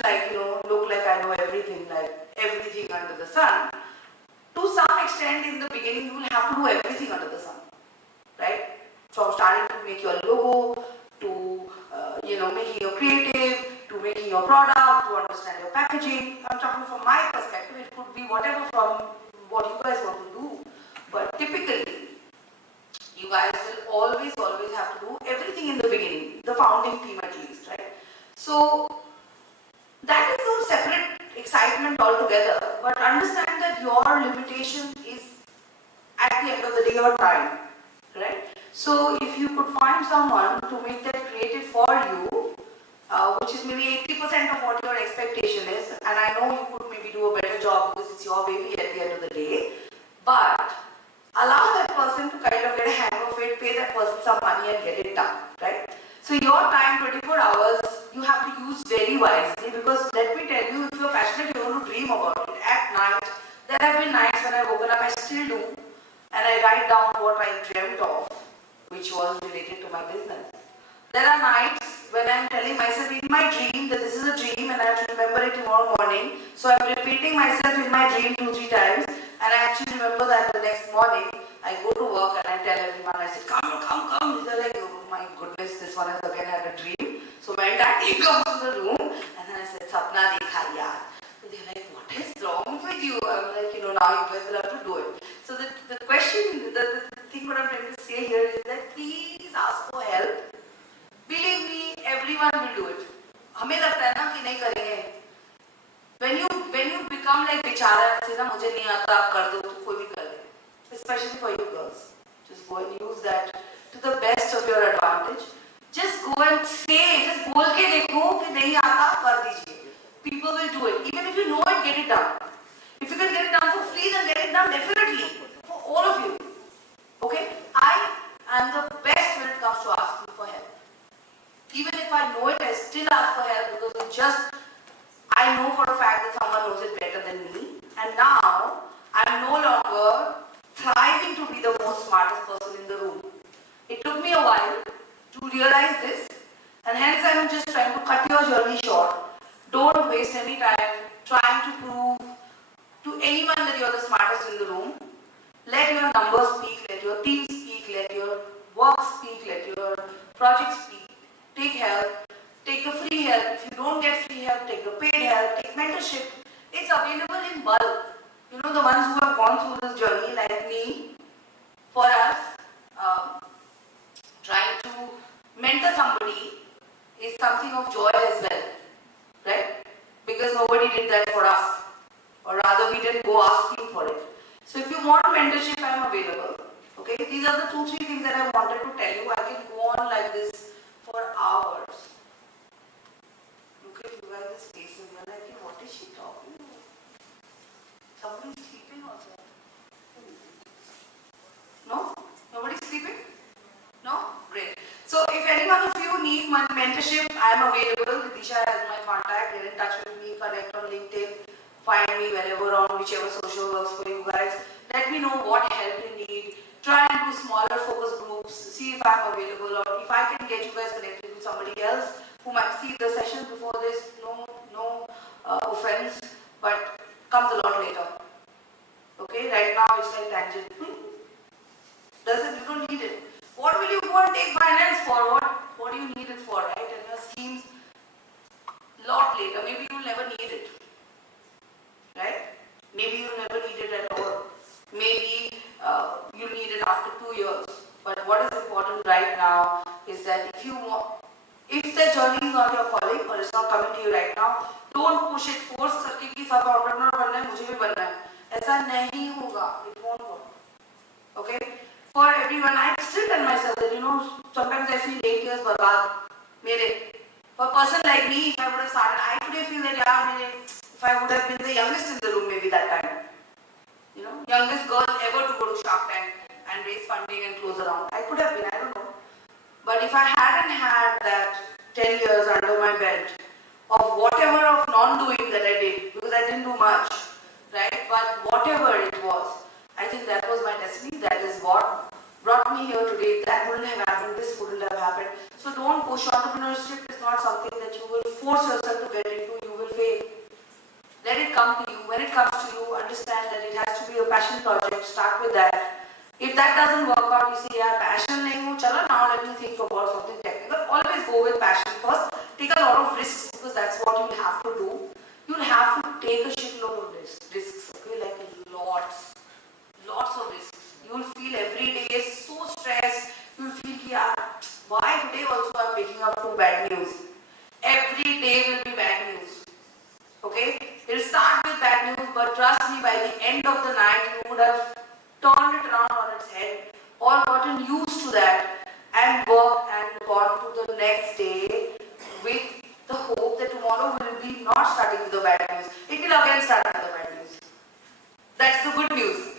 look like I know everything, like everything under the sun. To some extent, in the beginning, you will have to do everything under the sun, right? From starting to make your logo, to making your creative, to making your product, to understand your packaging. I'm talking from my perspective. It could be whatever from what you guys want to do, but typically, you guys will always have to do everything in the beginning, the founding team at least, right? So that is a separate excitement altogether, but understand that your limitation is at the end of the day your time, right? So if you could find someone to make that creative for you, which is maybe 80% of what your expectation is, and I know you could maybe do a better job because it's your baby at the end of the day, but allow that person to kind of get a hang of it, pay that person some money and get it done, right? So your time, 24 hours, you have to use very wisely, because let me tell you, if you're passionate, you're going to dream about it. At night, there have been nights when I've woken up, I still do, and I write down what I dreamt of, which was related to my business. There are nights when I'm telling myself in my dream that this is a dream and I have to remember it tomorrow morning. So I'm repeating myself in my dream 2-3 times, and I actually remember that the next morning I go to work and I tell everyone, I said, come. They're like, oh my goodness, this one has again had a dream. So my daddy comes to the room and then I said, Sapna dekha yaar. So they're like, what is wrong with you? I'm like, now you guys will have to do it. So the question, the thing what I'm trying to say here is that please ask for help. Believe me, everyone will do it. हमें लगता है ना कि नहीं करेंगे. When you become like बेचारा से ना मुझे नहीं आता आप कर दो तो कोई भी कर दे. Especially for you girls, just go and use that to the best of your advantage. Just go and say, just बोल के देखो कि नहीं आता कर दीजिए. People will do it. Even if you know it, get it done. If you can get it done for free, then get it done definitely for all of you. Okay? I am the best when it comes to asking for help. Even if I know it, I still ask for help because I know for a fact that someone knows it better than me. And now, I'm no longer thriving to be the most smartest person in the room. It took me a while to realize this, and hence I'm just trying to cut your journey short. Don't waste any time trying to prove to anyone that you're the smartest in the room. Let your numbers speak, let your team speak, let your work speak, let your project speak. Take help, take the free help. If you don't get free help, take the paid help, take mentorship. It's available in bulk. The ones who have gone through this journey like me, for us, trying to mentor somebody is something of joy as well, right? Because nobody did that for us, or rather we didn't go asking for it. So if you want mentorship, I am available. Okay, these are the 2-3 things that I wanted to tell you. I can go on like this for hours. Look at you guys' faces. You're like, what is she talking about? Somebody's sleeping also. No? Nobody's sleeping? No? Great. So if any one of you need mentorship, I am available. Disha has contact, get in touch with me, connect on LinkedIn, find me wherever on whichever social works for you guys. Let me know what help you need. Try and do smaller focus groups, see if I'm available, or if I can get you guys connected with somebody else who might see the sessions before this. No offense, but comes a lot later. Okay, right now it's like tangent. You don't need it. What will you go and take finance for? What do you need it for, right? And your schemes, lot later. Maybe you'll never need it, right? Maybe you'll never need it at all. Maybe you'll need it after 2 years. But what is important right now is that if the journey is not your calling or it's not coming to you right now, don't push it, force करके कि सब entrepreneur बनना है, मुझे भी बनना है. ऐसा नहीं होगा. It won't work. Okay? For everyone, I still tell myself that, sometimes I feel 8 years बर्बाद मेरे. For a person like me, if I would have started, I today feel that if I would have been the youngest in the room maybe that time. Youngest girl ever to go to Shark Tank and raise funding and close around. I could have been, I don't know. But if I hadn't had that 10 years under my belt of whatever of non-doing that I did, because I didn't do much, right? But whatever it was, I think that was my destiny. That is what brought me here today. That wouldn't have happened. This wouldn't have happened. So don't push. Entrepreneurship is not something that you will force yourself to get into. You will fail. Let it come to you. When it comes to you, understand that it has to be a passion project. Start with that. If that doesn't work out, you say, yeah, passion nahi ho, chalo, now let me think about something technical. Always go with passion first. Take a lot of risks because that's what you'll have to do. You'll have to take a shitload of risks, okay? Like lots of risks. You'll feel every day is so stressed. You'll feel, yeah, why today also I'm waking up to bad news. Every day will be bad news. Okay? It'll start with bad news, but trust me, by the end of the night, you would have turned it around on its head or gotten used to that and worked and gone to the next day with the hope that tomorrow will be not starting with the bad news. It will again start with the bad news. That's the good news.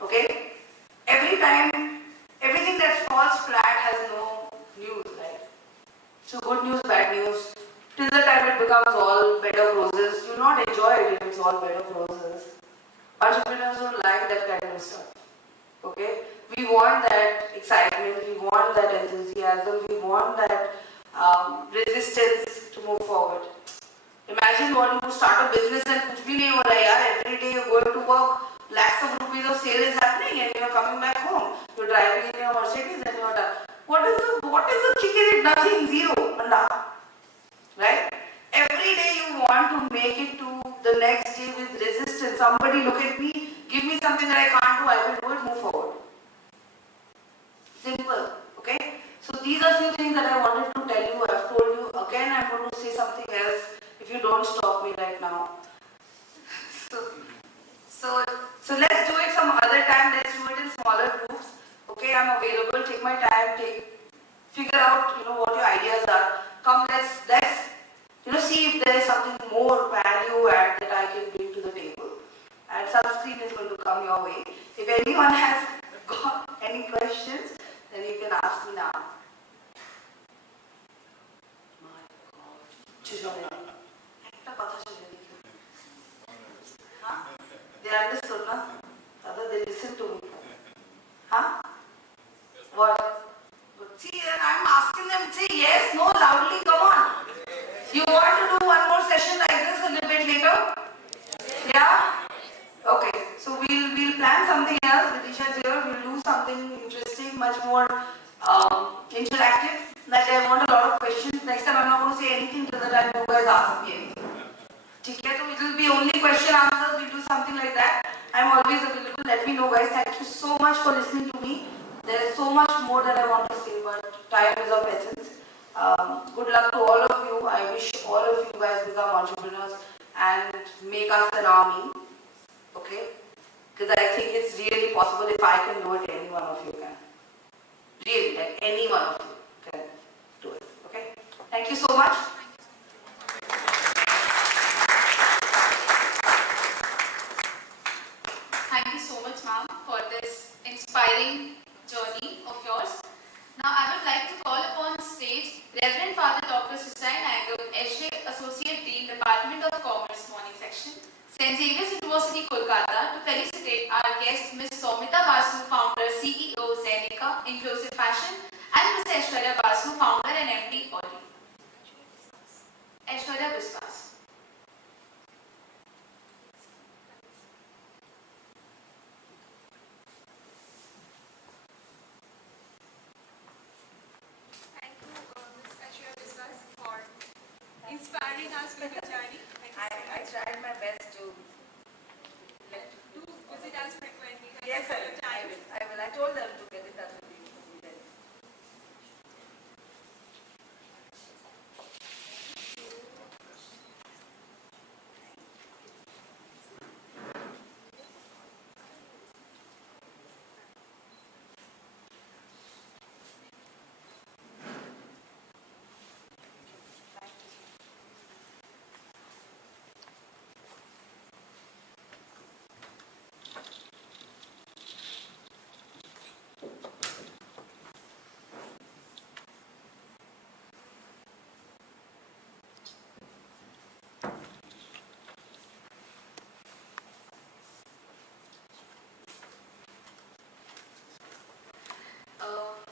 Okay? Every time, everything that falls flat has no news, right? So good news, bad news. Till the time it becomes all bed of roses, you not enjoy it if it's all bed of roses. Entrepreneurs don't like that kind of stuff. Okay? We want that excitement, we want that enthusiasm, we want that resistance to move forward. Imagine wanting to start a business and kuch bhi nahi ho raha yaar. Every day you're going to work, lakhs of rupees of sale is happening and you're coming back home. You're driving in your Mercedes and you're done. What is the kick in it? Nothing, zero, banda. Right? Every day you want to make it to the next day with resistance. Somebody look at me, give me something that I can't do, I will do it, move forward. Simple. Okay? So these are few things that I wanted to tell you. I've told you. Again, I'm going to say something else if you don't stop me right now. So let's do it some other time. Let's do it in smaller groups. Okay, I'm available. Take my time. Figure out, what your ideas are. Come, let's see if there is something more value add that I can bring to the table. And sunscreen is going to come your way. If anyone has got any questions, then you can ask me now. My God. They understood, no? Other they listen to me. Huh? What? See, I'm asking them, say yes, no, loudly, come on. You want to do one more session like this a little bit later? Yeah? Okay, so we'll plan something else. Ritisha's here. We'll do something interesting, much more interactive. That I want a lot of questions. Next time I'm not going to say anything till the time you guys ask me anything. Okay, so it will be only question answers. We'll do something like that. I'm always available. Let me know, guys. Thank you so much for listening to me. There is so much more that I want to say, but time is of essence. Good luck to all of you. I wish all of you guys become entrepreneurs and make us an army. Okay? Because I think it's really possible. If I can do it, any one of you can. Really, like any one of you can do it. Okay? Thank you so much. Thank you so much, ma'am, for this inspiring journey of yours. Now, I would like to call upon stage Reverend Father Dr. Susain Agam, SJ Associate Dean Department of Commerce morning section, St. Xavier's University, Kolkata, to felicitate our guest Ms. Soumita Basu, founder, CEO, Zenica, Inclusive Fashion, and Ms. Aishwarya Basu, founder and MD, Audi. Aishwarya Biswas. Thank you, Ms. Aishwarya Biswas, for inspiring us with your journey. I tried my best to. Do visit us frequently. Thank Yes, you for I your will. time. I will. I told them to get in touch with you.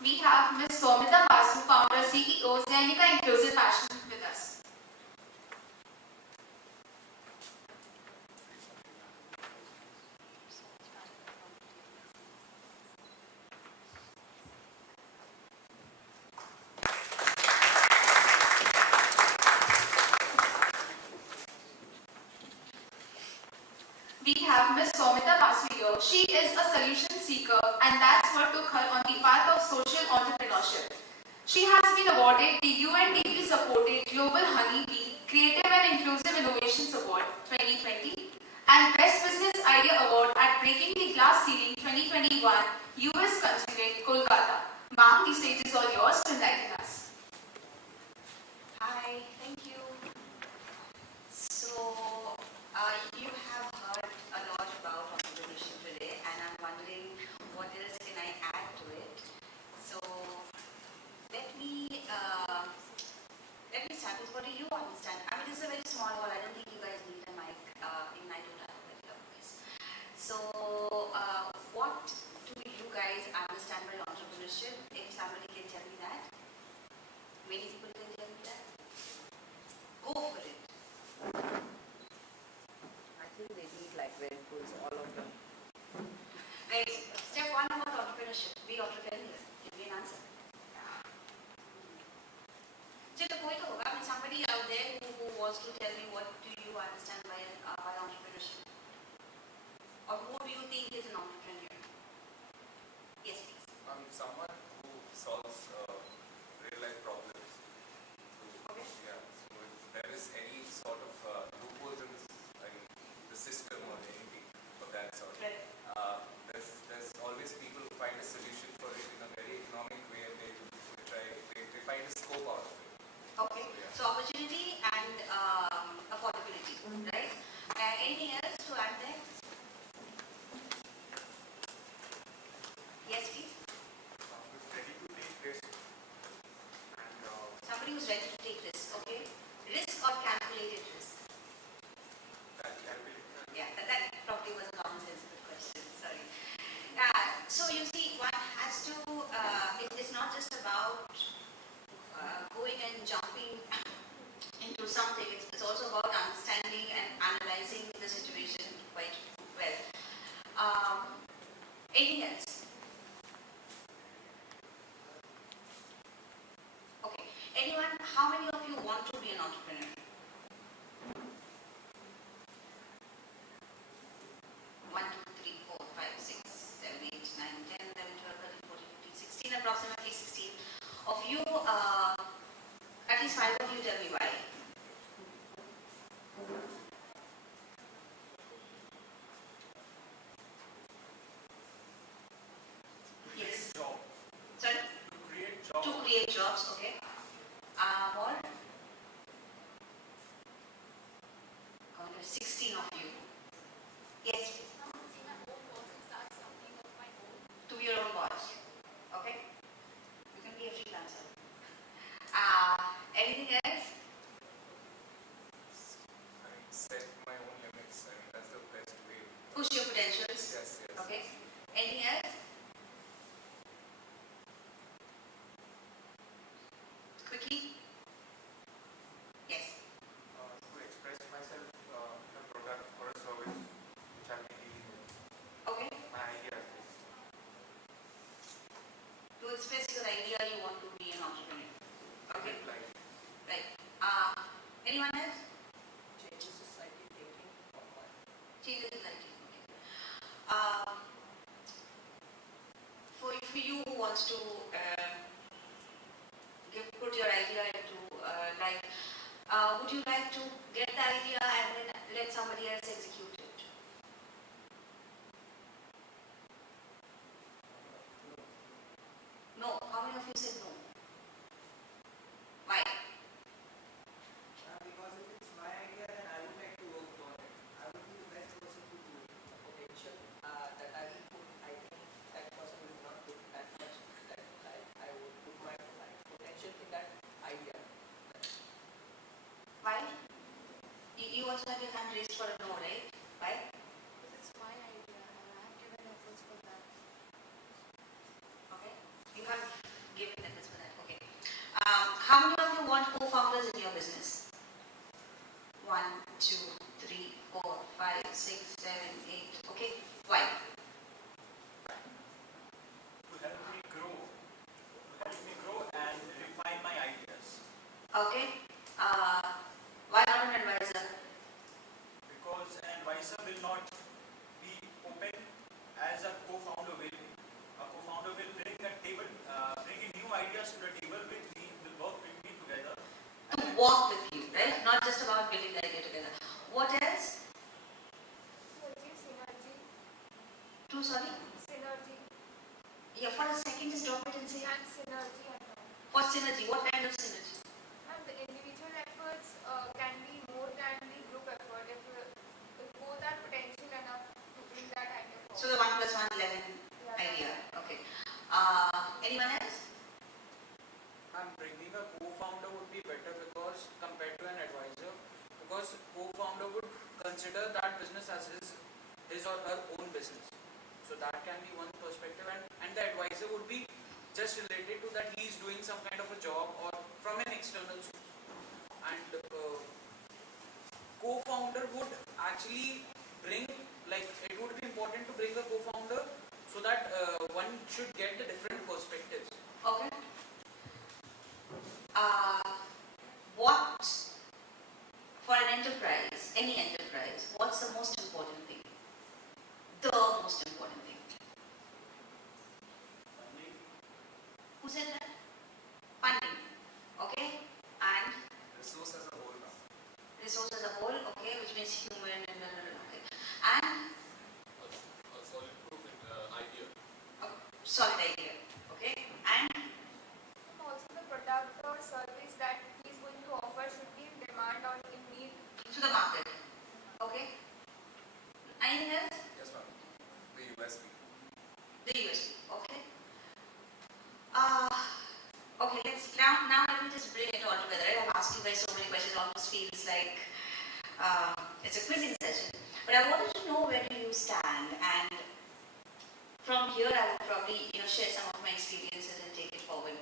We have Ms. Soumita Basu, founder, CEO, Zenica, Inclusive Fashion, with us. We have Ms. Soumita Basu here. She is a solution seeker, and that's what took her on the path of social entrepreneurship. She has been awarded the UNDP supported Global Honeybee Creative and Inclusive Innovations Award 2020 and Best Business Idea Award at Breaking the Glass Ceiling 2021 US Consulate, Kolkata. Ma'am, the stage is all yours to enlighten us. Hi, thank you. So, you have heard a lot about entrepreneurship today, and I'm wondering what else can I add to it. So, let me start with what do you understand? I mean, this is a very small hall. I don't think you guys need a mic. In I don't have a very loud voice. So, what do you guys understand by entrepreneurship? If somebody can tell me that, many people can tell me that. Go for it. I think they need like Red Bulls, all of them. Very simple. Step one about entrepreneurship. Be entrepreneurial. Give me an answer. चलो कोई तो होगा. I mean, somebody out there who wants to tell me what do you understand by entrepreneurship, or who do you think is an entrepreneur? Yes, please. Someone who solves real life problems. Okay. Yeah. So if there is any sort of loopholes in this, the system or anything of that sort, Right. there's always people who find a solution for it in a very economic way, and they find a scope out of it. Okay. So opportunity and affordability, right? Anything else to add there? Yes, please. Ready to take risk and Somebody who's ready to take risk. Okay. Risk or calculated risk? Yeah, that probably was a common sensible question. Sorry. So you see, one has to. It's not just about going and jumping into something. It's also about understanding and analyzing the situation quite well. Anything else? Okay. Anyone? How many of you want to be an entrepreneur? 1, 2, 3, 4, 5, 6, 7, 8, 9, 10, 11, 12, 13, 14, 15, 16, approximately 16 of you, at least 5 of you tell me why. Yes. Sorry? To create jobs, okay. More? 16 of you. Yes. To be your own boss. Okay? You can be a freelancer. Anything else? push your potentials. Yes, yes. Okay. Anything else? Quickly. Yes. To express myself in a product or a service which I'll be dealing with. Okay. My idea. To express your idea, you want to be an entrepreneur. Okay. Like Right. Anyone else? Changes society thinking or what? Changes society. Okay. For you who wants to put your idea into life, would you like to get the idea and then let somebody else execute it? No. How many of you said no? Why? Because if it's my idea, then I would like to work on it. I would be the best person to do it. The potential that I will put, I think that person will not put that much that I would put my potential in that idea. Why? You also have your hand raised for a no, right? Why? Because it's my idea and I have given efforts for that. Okay. You have given efforts for that. Okay. How many of you want co-founders in your business? 1, 2, 3, 4, 5, 6, 7, 8. Okay. Why? To help me grow and refine my ideas. Okay. Why not an advisor? Because an advisor will not be open as a co-founder will. A co-founder will bring in new ideas to the table with me, will work with me together. To walk with you, right? Not just about building the idea together. What else? Synergy. Two, sorry? Synergy. Yeah, for a second, just drop it and say. And synergy and all. For synergy, what kind of synergy? And the individual efforts can be more than the group effort if both are potential enough to bring that idea forward. So the 1 plus 1, 11 Yeah. idea. Okay. Anyone else? And bringing a co-founder would be better because compared to an advisor, because co-founder would consider that business as his or her own business. So that can be one perspective, and the advisor would be just related to that he is doing some kind of a job or from an external source. And co-founder would actually bring, like it would be important to bring a co-founder so that one should get the different perspectives. Okay. What, for an enterprise, any enterprise, what's the most important thing? The most important thing. Who said that? Funding. Okay. And resource as a whole now. resource as a whole, okay, which means human and okay. And A solid proof idea. solid idea. Okay. And Also the product or service that he is going to offer should be in demand or in need. to the market. Okay. Anything else? Yes, ma'am. The USP. The USP. Okay. Okay, now let me just bring it all together. I've asked you guys so many questions, almost feels like it's a quizzing session. But I wanted to know where do you stand, and from here I will probably share some of my experiences and take it forward.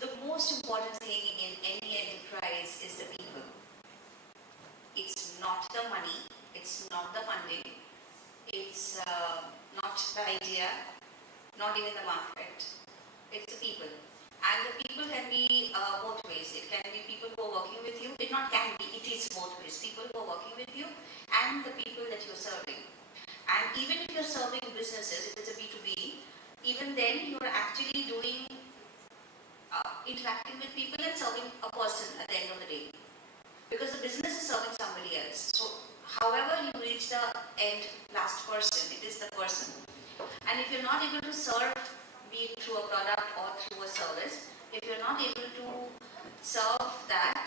The most important thing in any enterprise is the people. It's not the money, it's not the funding, it's not the idea, not even the market. It's the people. And the people can be both ways. It can be people who are working with you. It not can be, it is both ways. People who are working with you and the people that you're serving. And even if you're serving businesses, if it's a B2B, even then you're actually doing, interacting with people and serving a person at the end of the day. Because the business is serving somebody else. So however you reach the end last person, it is the person. And if you're not able to serve, be it through a product or through a service, if you're not able to serve that,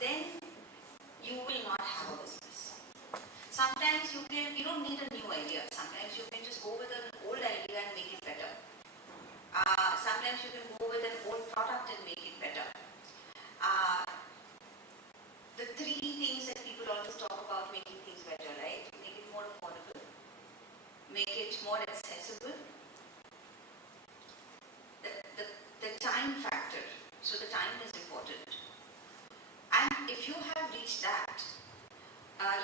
then you will not have a business. Sometimes you don't need a new idea. Sometimes you can just go with an old idea and make it better. Sometimes you can go with an old product and make it better. The three things that people people always talk about making things better, right? Make it more affordable, make it more accessible. The time factor, so the time is important. And if you have reached that,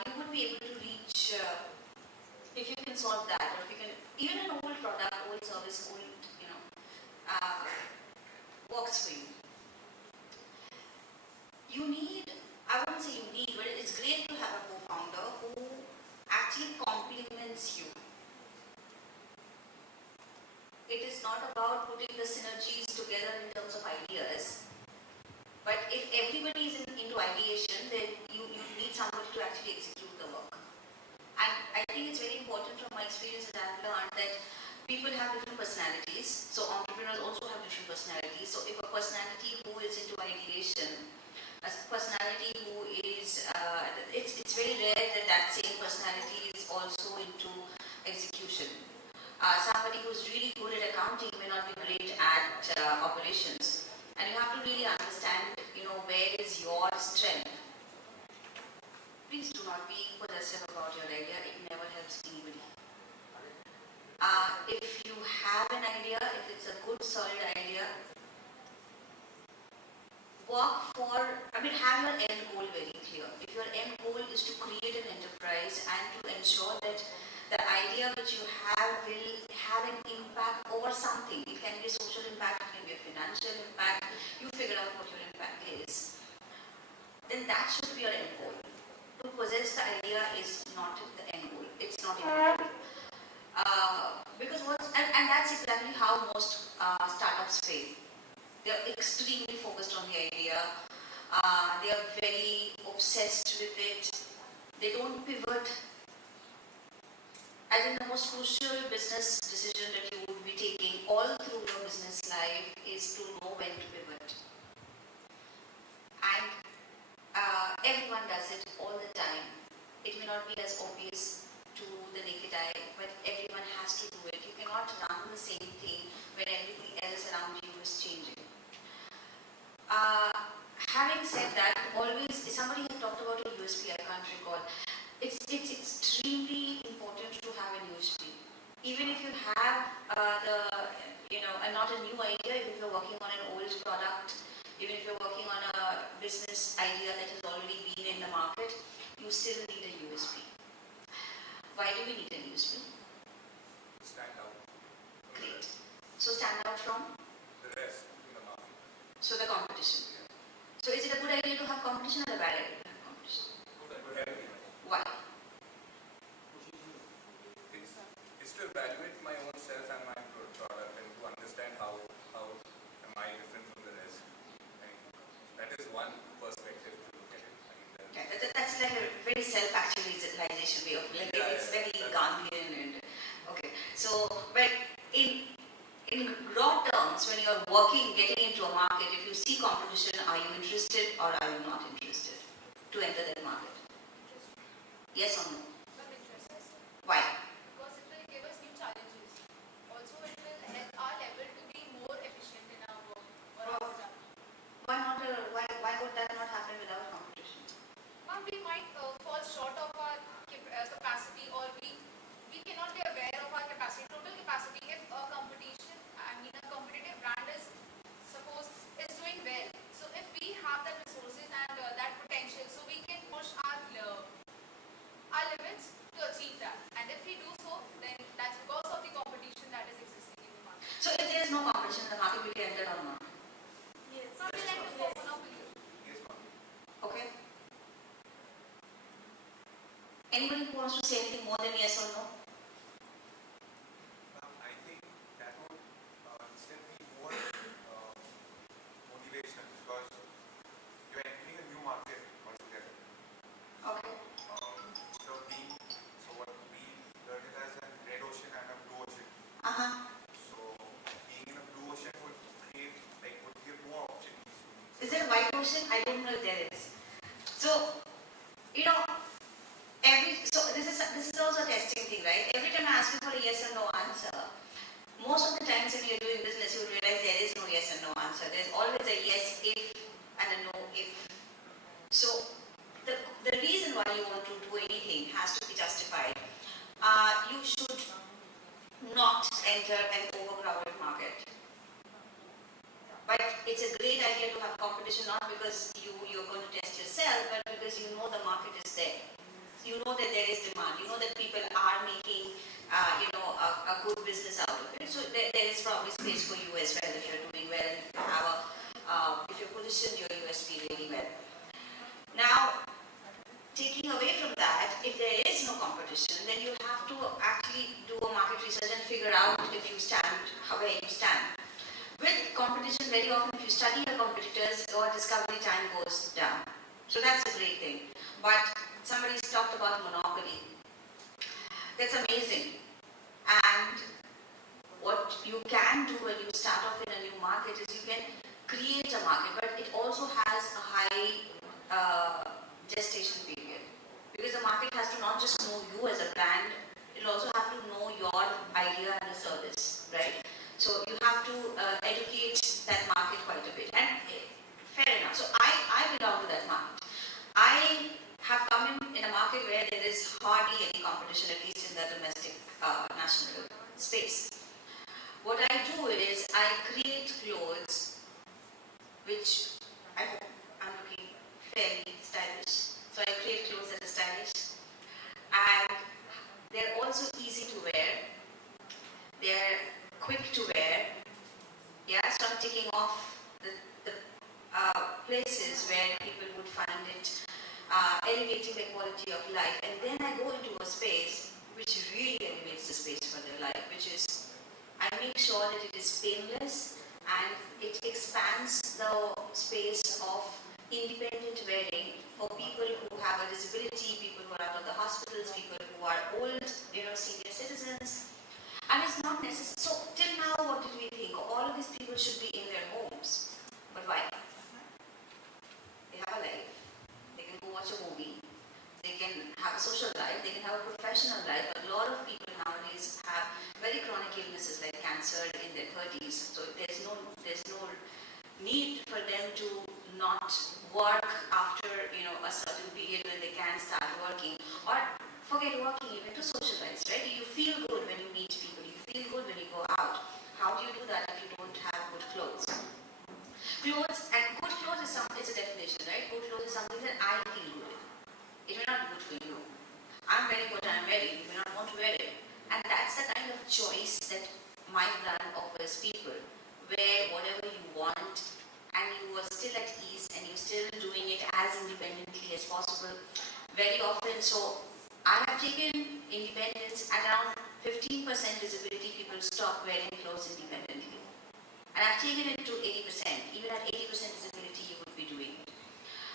you would be able to reach, if you can solve that, or if you can, even an old product, old service, old, works for you. You need, I wouldn't say you need, but it's great to have a co-founder who actually complements you. It is not about putting the synergies together in terms of ideas, but if everybody is into ideation, then you need somebody to actually execute the work. And I think it's very important from my experience that I've learned that people have different personalities. So entrepreneurs also have different personalities. So if a personality who is into ideation, a personality who is, it's very rare that that same personality is also into execution. Somebody who's really good at accounting may not be great at operations. And you have to really understand, where is your strength. Please do not be possessive about your idea. It never helps anybody. If you have an idea, if it's a good, solid idea, have your end goal very clear. If your end goal is to create an enterprise and to ensure that the idea which you have will have an impact over something, it can be a social impact, it can be a financial impact, you figure out what your impact is, then that should be your end goal. To possess the idea is not the end goal. It's not even and that's exactly how most startups fail. They are extremely focused on the idea. They are very obsessed with it. They don't pivot. I think the most crucial business decision that you would be taking all through your business life is to know when to pivot. And everyone does it all the time. It may not be as obvious to the naked eye, but everyone has to do it. You cannot run the same thing when everything else around you is changing. Having said that, always, somebody had talked about a USP, I can't recall. It's extremely important to have a USP. Even if you have not a new idea, even if you're working on an old product, even if you're working on a business idea that has already been in the market, you still need a USP. Why do we need a USP? Stand out. Great. So stand out from? The rest in the market. So the competition. So is it a good idea to have competition or a bad idea to have competition? Good idea. Why? It's to evaluate my own self and my product and to understand how am I different from the rest. That is one perspective to look at it. That's like a very self-actualization way of living. It's very Gandhian. Okay. So, but in broad terms, when you're getting into a market, if you see competition, are you interested or are you not interested to enter that market? Yes or no? Not interested. Why? Because it will give us new challenges. Also, it will help our level to be more efficient in our work or our job. Why would that not happen without competition? Ma'am, we might fall short of our capacity, or we cannot be aware of our capacity, total capacity. If a competitive brand is doing well, so if we have the resources and that potential, so we can push our limits to achieve that. And if we do so, then that's because of the competition that is existing in the market. So if there is no competition, the market will be entered or not? Yes. Probably like to go monopoly. Yes, ma'am. Okay. Anybody who wants to say anything more than yes or no? I think that would still be more motivational because you're entering a new market altogether. Okay. What we learned is as a red ocean and a blue ocean. So being in a blue ocean would give more opportunities. Is there a white ocean? I don't know if there is. So, this is also a testing thing, right? Every time I ask you for a yes or no answer, most of the times when you're doing business, you will realize there is no yes and no answer. There's always a yes if and a no if. So the reason why you you should not enter an overcrowded market. But it's a great idea to have competition, not because you're going to test yourself, but because you know the market is there. You know that there is demand. You know that people are making, a good business out of it. So there is probably space for you as well if you're doing well and if you have if you're positioned your USP really well. Now, taking away from that, if there is no competition, then you have to actually do a market research and figure out if you stand, where you stand. With competition, very often if you study your competitors, your discovery time goes down. So that's a great thing. But somebody's talked about monopoly. That's amazing. And what you can do when you start off in a new market is you can create a market, but it also has a high gestation period. Because the market has to not just know you as a brand, it'll also have to know your idea and the service, right? So you have to educate that market quite a bit. And fair enough. So I belong to that market. I have come in a market where there is hardly any competition, at least in the domestic national space. What I do is I create clothes which I hope I'm looking fairly stylish. So I create clothes that are stylish and they're also easy to wear. They're quick to wear. Yeah, so I'm taking off the places where people would find it elevating their quality of life, and then I go into a space which really elevates the space for their life, which is I make sure that it is painless and it expands the space of independent wearing for people who have a disability, people who are out of the hospitals, people who are old, senior citizens. And it's not necessary. So till now, what did we think? All of these people should be in their homes. But why? They have a life. They can go watch a movie. They can have a social life. They can have a professional life. But a lot of people nowadays have very chronic illnesses like cancer in their 30s. So there's no need for them to not work after a certain period when they can start working, or forget working even to socialize, right? You feel good when you meet people. You feel good when you go out. How do you do that if you don't have good clothes? Clothes, and good clothes is a definition, right? Good clothes is something that I feel good with. It may not be good for you. I'm wearing what I'm wearing. You may not want to wear it. And that's the kind of choice that my brand offers people. Wear whatever you want and you are still at ease and you're still doing it as independently as possible. Very often, so I have taken independence at around 15% visibility, people stop wearing clothes independently. And I've taken it to 80%. Even at 80% visibility, you would be doing it.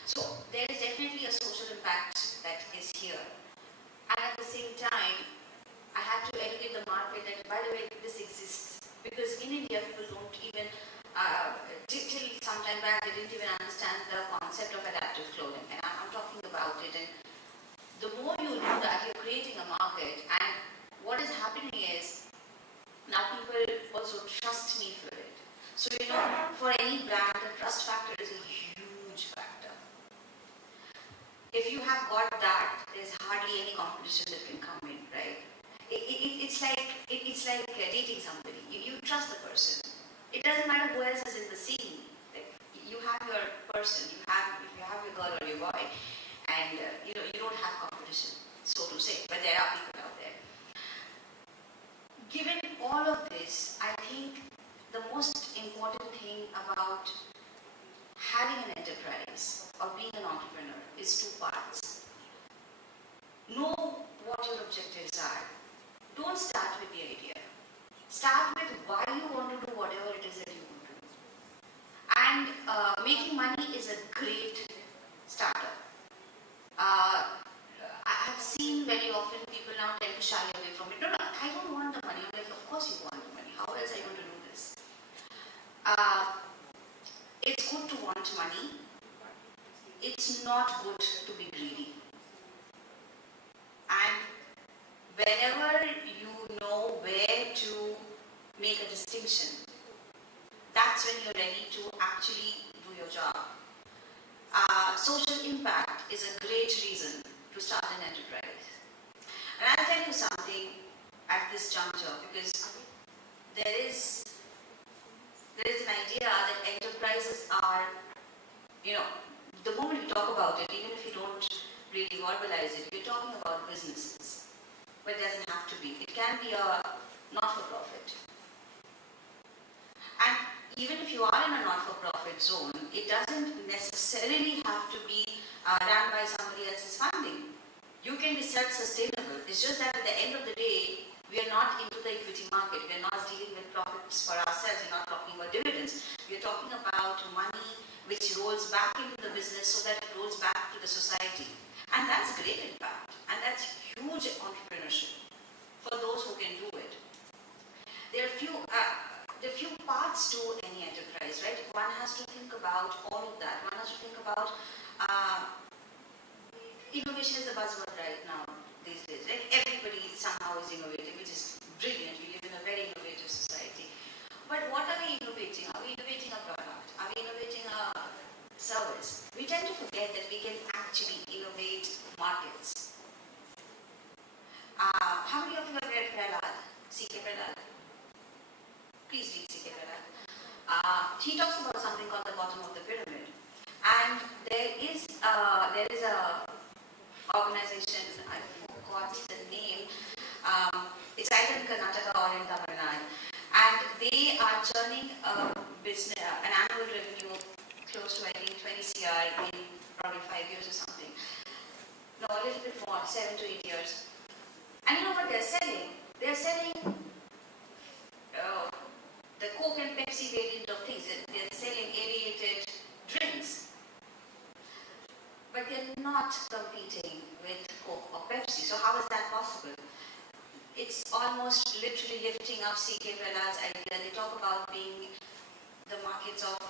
So there is definitely a social impact that is here. And at the same time, I had to educate the market that, by the way, this exists. Because in India, people don't even, till some time back, they didn't even understand the concept of adaptive clothing. And I'm talking about it. And the more you do that, you're creating a market. And what is happening is, now people also trust me for it. So, for any brand, the trust factor is a huge factor. If you have got that, there's hardly any competition that can come in, right? It's like dating somebody. You trust the person. It doesn't matter who else is in the scene. Like, you have your person. You have your girl or your boy, and you don't have competition, so to say. But there are people out there. Given all of this, I think the most important thing about having an enterprise or being an entrepreneur is two parts. Know what your objectives are. Don't start with the idea. Start with why you want to do whatever it is that you want to do. And making money is a great starter. I've seen very often people now tend to shy away from it. No, I don't want the money. I'm like, of course you want the money. How else are you going to do this? It's good to want money. It's not good to be greedy. And whenever you know where to make a distinction, that's when you're ready to actually do your job. Social impact is a great reason to start an enterprise. And I'll tell tell you something at this juncture, because there is an idea that enterprises are, the moment you talk about it, even if you don't really verbalize it, you're talking about businesses. But it doesn't have to be. It can be a not-for-profit. And even if you are in a not-for-profit zone, it doesn't necessarily have to be run by somebody else's funding. You can be self-sustainable. It's just that at the end of the day, we are not into the equity market. We are not dealing with profits for ourselves. We're not talking about dividends. We are talking about money which rolls back into the business so that it rolls back to the society. And that's great impact. And that's huge entrepreneurship for those who can do it. There are few parts to any enterprise, right? One has to think about all of that. One has to think about innovation is the buzzword right now these days, right? Everybody somehow is innovating, which is brilliant. We live in a very innovative society. But what are we innovating? Are we innovating a product? Are we innovating a service? We tend to forget that we can actually innovate markets. How many of you have read Prahlad? C.K. Prahlad? Please read C.K. Prahlad. He talks about something called the bottom of the pyramid. And there is a organization, I forgot the name, it's either in Karnataka or in Tamil Nadu, and they are churning an annual revenue close to, I think, 20 CR in probably 5 years or something. No, a little bit more, 7 to 8 years. And you know what they're selling? They're selling the Coke and Pepsi variant of things. They're selling aerated drinks. But they're not competing with Coke or Pepsi. So how is that possible? It's almost literally lifting up C.K. Prahlad's idea. They talk about being the markets of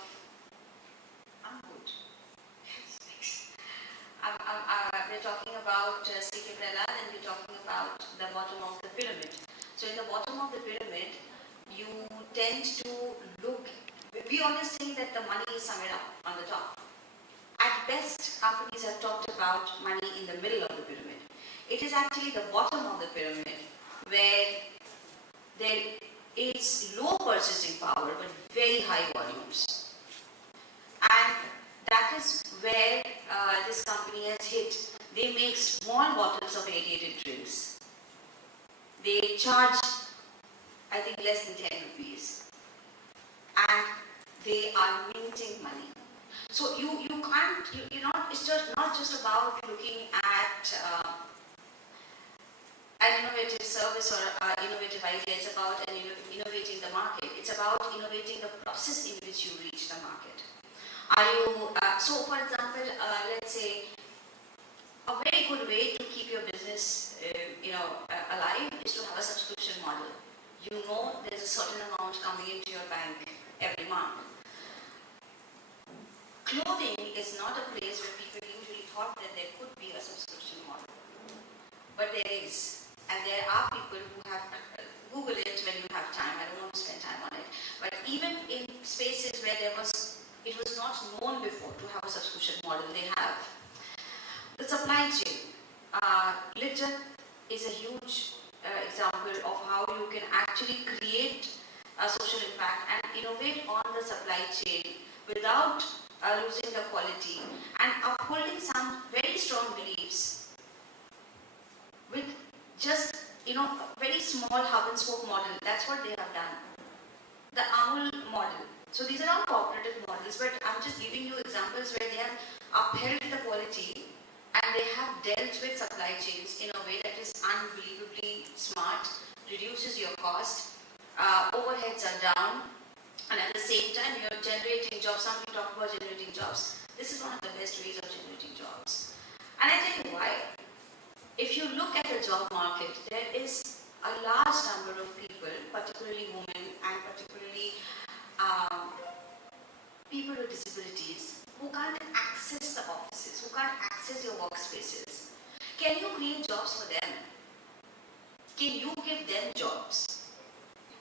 Amgut. We're talking about C.K. Prahlad, and we're talking about the bottom of the pyramid. So in the bottom of the pyramid, you tend to look, we always think that the money is somewhere up on the top. At best, companies have talked about money in the middle of the pyramid. It is actually the bottom of the pyramid where there is low purchasing power but very high volumes. And that is where this company has hit. They make small bottles of aerated drinks. They charge, I think, less than 10 rupees. And they are minting money. So you can't, it's just not just about looking at an innovative service or innovative idea. It's about innovating the market. It's about innovating the process in which you reach the market. So for example, let's say a very good way to keep your business alive is to have a subscription model. You know there's a certain amount coming into your bank every month. Clothing is not a place where people usually thought that there could be a subscription model. But there is. And there are people who have, Google it when you have time, I don't want to spend time on it. But even in spaces where it was not known before to have a subscription model, they have. The supply chain. Litter is a huge example of how you can actually create a social impact and innovate on the supply chain without losing the quality and upholding some very strong beliefs with just a very small hub and spoke model. That's what they have done. The Amul model. So these are all cooperative models, but I'm just giving you examples where they have upheld the quality and they have dealt with supply chains in a way that is unbelievably smart, reduces your cost, overheads are down, and at the same time you're generating jobs. Some people talk about generating jobs. This is one of the best ways of generating jobs. And I tell you why. If you look at the job market, there is a large number of people, particularly women and particularly people with disabilities, who can't access the offices, who can't access your workspaces. Can you create jobs for them? Can you give them jobs?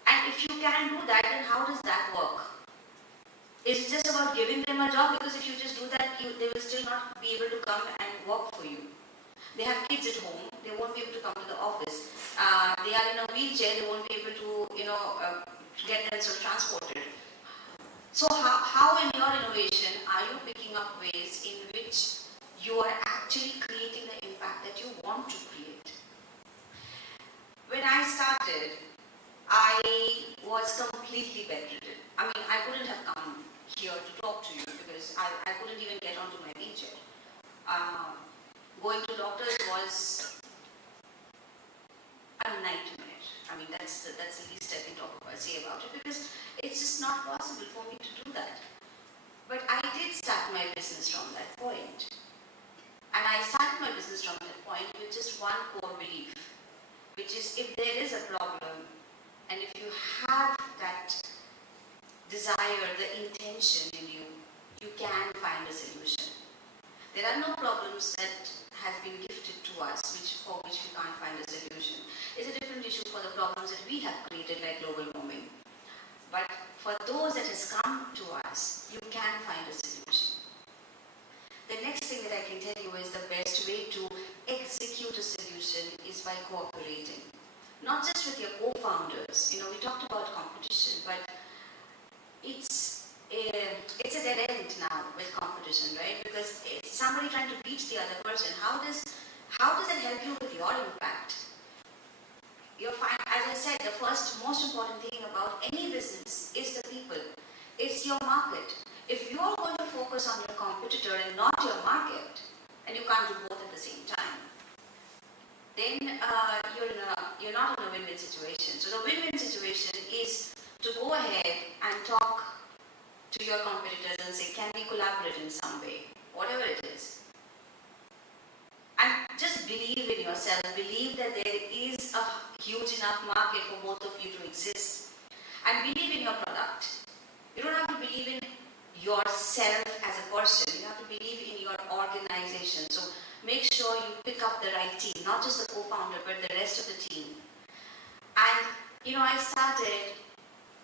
And if you can do that, then how does that work? Is it just about giving them a job? Because if you just do that, they will still not be able to come and work for you. They have kids at home, they won't be able to come to the office. They are in a wheelchair, they won't be able to, get themselves transported. So how in your innovation are you picking up ways in which you are actually creating the impact that you want to create? When I started, I was completely bedridden. I mean, I couldn't have come here to talk to you because I couldn't even get onto my wheelchair. Going to doctors was a nightmare. I mean, that's the least I can say about it because it's just not possible for me to do that. But I did start my business from that point. And I started my business from that point with just one core belief, which is if there is a problem and if you have that desire, the intention in you, you can find a solution. There are no problems that have been gifted to us for which we can't find a solution. It's a different issue for the problems that we have created like global warming. But for those that has come to us, you can find a solution. The next thing that I can tell you is the best way to execute a solution is by cooperating. Not just with your co-founders. We talked about competition, but it's a dead end now with competition, right? Because it's somebody trying to beat the other person. How does it help you with your impact? As I said, the first most important thing about any business is the people. It's your market. If you are going to focus on your competitor and not your market, and you can't do both at the same time, then you're not in a win-win situation. So the win-win situation is to go ahead and talk to your competitors and say, can we collaborate in some way? Whatever it is. And just believe in yourself. Believe that there is a huge enough market for both of you to exist. And believe in your product. You don't have to believe in yourself as a person. You have to believe in your organization. So make sure you pick up the right team. Not just the co-founder, but the rest of the team. And, I started,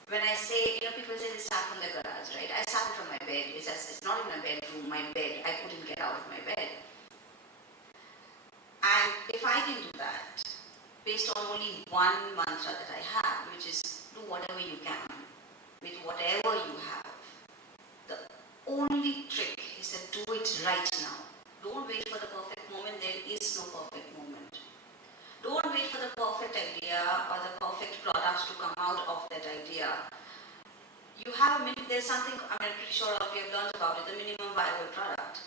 when I say, people say they start from the garage, right? I started from my bed. It's not in my bedroom, my bed. I couldn't get out of my bed. And if I can do that, based on only one mantra that I have, which is do whatever you can with whatever you have. The only trick is to do it right now. Don't wait for the perfect moment. There is no perfect moment. Don't wait for the perfect idea or the perfect product to come out of that idea. You have there's something, I'm pretty sure all of you have learned about it, the minimum viable product.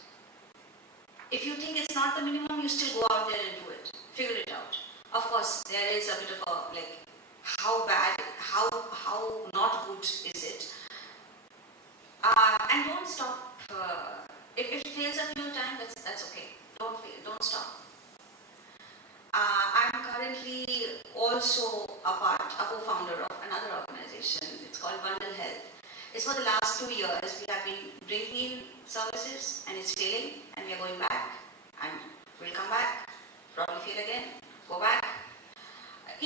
If you think it's not the minimum, you still go out there and do it. Figure it out. Of course, there is a bit of a, how bad, how not good is it? And don't stop. If it fails a few times, that's okay. Don't stop. I'm currently also a co-founder of another organization. It's called Bundle Health. It's for the last 2 years. We have been bringing in services and it's failing, and we are going back, and we'll come back, probably fail again, go back.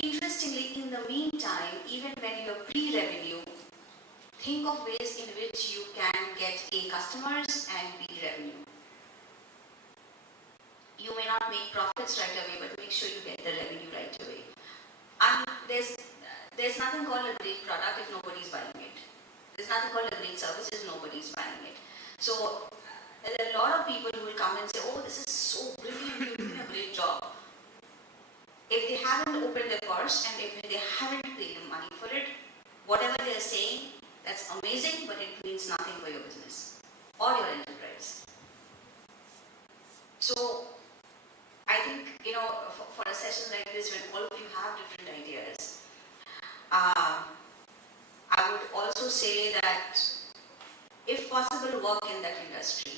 Interestingly, in the meantime, even when you're pre-revenue, think of ways in which you can get A, customers, and B, revenue. You may not make profits right away, but make sure you get the revenue right away. And there's nothing called a great product if nobody's buying it. There's nothing called a great service if nobody's buying it. So there are a lot of people who will come and say, oh, this is so brilliant, you're doing a great job. If they haven't opened their purse and if they haven't paid the money for it, whatever they're saying, that's amazing, but it means nothing for your business or your enterprise. So I think, for a session like this, when all of you have different ideas, I would also say that if possible, work in that industry.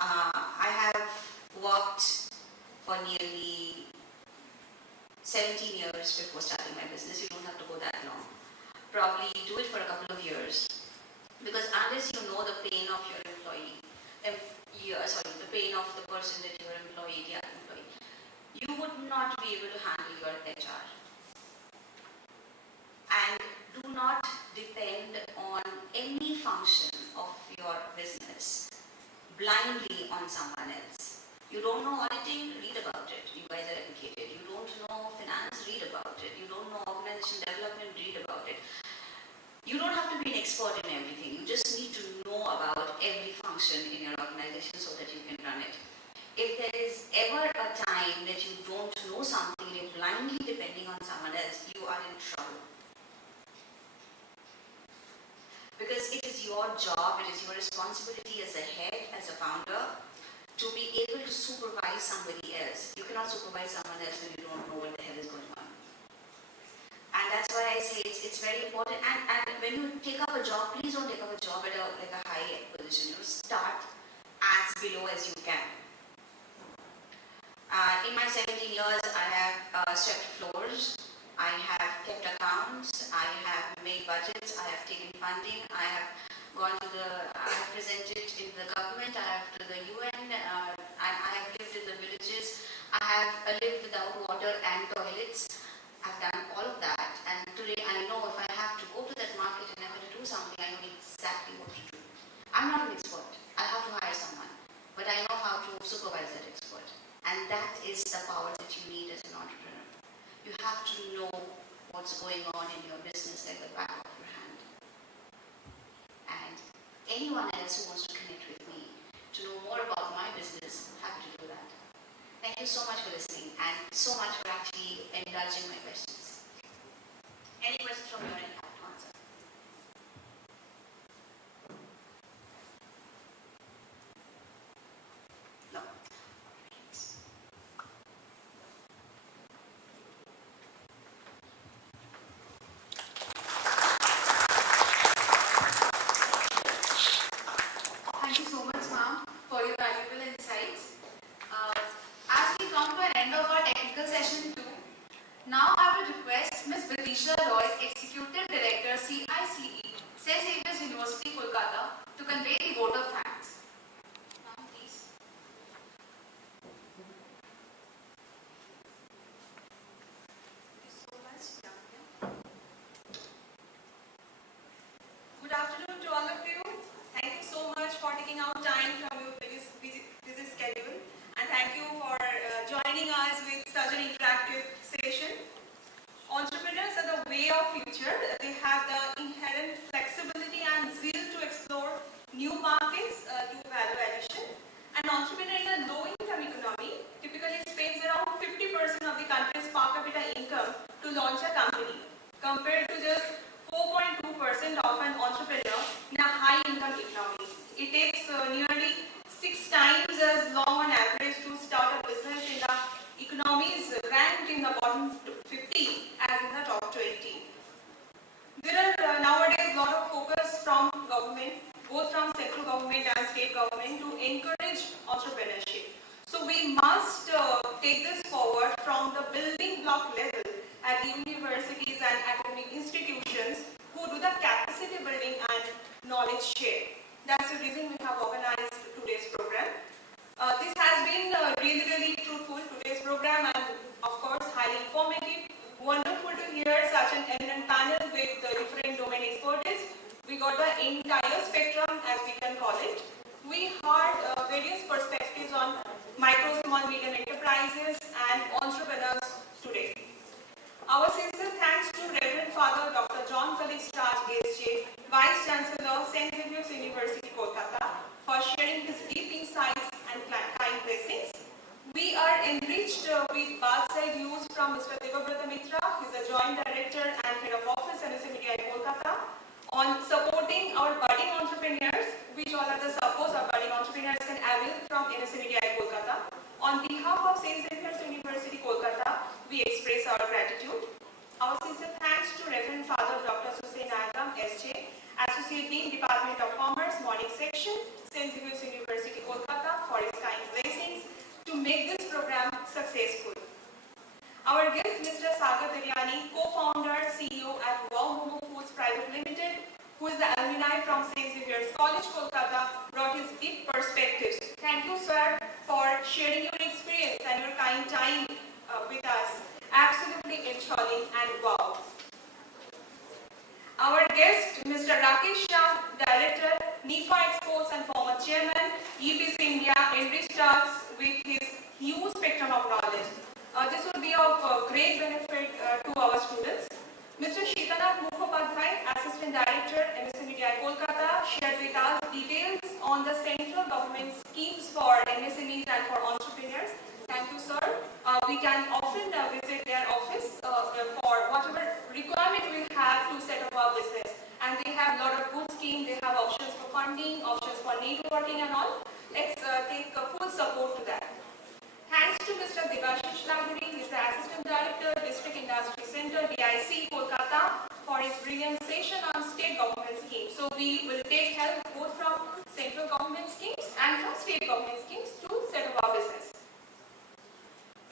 I have worked for nearly 17 years before starting my business. You don't have to go that long. Probably do it for a couple of years. Because unless you know the pain of your employee, the pain of the person that you are employee, you would not be able to handle your HR. And do not depend on any function of your business blindly on someone else. You don't know auditing, read about it. You guys are educated. You don't know finance, read about it. You don't know organization development, read about it. You don't have to be an expert in everything. You just need to know about every function in your organization so that you can run it. If there is ever a time that you don't know something and you're blindly depending on someone else, you are in trouble. Because it is your job, it is your responsibility as a head, as a founder, to be able to supervise somebody else. You cannot supervise someone else when you don't know what the hell is going on. And that's why I say it's very important. And when you take up a job, please don't take up a job at a high position. You start as below as you can. In my 17 years, I have swept floors, I have kept accounts, I have made budgets, I have taken funding, I have presented in the government, I have to the UN, and I have lived in the villages, I have lived without water and toilets. I've done all of that, and today I know if I have to go to that market and I have to do something, I know exactly what to do. I'm not an expert, I have to hire someone, but I know how to supervise that expert. And that is the power that you need as an entrepreneur. You have to know what's going on in your business like the back of your hand. And anyone else who wants to connect with me to know more about my business, happy to do that. Thank you so much for listening and so much for actually indulging my questions. Any questions from your end? I have to answer. No. Thank you so much, ma'am, for your valuable insights. As we come to an end of our technical session 2, now I would request Ms. Vidisha Roy, Executive Director, CICE, St. Xavier's University, Kolkata, to convey the vote of thanks. Ma'am, please. Thank you so much, Xavier. Good afternoon to all of you. Thank you so much for taking out time from your busy schedule, and thank you for joining us with such an interactive session. Entrepreneurs are the way of future. They have the inherent flexibility and zeal to explore new markets, do value addition. An entrepreneur in a low-income economy typically spends around 50% of the country's per capita income to launch a company, compared to just 4.2% of an entrepreneur in a high-income economy. It takes nearly 6 times as long on average to start a business in the economies ranked in the bottom 50 as in the top 20. There are nowadays a lot of focus from government, both from central government and state government, to encourage entrepreneurship. So we must take this forward from the building block level at the universities and academic institutions who do the capacity building and knowledge share. That's the reason we have organized today's program. This has been really fruitful, today's program, and of course highly informative. Wonderful to hear such an eminent panel with different domain expertise. We got the entire spectrum, as we can call it. We heard various perspectives on micro, small, medium enterprises and entrepreneurs today. Our sincere thanks to Reverend Father Dr. John Felix Raj, SJ, Vice Chancellor, St. Xavier's University, Kolkata, for sharing his deep insights and kind blessings. We are enriched with bird's-eye views from Mr. Debabrata Mitra, who is a Joint Director and Head of Office MSME Kolkata, on supporting our budding entrepreneurs, which all are the supports our budding entrepreneurs can avail from MSME Kolkata. On behalf of St. Xavier's University, Kolkata, we express our gratitude. Our sincere thanks to Reverend Father Dr. Susain Agam, SJ, Associate Dean, Department of Commerce, Morning Section, St. Xavier's University, Kolkata, for his kind blessings to make this program successful. Our guest, Mr. Sagar Daryani, co-founder, CEO at Wow Momo Foods Private Limited, who is the alumni from St. Xavier's College, Kolkata, brought his deep perspectives. Thank you, sir, for sharing your experience and your kind time with us. Absolutely enthralling and wow. Our guest, Mr. Rakesh Shah, Director, NIFA Exports and former Chairman, EPC India, enriched us with his of knowledge. This will be of great benefit to our students. Mr. Shitanath Mukhopadhyay, Assistant Director, MSME Kolkata, shared with us details on the central government schemes for MSMEs and for entrepreneurs. Thank you, sir. We can often visit their office for whatever requirement we have to set up our business. And they have a lot of good schemes. They have options for funding, options for networking and all. Let's take full support to that. Thanks to Mr. Devashish Lahiri, he is the Assistant Director, District Industry Center, DIC, Kolkata, for his brilliant session on state government schemes. So we will take help both from central government schemes and from state government schemes to set up our business.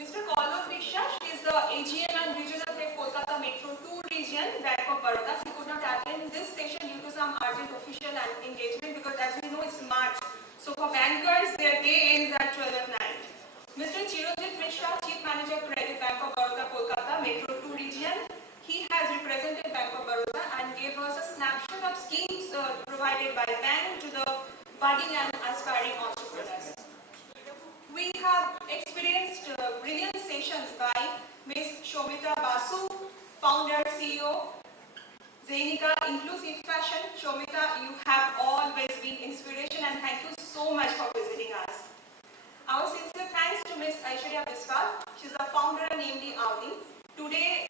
Mr. Kaulav Vishwash is the AGM and Regional Head Kolkata Metro 2 region, Bank of Baroda. He could not attend this session due to some urgent official engagement because as we know it's March. So for bankers, their day ends at 12 at night. Mr. Chiranjit Mishra, Chief Manager Credit Bank of Baroda, Kolkata, Metro 2 region. He has represented Bank of Baroda and gave us a snapshot of schemes provided by bank to the budding and aspiring entrepreneurs. We have experienced brilliant sessions by Ms. Shomita Basu, Founder, CEO, Zainika Inclusive Fashion. Shomita, you have always been inspiration and thank you so much for visiting us. Our sincere thanks to Ms. Aishwarya Biswal. She's a founder and MD Audi. Today,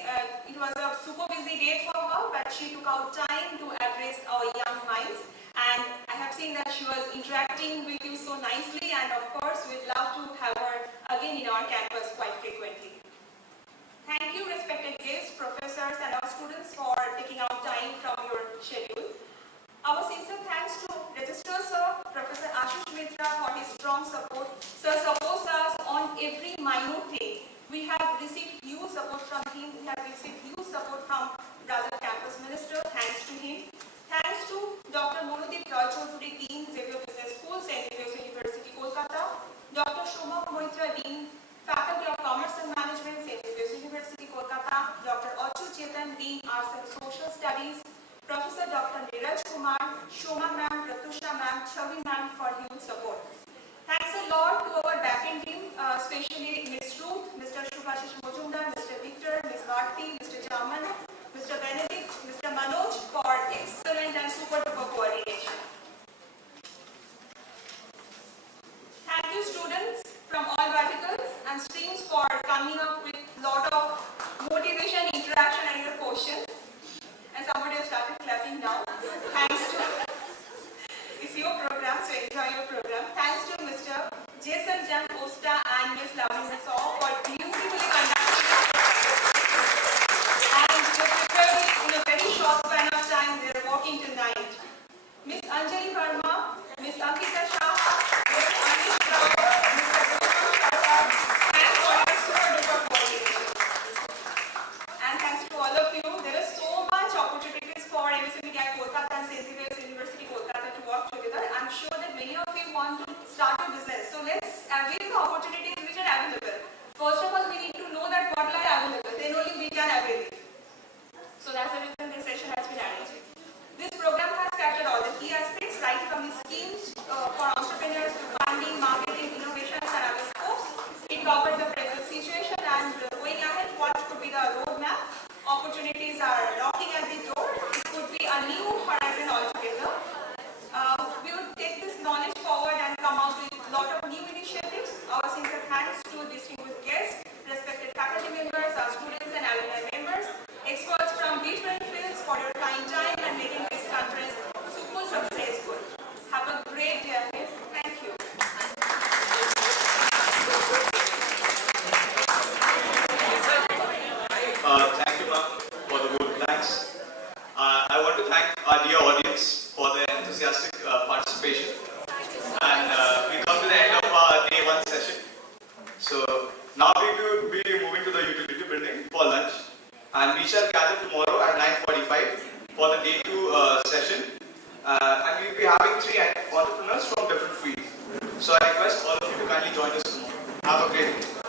it was a super busy day for her, but she took out time to address our young minds. And I have seen that she was interacting with you so nicely, and of course, we'd love to have her again in our campus quite frequently. Thank you, respected guests, professors, and our students for taking out time from your schedule. Our sincere thanks to Registrar Sir, Professor Ashish Mitra, for his strong support. Sir supports us on every minute thing. We have received huge support from him. We have received huge support from Brother Campus Minister. Thanks to him. Thanks to Dr. Monodip Chaudhary, Dean, Xavier Business School, St. Xavier's University, Kolkata. Dr. Shoma Moitra, Dean, Faculty of Commerce and Management, St. Xavier's University, Kolkata. Dr. Achu Chetan, Dean, Arts and Social Studies. Professor Dr. Neeraj Kumar, Shoma ma'am, Pratusha ma'am, Chavi ma'am for huge support. Thanks a lot to our backend team, especially Ms. Ruth, Mr. Shubhashish Mojumdar, Mr. Victor, Ms. Bharti, Mr. Jaman, Mr. Benedict, Mr. Manoj for excellent and super duper coordination. Thank you students from all verticals and streams for coming up with a lot of motivation, interaction and your questions. And somebody has started clapping now. Thanks to, it's your program, so enjoy your program. Thanks to Mr. Jason Jan Costa and Ms. Lavina Saw for beautifully conducting and they prepared it in a very short span of time. They are working tonight. Ms. Anjali Verma, Ms. Ankita Shah, Ms. Anish Rao, Mr. Gautam Sarkar, thanks for your super duper coordination. And thanks to all of you. There are so much opportunities for MSME Kolkata and St. Xavier's University Kolkata to work together. I'm sure that many of you want to start a business. So let's avail the opportunities which are available. First of all, we need to know that what are available. Then only we can avail it. So that's the reason this session has been arranged. This program has captured all the key aspects, right from the schemes for entrepreneurs to funding, marketing, innovations and other scopes. It covered the present situation and going ahead, what could be the roadmap. Opportunities are knocking at the door. It could be a new horizon altogether. We would take this knowledge forward and come out with a lot of new initiatives. Our sincere thanks to distinguished guests, respected faculty members, our students and alumni members, experts from different fields for your kind time and making this conference super successful. Have a great day ahead. Thank you. Thank you, ma'am, for the good thanks. I want to thank our dear audience for their enthusiastic participation. And we come to the end of our day one session. So now we will be moving to the utility building for lunch. And we shall gather tomorrow at 9:45 for the day two session. And we will be having 3 entrepreneurs from different fields. So I request all of you to kindly join us tomorrow. Have a great day.